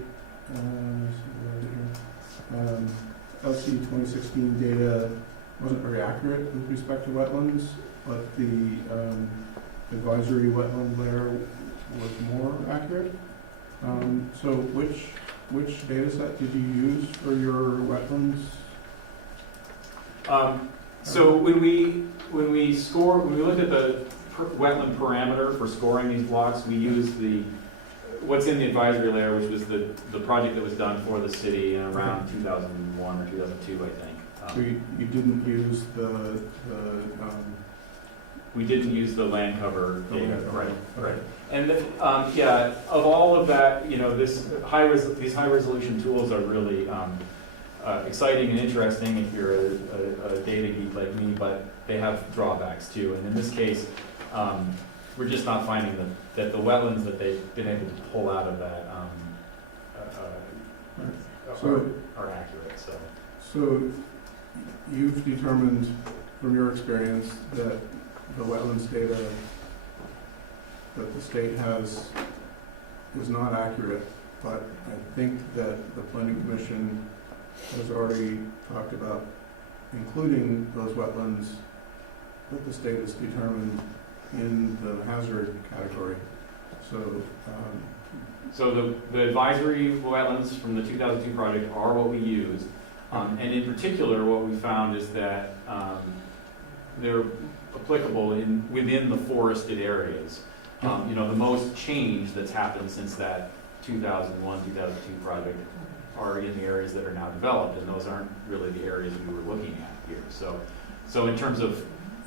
LC 2016 data wasn't very accurate with respect to wetlands, but the advisory wetland layer was more accurate. So which data set did you use for your wetlands? So when we looked at the wetland parameter for scoring these blocks, we used what's in the advisory layer, which was the project that was done for the city in around 2001 or 2002, I think. So you didn't use we didn't use the land cover data, okay. right. And yeah, of all of that, these high resolution tools are really exciting and interesting if you're a data geek like me, but they have drawbacks too. And in this case, we're just not finding that the wetlands that they've been able to pull out of that are accurate. So you've determined from your experience that the wetlands data that the state has is not accurate, but I think that the Planning Commission has already talked about including those wetlands that the state has determined in the hazard category. So the advisory wetlands from the 2002 project are what we use. And in particular, what we found is that they're applicable within the forested areas. The most change that's happened since that 2001, 2002 project are in the areas that are now developed, and those aren't really the areas we were looking at here. So in terms of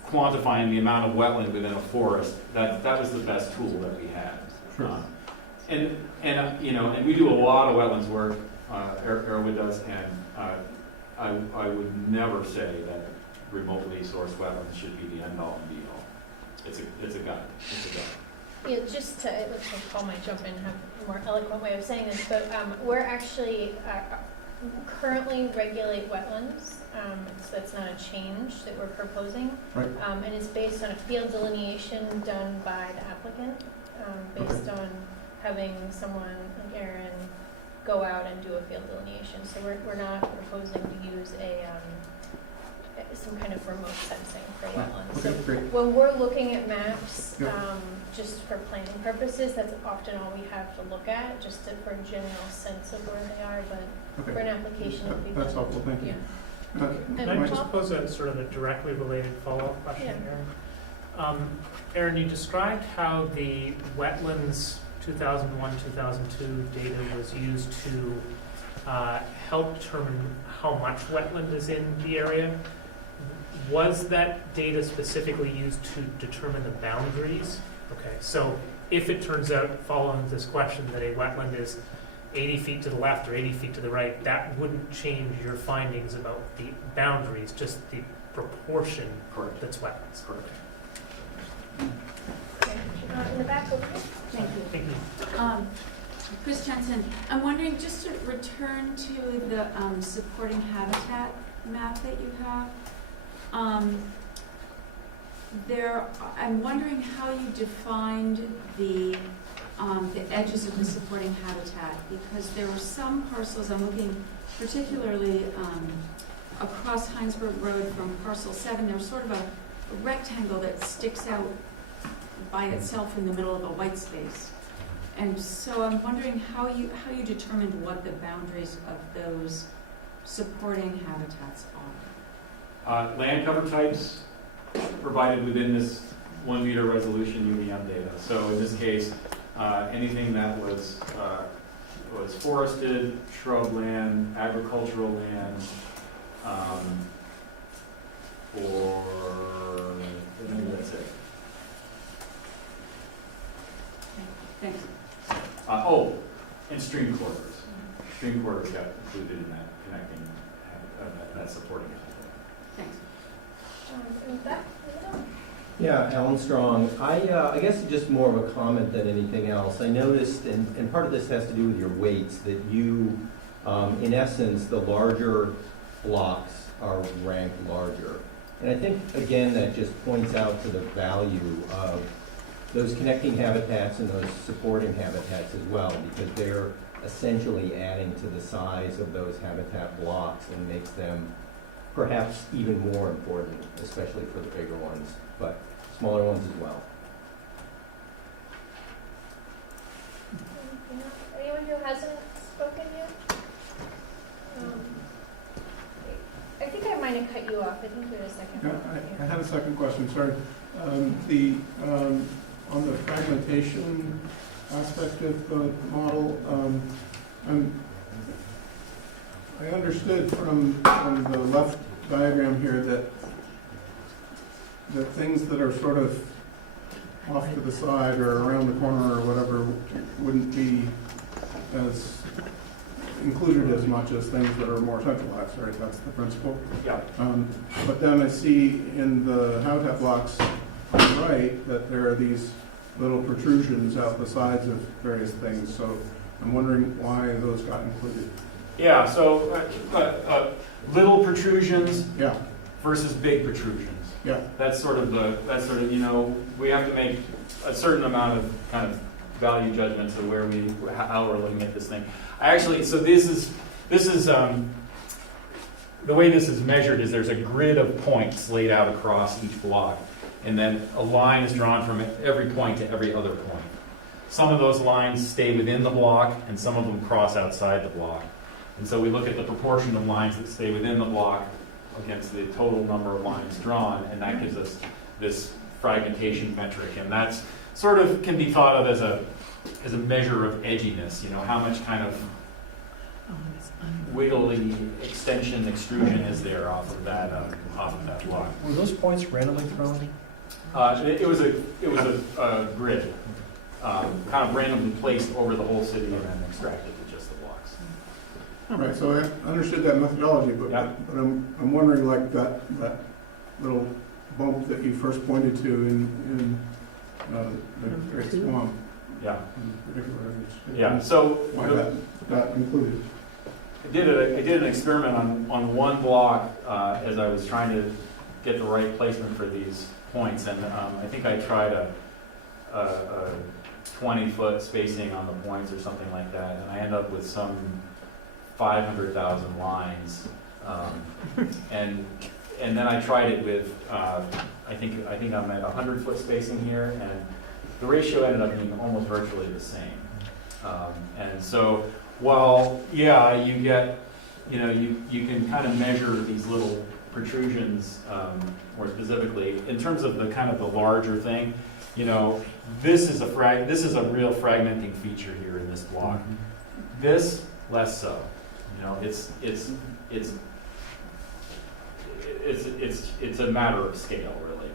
quantifying the amount of wetland within a forest, that was the best tool that we had. Sure. And we do a lot of wetlands work, Arrowwood does, and I would never say that remotely sourced wetlands should be the end all and be all. It's a guide. It's a guide. Yeah, just to, it looks like Paul might jump in and have a more eloquent way of saying this, but we're actually currently regulate wetlands. So that's not a change that we're proposing. Right. And it's based on a field delineation done by the applicant, based on having someone like Aaron go out and do a field delineation. So we're not proposing to use some kind of remote sensing for wetlands. Okay, So great. when we're looking at maps, Yep. just for planning purposes, that's often all we have to look at, just for a general sense of where they are, but Okay. for an application, it'd be That's good. helpful, thank you. Yeah. Can I just pose a sort of a directly related follow-up question, Yeah. Aaron? Aaron, you described how the wetlands 2001, 2002 data was used to help determine how much wetland is in the area. Was that data specifically used to determine the boundaries? Okay, so if it turns out, following this question, that a wetland is 80 feet to the left or 80 feet to the right, that wouldn't change your findings about the boundaries, just the proportion that's wetlands. Correct. Okay. In the back over here. Thank you. Thank you. Chris Jensen, I'm wondering, just to return to the supporting habitat map that you have, I'm wondering how you defined the edges of the supporting habitat, because there were some parcels, I'm looking particularly across Heinsberg Road from parcel 7, there's sort of a rectangle that sticks out by itself in the middle of a white space. And so I'm wondering how you determined what the boundaries of those supporting habitats are. Land cover types provided within this 1 meter resolution UVM data. So in this case, anything that was forested, shrubland, agricultural land, or I think that's it. Thanks. And stream corridors. Stream corridors got included in that connecting, that supporting it. Thanks. In the back. Yeah, Alan Strong. I guess just more of a comment than anything else. I noticed, and part of this has to do with your weights, that you, in essence, the larger blocks are ranked larger. And I think, again, that just points out to the value of those connecting habitats and those supporting habitats as well, because they're essentially adding to the size of those habitat blocks and makes them perhaps even more important, especially for the bigger ones, but smaller ones as well. Anyone who hasn't spoken yet? I think I might have cut you you off. I think we had a second. Yeah, I had a second question, sorry. On the fragmentation aspect of the model, I understood from the left diagram here that things that are sort of off to the side or around the corner or whatever wouldn't be as included as much as things that are more centralized, right? That's the principle. Yeah. But then I see in the habitat blocks on the right that there are these little protrusions out the sides of various things. So I'm wondering why those got included. Yeah, so little protrusions Yeah. versus big protrusions. Yeah. That's sort of, you know, we have to make a certain amount of kind of value judgments of how we're looking at this thing. So this is the way this is measured is there's a grid of points laid out across each block, and then a line is drawn from every point to every other point. Some of those lines stay within the block, and some of them cross outside the block. And so we look at the proportion of lines that stay within the block against the total number of lines drawn, and that gives us this fragmentation metric. And that's sort of can be thought of as a measure of edginess, you know, how much kind of wiggly extrusion is there off of that block. Were those points randomly thrown? It was a grid, kind of randomly placed over the whole city and then extracted to just the blocks. Right, so I understood that methodology, but I'm wondering, like that little bump that you first pointed to in the Great Swamp. Yeah. In particular. Yeah. So why that included? I did an experiment on one block as I was trying to get the right placement for these points, and I think I tried a 20-foot spacing on the points or something like that, and I ended up with some 500,000 lines, and then I tried it with I think I'm at 100-foot spacing here, and the ratio ended up being almost virtually the same. And so while you get, you know, you can kind of measure these little protrusions more specifically in terms of the kind of the larger thing, you know, this is a real fragmenting feature here in this block. This less so. You know, it's a matter of scale, really.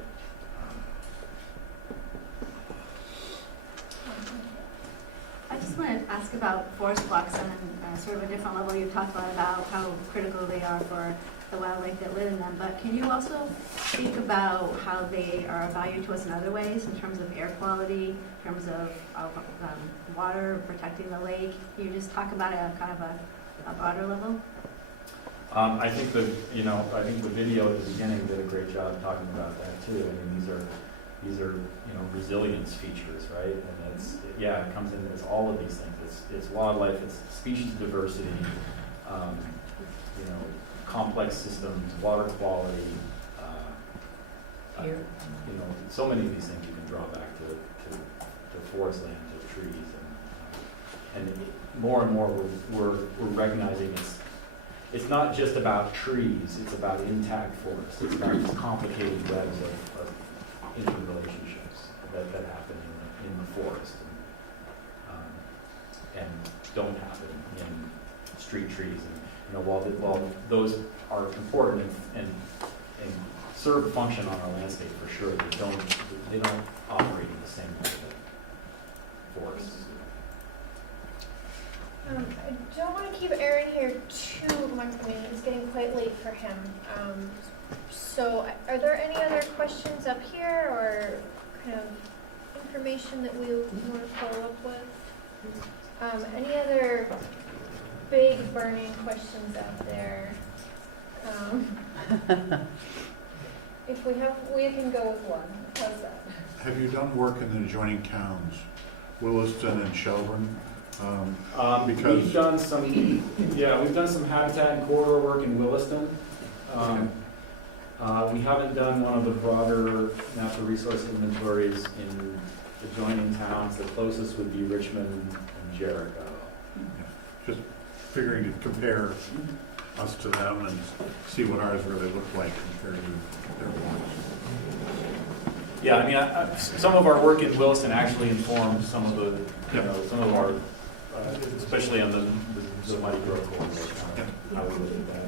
I just wanted to ask about forest blocks on sort of a different level. You talked a lot about how critical they are for the wildlife that live in them, but can you also speak about how they are of value to us in other ways, in terms of air quality, in terms of water, protecting the lake? Can you just talk about it at kind of a broader level? I think the video at the beginning did a great job talking about that too. I mean, these are resilience features, right? And it comes in as all of these things. It's wildlife, it's species diversity, complex systems, water quality. So many of these things you can draw back to forest land, to trees, and more and more we're recognizing it's not just about trees, it's about intact forests. It's about these complicated webs of interrelationships that happen in the forest and don't happen in street trees. And while those are important and serve a function on our landscape for sure, they don't operate in the same way that forests. I don't want to keep Aaron here too much. I mean, it's getting quite late for him. So are there any other questions up here or kind of information that we want to follow up with? Any other big burning questions out there? If we have, we can go with one. How's that? Have you done work in the adjoining towns, Williston and Shelburne? Because we've done some habitat and corridor work in Williston. We haven't done one of the broader natural resource inventories in adjoining towns. The closest would be Richmond and Jericho. Just figuring to compare us to them and see what ours really look like compared to their ones. Yeah, I mean, some of our work in Williston actually informed some of the, some of our, especially on the mighty growth corridor. How we look at that.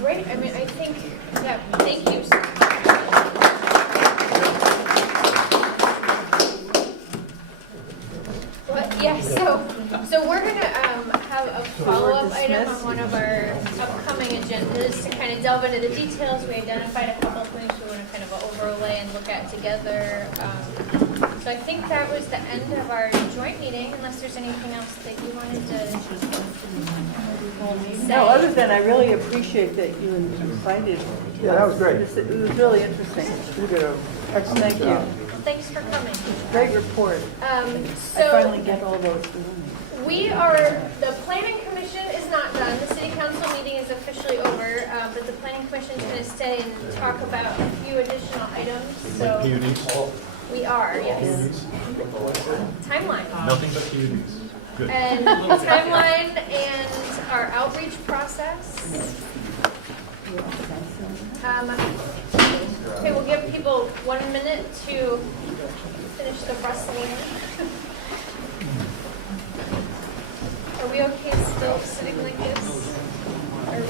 Great, I mean, I think, yeah, thank you. What, yeah, so we're gonna have a follow-up item on one of our upcoming agendas to kind of delve into the details. We identified a couple of things we want to kind of overlay and look at together. So I think that was the end of our joint meeting, unless there's anything else that you wanted to say. No, other than I really appreciate that you invited. Yeah, that was great. It was really interesting. You did a excellent Thank job. Thanks for coming. Great report. I finally get all those. The planning commission is not done. The city council meeting is officially over, but the planning commission is going to stay and talk about a few additional items. So we are, yes. Timeline. Nothing but PUDs. Good. And timeline and our outreach process. Okay, we'll give people 1 minute to finish the rustling. Are we okay still sitting like this? Are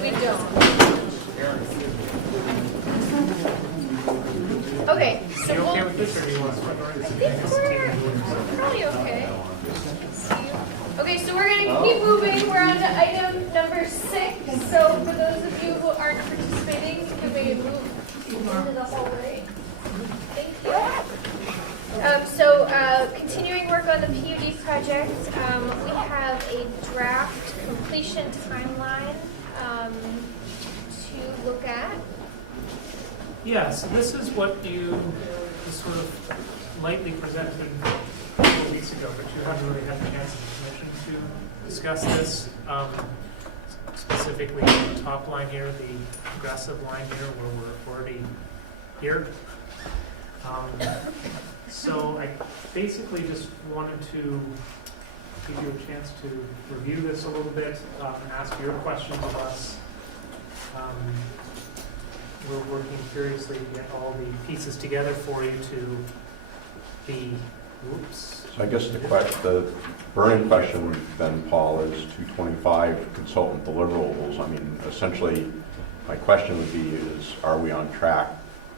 we don't. Okay, so Are you we'll, okay with this, or do you want to start? I think we're probably okay. Okay, so we're going to keep moving. We're on to item number 6. So for those of you who aren't participating, can we move into the hallway? Thank you. Continuing work on the PUD project, we have a draft completion timeline to look at. Yeah, so this is what you sort of lightly presented a couple weeks ago, but you haven't really had the chance of the commission to discuss this. Specifically, the top line here, the progressive line here, where we're already here. So I basically just wanted to give you a chance to review this a little bit, ask your questions of us. We're working furiously to get all the pieces together for you to be, oops. So I guess the burning question then, Paul, is 225 consultant deliverables. I mean, essentially, my question would be is, are we on track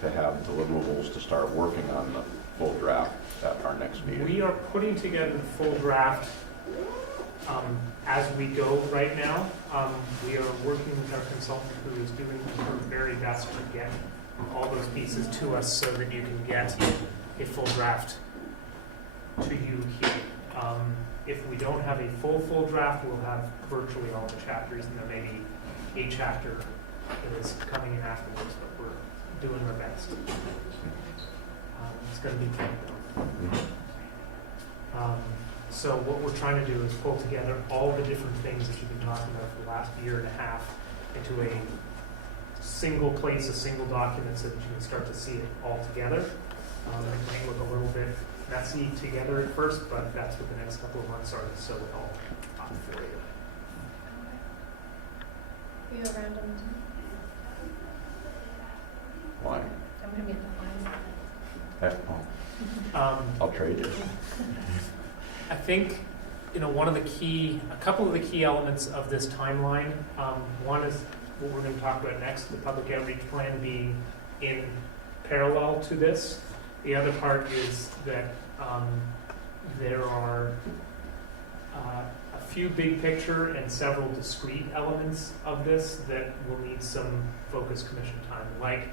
to have deliverables to start working on the full draft at our next meeting? We are putting together the full draft as we go right now. We are working with our consultant who is doing her very best to get all those pieces to us so that you can get a full draft to you here. If we don't have a full draft, we'll have virtually all the chapters, and there may be a chapter that is coming in afterwards, but we're doing our best. It's going to be technical. So what we're trying to do is pull together all the different things that you've been talking about for the last year and a half into a single place, a single document, so that you can start to see it all together. It may look a little bit messy together at first, but that's what the next couple of months are to sew it all up for you. Are you around on Why? I'm going to be at the line. I'll trade you. I think, a couple of the key elements of this timeline, one is what we're going to talk about next, the public outreach plan being in parallel to this. The other part is that there are a few big picture and several discrete elements of this that will need some focus commission time, like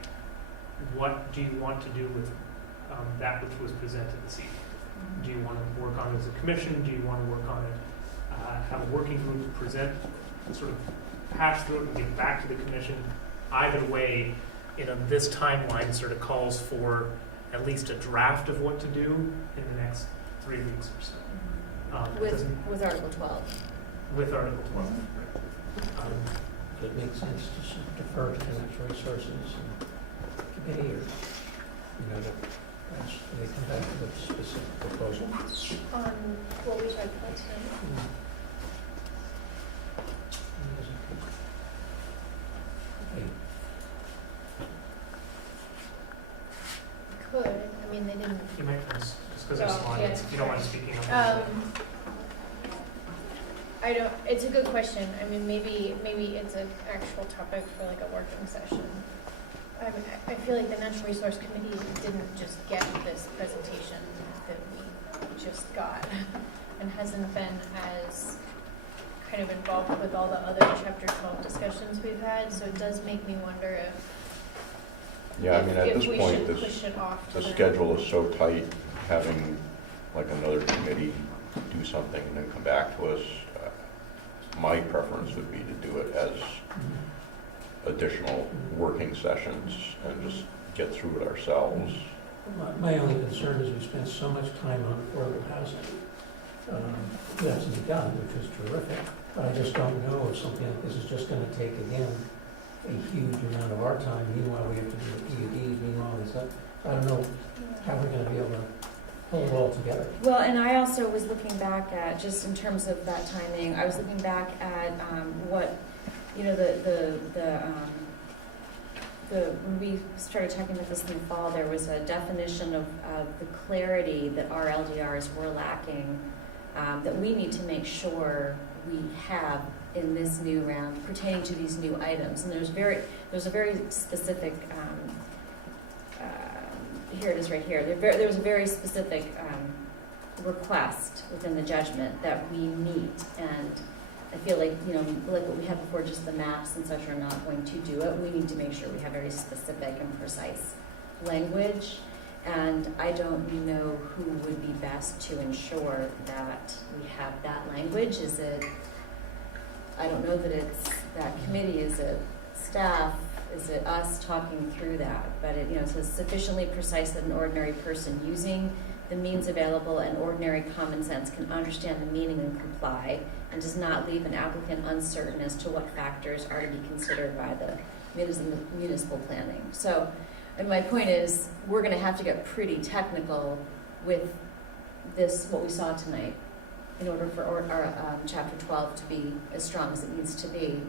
what do you want to do with that which was presented this evening? Do you want to work on it as a commission? Do you want to work on it, have a working group present, sort of pass through it and get back to the commission? Either way, this timeline sort of calls for at least a draft of what to do in the next 3 weeks or so. With Article 12. With Article 12. It makes sense to defer to natural resources and committee or, they come back with a specific proposal. On what we talked about tonight. Could, I mean, they didn't. You might just because there's some Oh, audience, yeah. if you don't mind speaking up. I don't, it's a good question. I mean, maybe it's an actual topic for like a working session. I feel like the Natural Resource Committee didn't just get this presentation that we just got and hasn't been as kind of involved with all the other Chapter 12 discussions we've had, so it does make me wonder Yeah, I mean, at this we point, should this, push it off to the the- schedule is so tight, having like another committee do something and then come back to us, my preference would be to do it as additional working sessions and just get through it ourselves. My only concern is we spent so much time on affordable housing. That's to be done, which is terrific, but I just don't know if something like this is just gonna take, again, a huge amount of our time. Meanwhile, we have to do the PUDs, meanwhile, it's not, I don't know how we're gonna be able to pull it all together. Well, and I also was looking back at, just in terms of that timing, I was looking back at what, you know, when we started talking about this in the fall, there was a definition of the clarity that our LDRs were lacking, that we need to make sure we have in this new round pertaining to these new items. And there's a very specific, here it is right here, there was a very specific request within the judgment that we meet, and I feel like, you know, like what we had before, just the maps and such are not going to do it. We need to make sure we have very specific and precise language, and I don't know who would be best to ensure that we have that language. Is it, I don't know that it's that committee, is it staff, is it us talking through that? But it, you know, it says sufficiently precise that an ordinary person using the means available and ordinary common sense can understand the meaning and comply, and does not leave an applicant uncertain as to what factors are to be considered by the municipal planning. So, and my point is, we're going to have to get pretty technical with this, what we saw tonight, in order for our Chapter 12 to be as strong as it needs to be.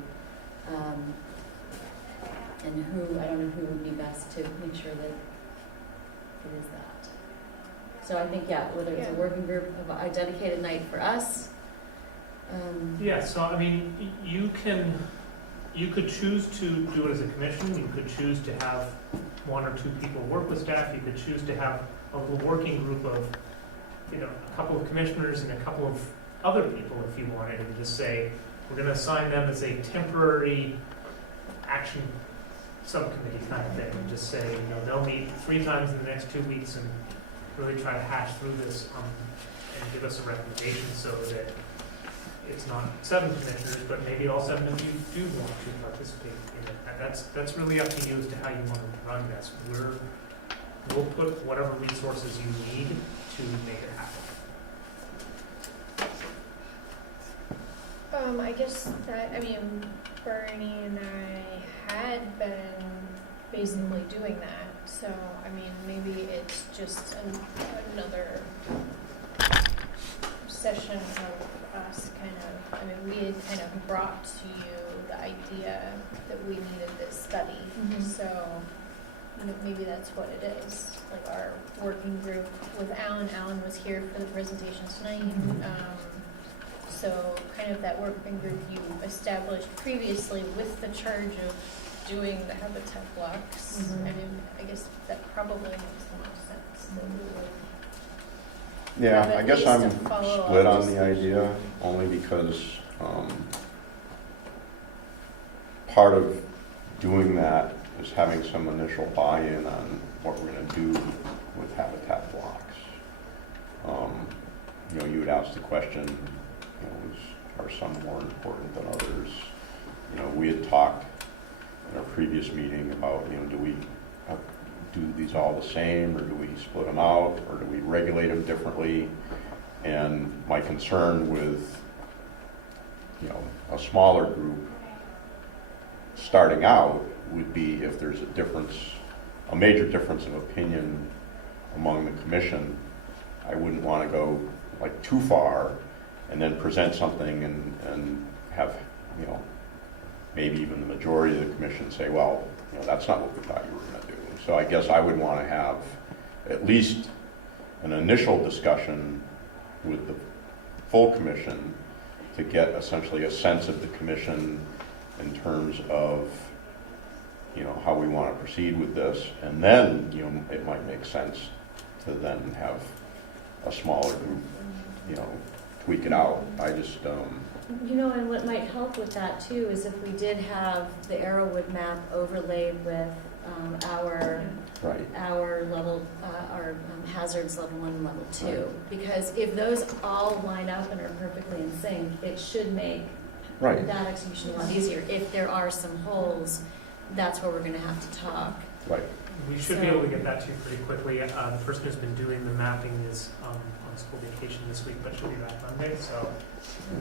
And who, I don't know who would be best to make sure that it is that. So I think, yeah, whether it's a working group, a dedicated night for us. Yeah, so I mean, you could choose to do it as a commission. You could choose to have one or two people work with staff. You could choose to have a little working group of, you know, a couple of commissioners and a couple of other people if you wanted, and just say, we're going to assign them as a temporary action subcommittee kind of thing, and just say, you know, they'll meet 3 times in the next 2 weeks and really try to hash through this and give us a recommendation so that it's not 7 commissioners, but maybe all 7 of you do want to participate in it. That's really up to you as to how you want to run this. We'll put whatever resources you need to make it happen. I guess that, I mean, Bernie and I had been basically doing that, so, I mean, maybe it's just another session of us kind of, I mean, we had kind of brought to you the idea that we needed this study, so maybe that's what it is, like our working group with Alan. Alan was here for the presentation tonight. So kind of that working group you established previously with the charge of doing the habitat blocks. I mean, I guess that probably makes the most sense that we would. Yeah, I guess I'm split on the those idea, only because part of doing that is having some initial buy-in on what we're going to do with habitat blocks. You know, you would ask the question, you know, are some more important than others? You know, we had talked in our previous meeting about, you know, do we do these all the same, or do we split them out, or do we regulate them differently? And my concern with, you know, a smaller group starting out would be if there's a difference, a major difference of opinion among the commission, I wouldn't want to go like too far and then present something and have, you know, maybe even the majority of the commission say, well, you know, that's not what we thought you were going to do. So I guess I would want to have at least an initial discussion with the full commission to get essentially a sense of the commission in terms of, you know, how we want to proceed with this. And then, you know, it might make sense to then have a smaller group, you know, tweak it out. I just, You know, and what might help with that too is if we did have the Arrowwood map overlaid with our level, our hazards level 1 and level 2. Right. Because if those all line up and are perfectly in sync, it should make Right. that execution a lot easier. If there are some holes, that's where we're going to have to talk. Right. We should be able to get that to you pretty quickly. The person who's been doing the mapping is on school vacation this week, but she'll be back Monday, so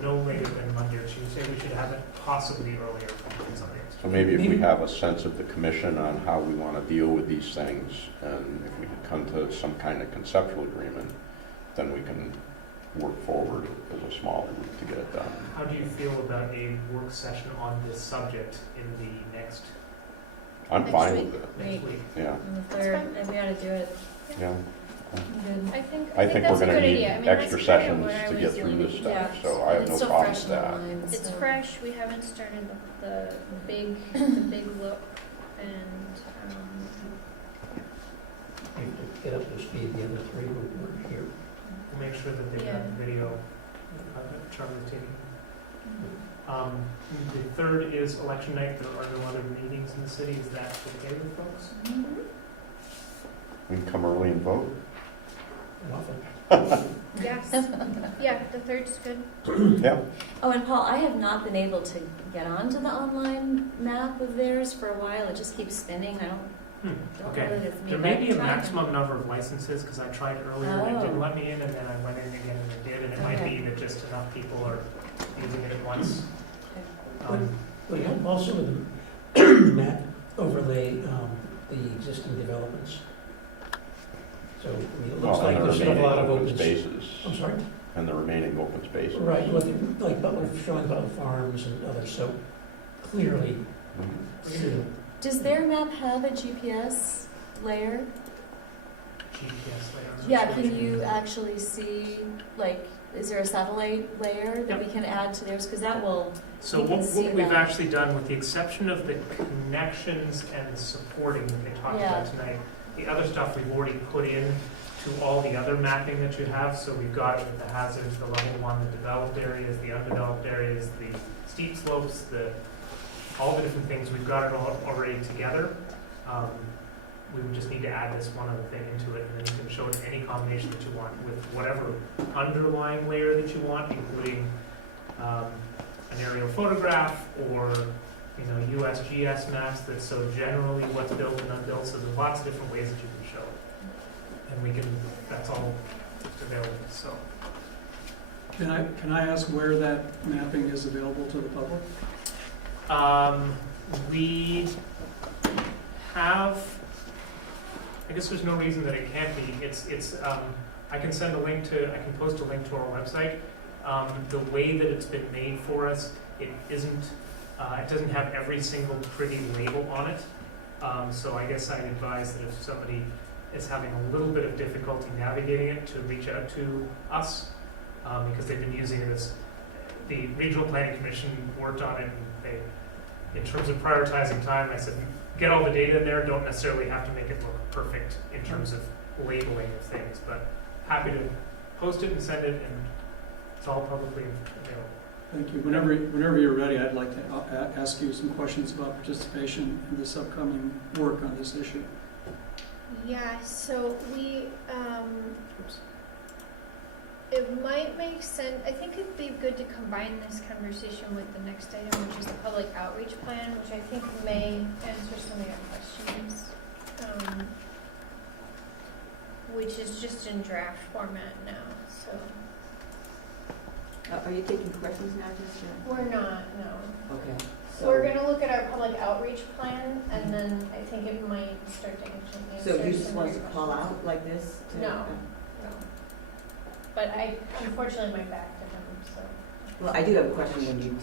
no later than Monday or Tuesday. We should have it possibly earlier from Sunday. So maybe if we have a sense of the commission on how we want to deal with these things, and if we could come to some kind of conceptual agreement, then we can work forward as a smaller group to get it done. How do you feel about a work session on this subject in the next? I'm fine with it. Next week. Yeah. On the 3rd, and we ought to do it. Yeah. Good. I think I think that's we're a going to good need idea. I mean, extra that's kind of sessions what I to was get through doing. this stuff, Yeah. so I have It's no so problem fresh with in the that. minds, It's so. fresh, we haven't started the big look, and, You have to get up to speed, the other 3 were here. We'll make sure that they've got the video Charlie's taking. The 3rd is election night. There are no other meetings in the city. Is that okay with folks? We can come early and vote. yes, yeah, the 3rd's good. Yeah. Oh, and Paul, I have not been able to get onto the online map of theirs for a while. It just keeps spinning. I don't know Okay. that it's me. There may be a maximum number of licenses, because I tried earlier and it didn't Oh. let me in, and then I went in again and it did, and it might Okay. be that just enough people are using it at once. Would it help also with the map overlay the existing developments? So I mean, it looks like and the there's still a lot of remaining open spaces. I'm sorry? And the remaining open spaces. Right, like Butler, showing Butler Farms and others, so clearly, you know, Does their map have a GPS layer? GPS layout. Yeah, can you actually see, like, is there a satellite layer that Yep. we can add to theirs? Because that will, So you can what see we've that. actually done, with the exception of the connections and the supporting that they talked Yeah. about tonight, the other stuff we've already put in to all the other mapping that you have. So we've got it with the hazards, the level 1, the developed areas, the undeveloped areas, the steep slopes, all the different things. We've got it all already together. We would just need to add this one other thing into it, and then you can show it any combination that you want with whatever underlying layer that you want, including an aerial photograph or USGS maps that show generally what's built and unbuilt. So there's lots of different ways that you can show it, and that's all available. So Can I ask where that mapping is available to the public? we have. I guess there's no reason that it can't be. I can post a link to our website. The way that it's been made for us, it doesn't have every single pretty label on it. So I guess I'd advise that if somebody is having a little bit of difficulty navigating it, to reach out to us, because they've been using it as the Regional Planning Commission worked on it, and in terms of prioritizing time, I said, get all the data in there, don't necessarily have to make it look perfect in terms of labeling of things, but happy to post it and send it, and it's all publicly available. Thank you. Whenever you're ready, I'd like to ask you some questions about participation in this upcoming work on this issue. Yeah, so we, it might make sense, I think it'd be good to combine this conversation with the next item, which is the public outreach plan, which I think may answer some of your questions. Which is just in draft format now, so. Are you taking questions now, Jessica? We're not, no. Okay, So, We're gonna look at our public outreach plan, and then I think it might start to actually So answer you just some want of us to your call questions. out like this? No, no. But I unfortunately went back to him, so. Well, I do have a question when you,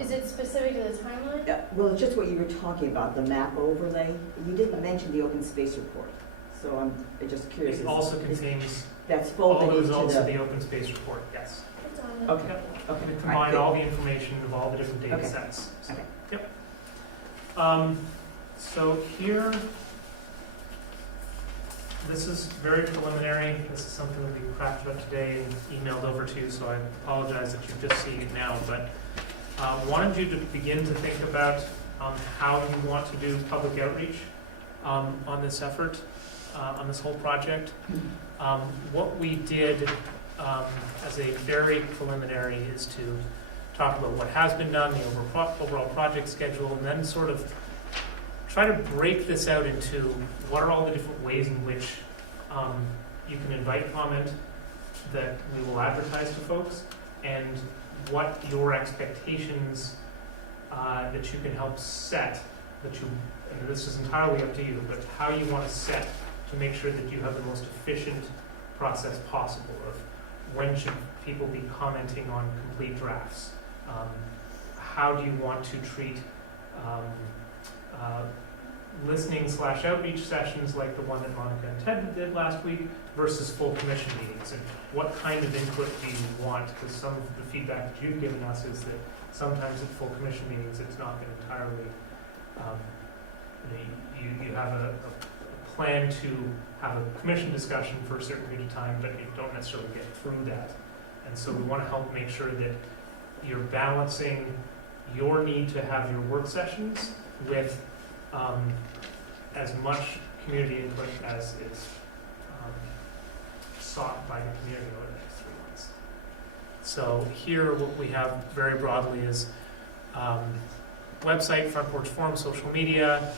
Is it specific to the timeline? Yeah, well, it's just what you were talking about, the map overlay. You didn't mention the open space report, so I'm just curious. It also contains That's all folded the into results of the. the open space report, yes. It's on Okay, it. okay. We all right, combine good. all the information of all the different data Okay. sets. Okay. Yep. So here, this is very preliminary. This is something that we crafted up today and emailed over to you, so I apologize that you're just seeing it now. But wanted you to begin to think about how you want to do public outreach on this effort, on this whole project. What we did as a very preliminary is to talk about what has been done, the overall project schedule, and then sort of try to break this out into what are all the different ways in which you can invite comment that we will advertise to folks, and what your expectations that you can help set, and this is entirely up to you, but how you want to set to make sure that you have the most efficient process possible of when should people be commenting on complete drafts. How do you want to treat listening/outreach sessions like the one that Monica and Ted did last week versus full commission meetings, and what kind of input do you want? Because some of the feedback that you've given us is that sometimes at full commission meetings it's not been entirely, you have a plan to have a commission discussion for a certain period of time, but you don't necessarily get through that. And so we want to help make sure that you're balancing your need to have your work sessions with as much community input as is sought by the community over the next 3 months. So here what we have very broadly is website, front porch forum, social media,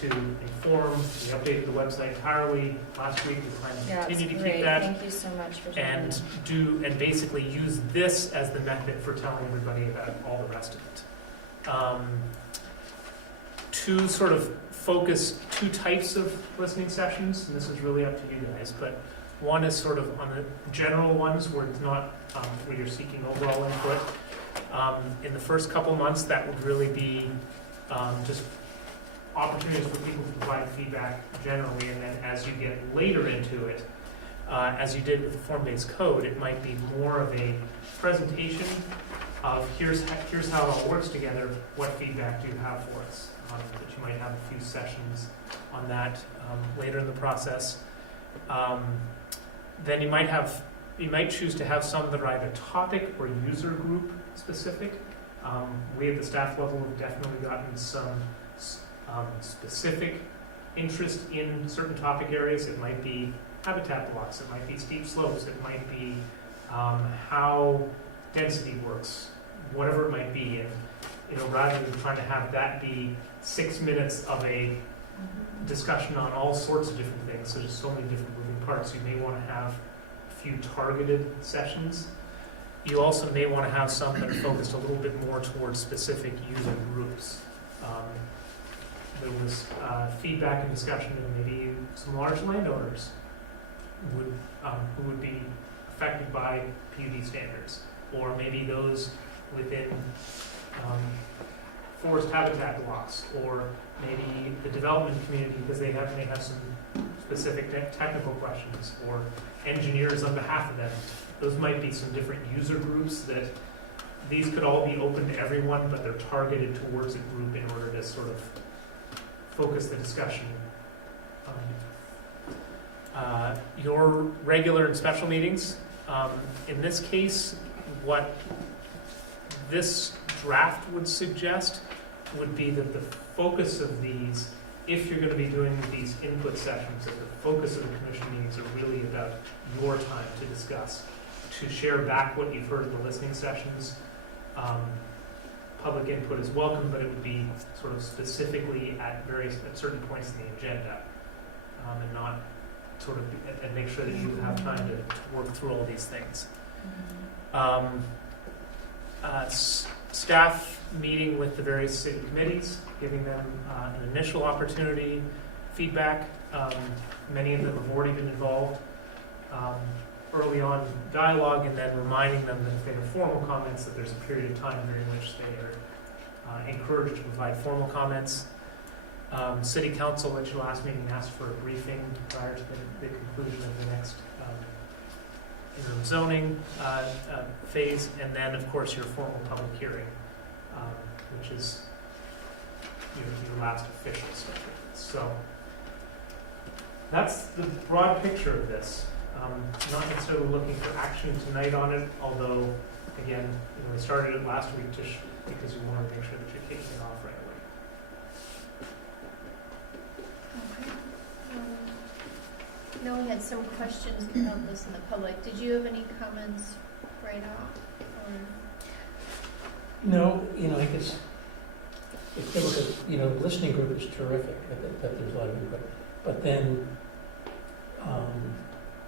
to inform. We updated the website entirely last week. We plan to continue to keep that. Thank you so much for doing that. And basically use this as the method for telling everybody about all the rest of it. To sort of focus two types of listening sessions, and this is really up to you guys, but one is sort of on the general ones where it's not where you're seeking overall input. In the first couple months, that would really be just opportunities for people to provide feedback generally, and then as you get later into it, as you did with the form-based code, it might be more of a presentation of here's how it all works together, what feedback do you have for us? That you might have a few sessions on that later in the process. Then you might choose to have some that are either topic or user group specific. We at the staff level have definitely gotten some specific interest in certain topic areas. It might be habitat blocks, it might be steep slopes, it might be how density works, whatever it might be. And rather than trying to have that be 6 minutes of a discussion on all sorts of different things, so there's so many different moving parts, you may want to have a few targeted sessions. You also may want to have some that are focused a little bit more towards specific user groups. There was feedback and discussion of maybe some large landowners who would be affected by PUD standards, or maybe those within forest habitat blocks, or maybe the development community because they may have some specific technical questions, or engineers on behalf of them. Those might be some different user groups that these could all be open to everyone, but they're targeted towards a group in order to sort of focus the discussion. Your regular and special meetings, in this case, what this draft would suggest would be that the focus of these, if you're going to be doing these input sessions, that the focus of the commission meetings are really about your time to discuss, to share back what you've heard in the listening sessions. Public input is welcome, but it would be sort of specifically at certain points in the agenda, and not sort of, and make sure that you have time to work through all these things. staff meeting with the various city committees, giving them an initial opportunity, feedback. Many of them have already been involved early on dialogue, and then reminding them that if they have formal comments, that there's a period of time during which they are encouraged to provide formal comments. City Council, at your last meeting, asked for a briefing prior to the conclusion of the next interim zoning phase, and then, of course, your formal public hearing, which is your last official schedule. So that's the broad picture of this. Not necessarily looking for action tonight on it, although, again, we started it last week because we wanted to make sure that you're kicking it off right away. I know we had some questions about this in the public. Did you have any comments right off? Or? No, I guess, if you look at, listening group is terrific, that there's a lot of input. But then,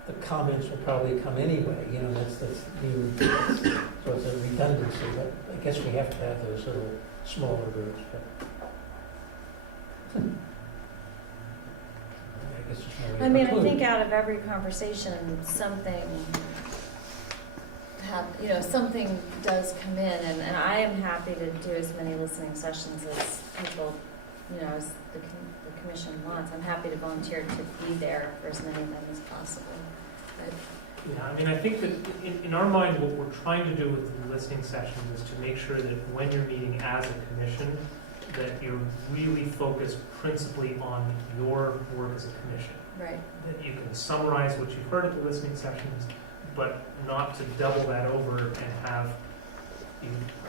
the comments will probably come anyway, so it's a redundancy, but I guess we have to have those little smaller groups, but. I think out of every conversation, something does come in, and I am happy to do as many listening sessions as people, as the commission wants. I'm happy to volunteer to be there for as many of them as possible. But I think that in our mind, what we're trying to do with the listening sessions is to make sure that when you're meeting as a commission, that you're really focused principally on your work as a commission. Right. That you can summarize what you've heard at the listening sessions, but not to double that over and have,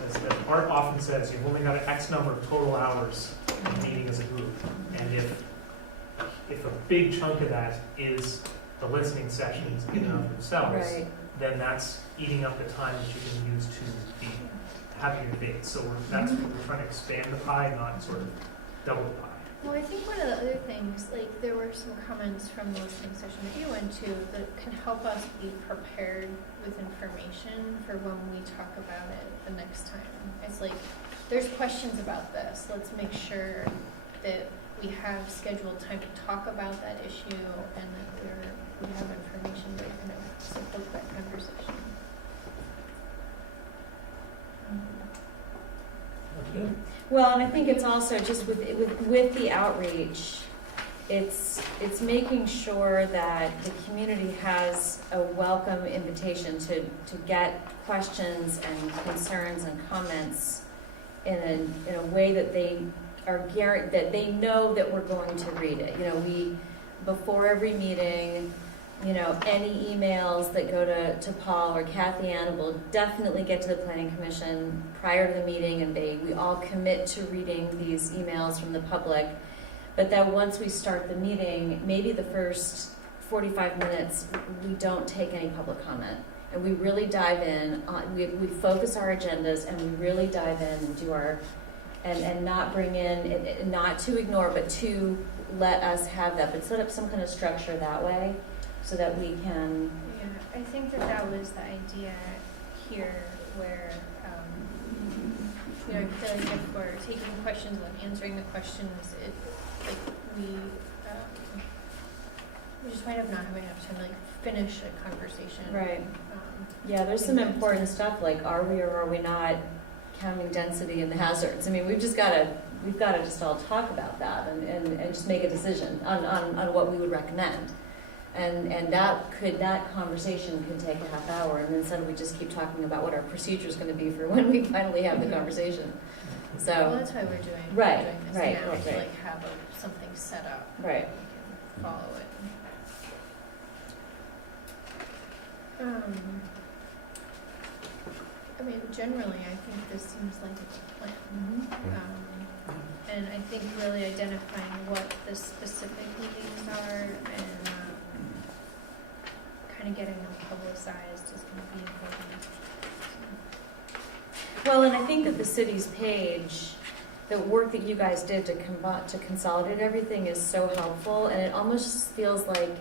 as Art often says, you've only got an X number of total hours of meeting as a group. And if a big chunk of that is the listening sessions in and of themselves, right, then that's eating up the time that you can use to be having your debate. So that's what we're trying to expand the pie, not sort of double the pie. Well, I think one of the other things, there were some comments from the listening session that you went to that can help us be prepared with information for when we talk about it the next time. It's there's questions about this. Let's make sure that we have scheduled time to talk about that issue and that we have information that kind of support that conversation. Well, and I think it's also just with the outreach, it's making sure that the community has a welcome invitation to get questions and concerns and comments in a way that they are that they know that we're going to read it. We before every meeting, any emails that go to Paul or Kathy Ann will definitely get to the Planning Commission prior to the meeting, and we all commit to reading these emails from the public. But then once we start the meeting, maybe the first 45 minutes, we don't take any public comment. And we really dive in, we focus our agendas, and we really dive in and do and not bring in, not to ignore, but to let us have that, but set up some kind of structure that way, so that we can. Yeah, I think that was the idea here, where I feel like if we're taking questions and answering the questions, we just might have not having enough time to finish a conversation. Right. Yeah, there's some important stuff are we or are we not counting density and the hazards? We've got to just all talk about that and just make a decision on what we would recommend. And that conversation could take a half hour, and instead we just keep talking about what our procedure is going to be for when we finally have the conversation. So well, that's why we're doing this now, to have something set up. Right. We can follow it. Generally, I think this seems like it's a plan. Mm-hmm. And I think really identifying what the specific meetings are and kind of getting them publicized is going to be important. Well, and I think that the city's page, the work that you guys did to consolidate everything is so helpful, and it almost feels like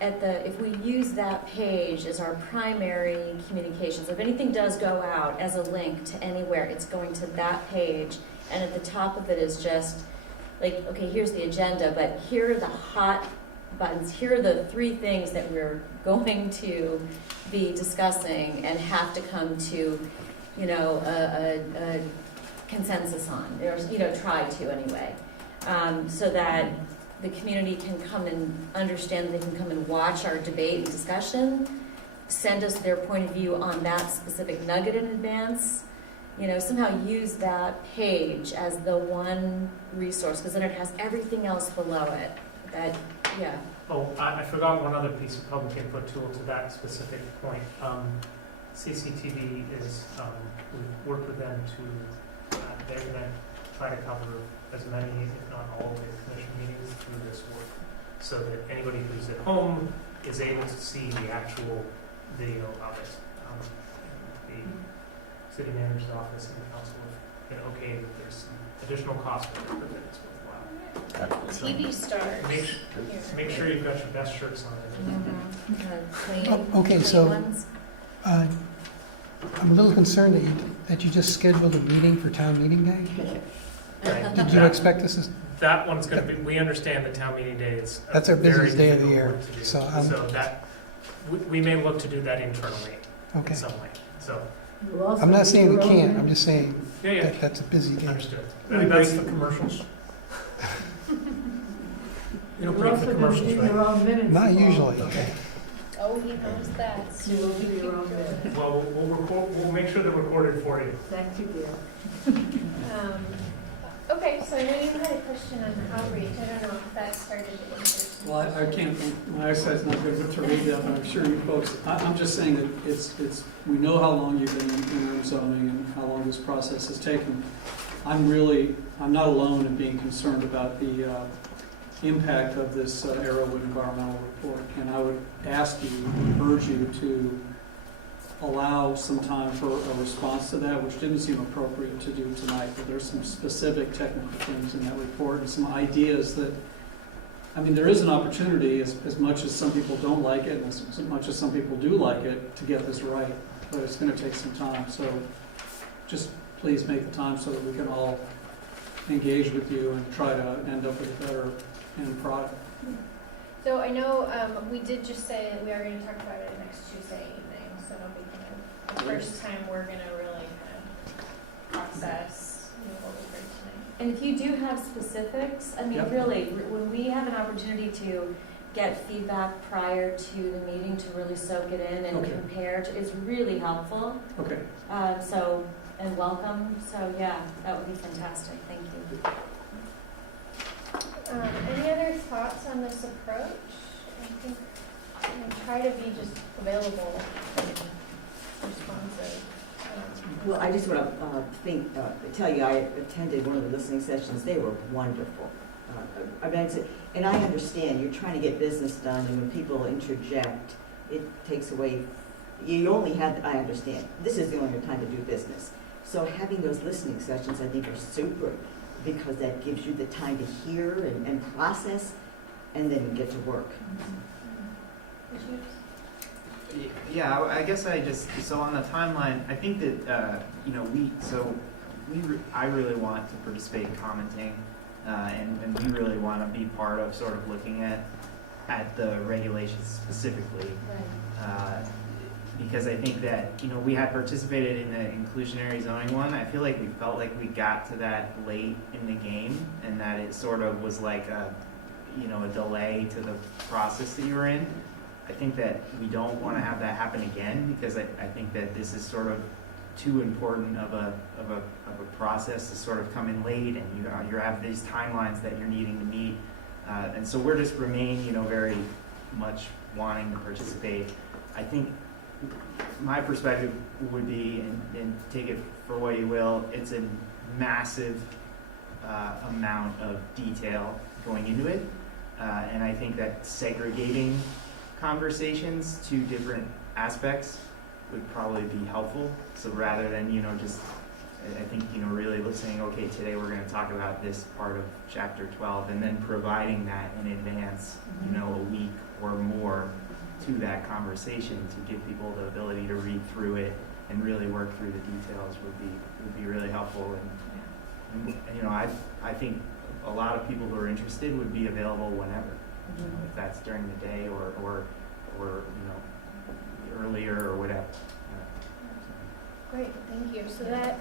if we use that page as our primary communication, so if anything does go out as a link to anywhere, it's going to that page, and at the top of it is just like, okay, here's the agenda, but here are the hot buttons, here are the 3 things that we're going to be discussing and have to come to, you know, a consensus on, or, you know, try to anyway, so that the community can come and understand, they can come and watch our debate and discussion, send us their point of view on that specific nugget in advance, you know, somehow use that page as the one resource, because then it has everything else below it. That, yeah. Oh, I forgot one other piece of public input tool to that specific point. CCTV is, we've worked with them to, they're gonna try to cover as many, if not all, of the commission meetings through this work, so that anybody who's at home is able to see the actual video of it. The city manager's office and the council have been okay that there's some additional cost for it, but that it's worthwhile. So TV stars. make sure you've got your best shirts on. Okay, so I'm a little concerned that you just scheduled a meeting for town meeting day. Right. Did you expect this? That one's going to be. We understand that town meeting day is. That's our busiest day of the difficult year. work to do. So that we may look to do that internally in some way. So I'm not saying we can't. I'm just saying yeah. that that's a busy day. Understood. Any breaks for commercials? You don't break for commercials, right? Not usually. Okay. Oh, he knows that. You will do your own minutes. Well, we'll make sure they're recorded for you. Thank you, dear. Okay, so I know you had a question on outreach. I don't know if that started the interest. Well, I can't, my eyesight's not good to read that, but I'm sure you folks, I'm just saying that it's, we know how long you've been in interim zoning and how long this process has taken. I'm not alone in being concerned about the impact of this Arrowwood environmental report, and I would ask you, urge you to allow some time for a response to that, which didn't seem appropriate to do tonight, but there's some specific technical things in that report and some ideas that, I mean, there is an opportunity, as much as some people don't like it, and as much as some people do like it, to get this right, but it's going to take some time, so just please make the time so that we can all engage with you and try to end up with a better end product. So I know we did just say that we are going to talk about it next Tuesday evening, so it'll be kind of the first time we're going to really kind of process what we heard tonight. And if you do have specifics, I mean, Yep. really, when we have an opportunity to get feedback prior to the meeting to really soak it in and Okay. compare, it's really helpful. Okay. So, and welcome. So, yeah, that would be fantastic. Thank you. Any other thoughts on this approach? I think try to be just available and responsive. Well, I just want to tell you, I attended one of the listening sessions. They were wonderful. I mean, and I understand you're trying to get business done, and when people interject, it takes away. You only have. I understand. This is the only time to do business. So having those listening sessions, I think, are super, because that gives you the time to hear and process, and then get to work. Yeah, I guess so on the timeline, I think that, I really want to participate in commenting, and we really want to be part of sort of looking at the regulations specifically. Right. Because I think that, we had participated in the inclusionary zoning one. I feel like we felt like we got to that late in the game, and that it sort of was like a delay to the process that you were in. I think that we don't want to have that happen again, because I think that this is sort of too important of a process to sort of come in late, and you have these timelines that you're needing to meet, and so we're just remain very much wanting to participate. I think my perspective would be, and take it for what you will, it's a massive amount of detail going into it, and I think that segregating conversations to different aspects would probably be helpful. So rather than just I think, you know, really listening, okay, today we're gonna talk about this part of chapter 12, and then providing that in advance, you know, a week or more to that conversation to give people the ability to read through it and really work through the details would be really helpful. And you know, I think a lot of people who are interested would be available whenever, you know, if that's during the day or you know, earlier or whatever. Great, thank you. So that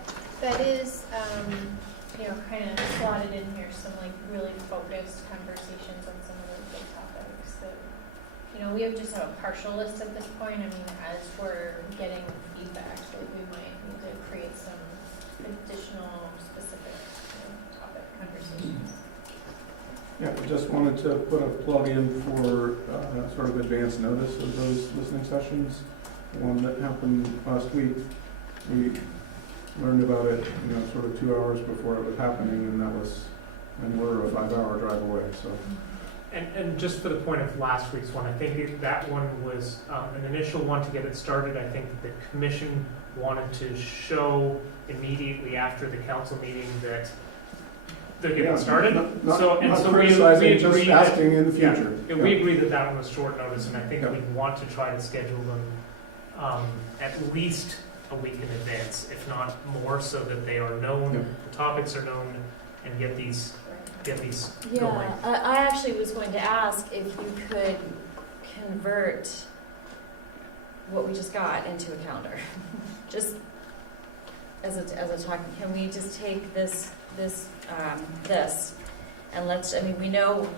is, you know, kind of slotted in here, some like really focused conversations on some of those big topics that, you know, we just have a partial list at this point. I mean, as we're getting feedback, so we might need to create some additional specific, you know, topic conversations. Yeah, I just wanted to put a plug in for sort of advance notice of those listening sessions. The one that happened last week, we learned about it, you know, sort of 2 hours before it was happening, and we're a 5-hour drive away, so. And just for the point of last week's one, I think that one was an initial one to get it started. I think the commission wanted to show immediately after the council meeting that they're getting started. Not criticizing, just asking in the future. We agreed that that one was short notice, and I think we want to try to schedule them at least a week in advance, if not more, so that they are known, the topics are known, and get these going. I actually was going to ask if you could convert what we just got into a calendar. Just as a talk, can we just take this and let's, I mean, we know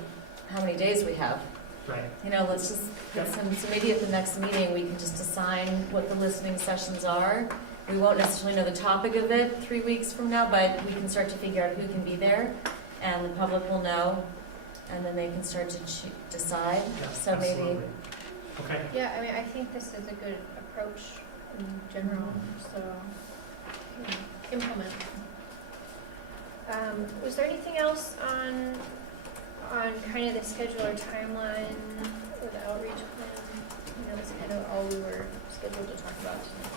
how many days we have. Right. You know, let's just get so maybe at the next meeting, we can just assign what the listening sessions are. We won't necessarily know the topic of it 3 weeks from now, but we can start to figure out who can be there, and the public will know, and then they can start to decide. Yeah, so absolutely. Maybe. Okay. Yeah, I mean, I think this is a good approach in general, so implement. Was there anything else on kind of the schedule or timeline or the outreach plan? You know, that's kind of all we were scheduled to talk about tonight.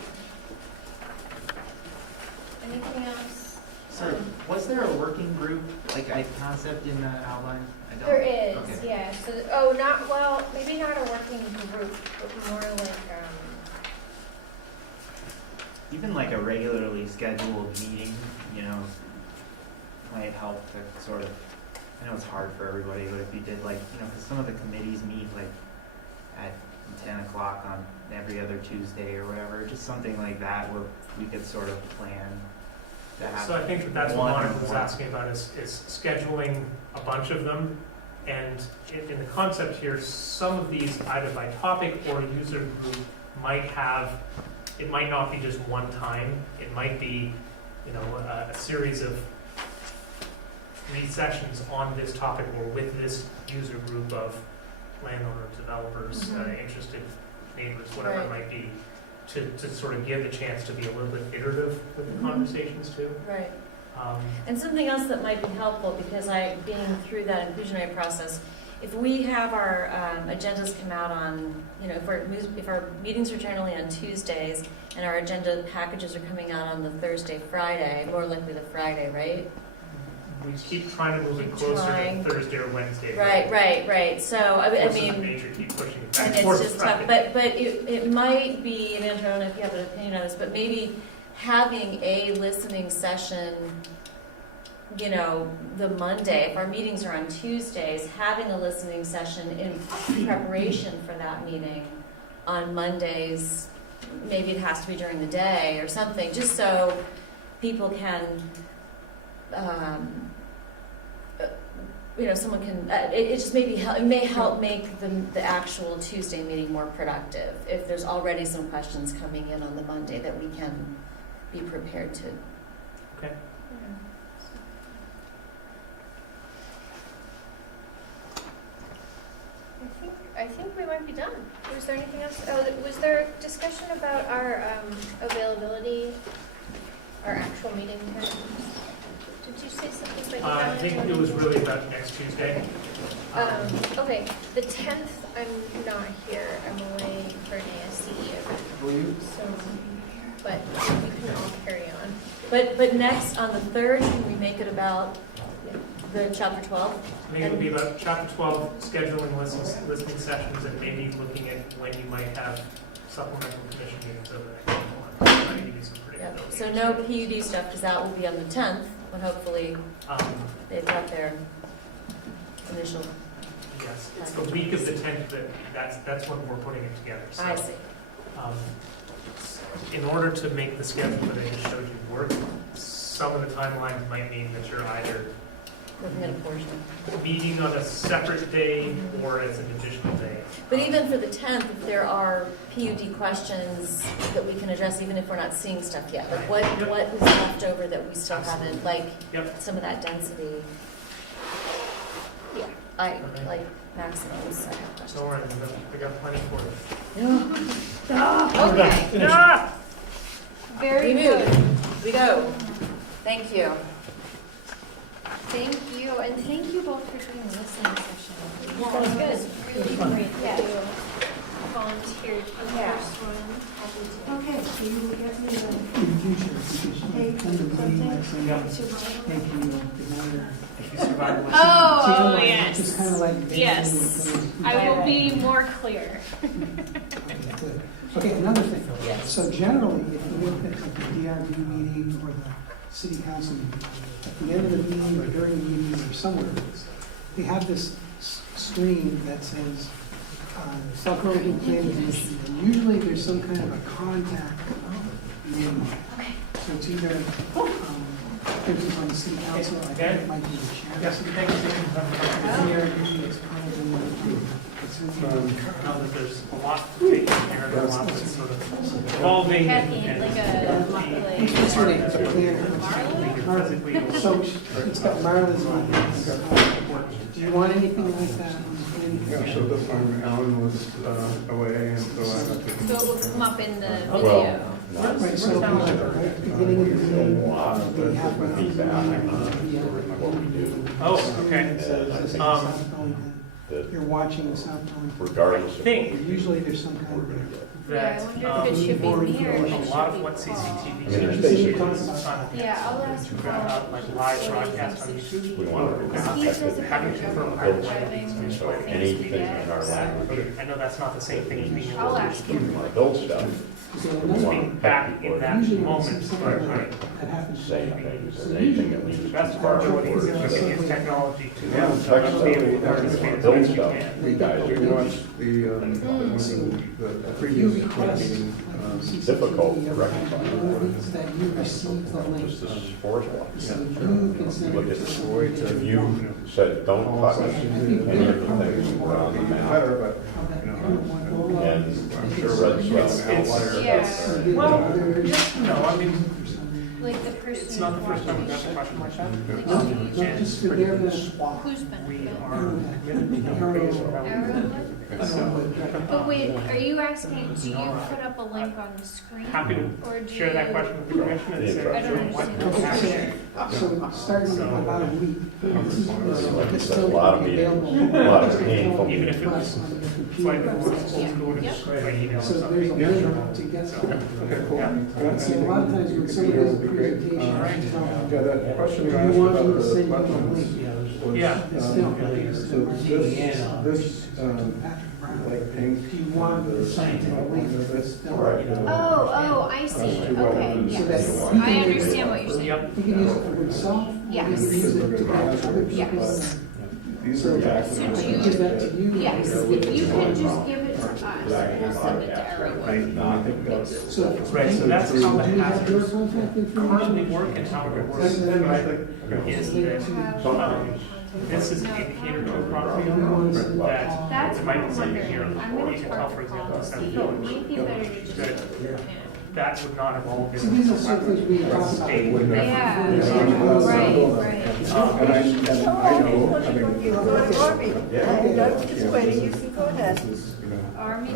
Anything else? So, was there a working group, like a concept in the outline? There is, okay. yeah. So, maybe not a working group, but more like, Even like a regularly scheduled meeting, you know, might help to sort of, I know it's hard for everybody, but if you did like, you know, because some of the committees meet like at 10 o'clock on every other Tuesday or whatever, just something like that where we could sort of plan to have. So I think that's what Monica was asking about is scheduling a bunch of them. And in the concept here, some of these either by topic or user group might have, it might not be just one time. It might be, you know, a series of 3 sessions on this topic or with this user group of landowners, developers, interested neighbors, whatever it might be, to sort of give the chance to be a little bit iterative with the conversations too. Right. And something else that might be helpful, because being through that inclusionary process, if we have our agendas come out on, you know, if our meetings are generally on Tuesdays and our agenda packages are coming out on the Thursday, Friday, more likely the Friday, right? We keep trying to move it closer to Thursday or Wednesday. Right. So, I mean, nature keep pushing it back and it's towards just Friday. tough, but it might be, and Andrew, I don't know if you have an opinion on this, but maybe having a listening session, you know, the Monday, if our meetings are on Tuesdays, having a listening session in preparation for that meeting on Mondays, maybe it has to be during the day or something, just so people can, you know, someone can, it just it may help make the actual Tuesday meeting more productive if there's already some questions coming in on the Monday that we can be prepared to. Okay. I think we might be done. Was there anything else? Oh, was there discussion about our availability, our actual meeting times? Did you say something about I think it was really about next Tuesday. Okay, the 10th I'm not here. I'm away for an ASCE event. Will you? So, but we can all carry on. But next, on the 3rd, can we make it about the chapter 12? I think it would be about chapter 12, scheduling listening sessions, and maybe looking at when you might have supplemental commission meetings over the next couple of months. Try to give you some predictability. So no PUD stuff, because that will be on the 10th, when hopefully they've got their initial. Yes, it's the week of the 10th that's when we're putting it together. So, I see. In order to make the schedule that I just showed you work, some of the timelines might mean that you're either Looking at a portion. meeting on a separate day or as an additional day. But even for the 10th, if there are PUD questions that we can address, even if we're not seeing stuff yet, like what is left over that we still haven't, like some of that density. Yeah, I like maximums. I have questions. Don't worry, I got plenty for you. Okay. Very we good. move. We go. Thank you. Thank you, and thank you both for doing the listening session. Yeah, that was good. Really great that you volunteered for the first one. Okay, so you will get me the In the future, if you should come to the meeting like saying, thank you, good night, or if you survive. Oh, yes. Just kind of like. Yes, I will be more clear. Okay, another thing. Yes. So generally, if you look at like the DRB meeting or the city council meeting, at the end of the meeting or during the meeting or somewhere, they have this screen that says, South Burlington Planning Commission, and usually there's some kind of a contact name. So it's either, for instance, on the city council, I think it might be the chair. Yes, thank you. It's probably, Now that there's a lot to take care of, a lot that's sort of evolving and Like a, what's her name? The planner. So it's got Marla's name. Do you want anything like that on the planning? Yeah, so this time Alan was away, and so I had to. so it will come up in the video. Well, Right, so right, beginning of the meeting, we have Oh, okay. You're watching South Burlington. regardless of. Usually there's some kind of. That if it should be mirrored. a lot of what CCTV there's is on Yeah, I'll ask like live broadcast on YouTube. We want to protect it. Having to confirm So anything in our language, I know that's not the same thing as being I'll able ask to him. we want to build stuff. speak back in that moment. Say things, and anything that leads That's to part far of what he's words. going to use technology to Yeah, text stuff, be able to participate as build much as you stuff. can. You guys We are watched the previous meeting. difficult to reconcile. That you receive the link. Just this forest block. So you can send Look it at to this. someone. If you said, don't touch any of the things that were on the map, and I'm sure red stuff. It's, well, no, I mean, Like the person. it's not the first time we've got a question like that. Not just for their swap. Who's been? We are. But wait, are you asking, do you put up a link on the screen? Happy Or to do share that you- question with the commission and say, I don't what understand. So starting in about a week. Like you said, a lot of meetings, a lot of painful Even if it meetings. was slightly more old school to just by email or So something. there's a link to get to. Okay, cool. So a lot of times when somebody does a presentation, Yeah, that question you you asked want about them to the send you a buttons link. was, Yeah. so this, like pink. Do you want the scientific link? This Right. Oh, I see, okay, So yes. that you I can use understand what you're saying. Yep. You can use it for yourself. Yes. You can use it to get other people. Yes. These are exactly. I can give that to you. Yes, if you can just give it to us, we'll send it to everyone. No, I think that's. So, Right, so that's how the do you have your hazards contact currently information? work and how it works That's the I thing. think, is that, this is an indicator to a property owner that That's there what might I'm be something wondering. here. I'm Or gonna you can tell, talk for to example, policy. that It might be better to just. that would not have all been. So these are some things we talk about. State. Yeah, right, and I know, I mean. Just waiting, you can go ahead. Army.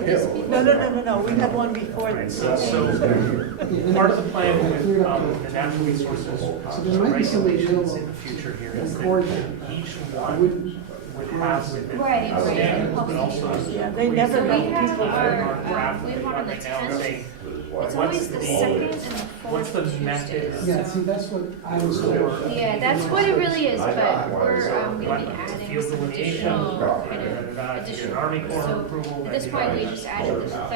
No, we had one before Right, this. so part of the plan with the natural resources regulations in the future here is that each one would have within Right, standards, but right. also. Yeah, they never So we let have people. our, Draft we that have one on the right now 10th. saying what? It's always the second and the What's the fourth method? Tuesdays. Yeah, see, that's what I was told. Yeah, that's what it really is, I but got one. we're gonna be What, adding field some delineation? additional, Right. kind of If you get an additional. Army Corps So approval, at this that'd be point, we nice. just added the third.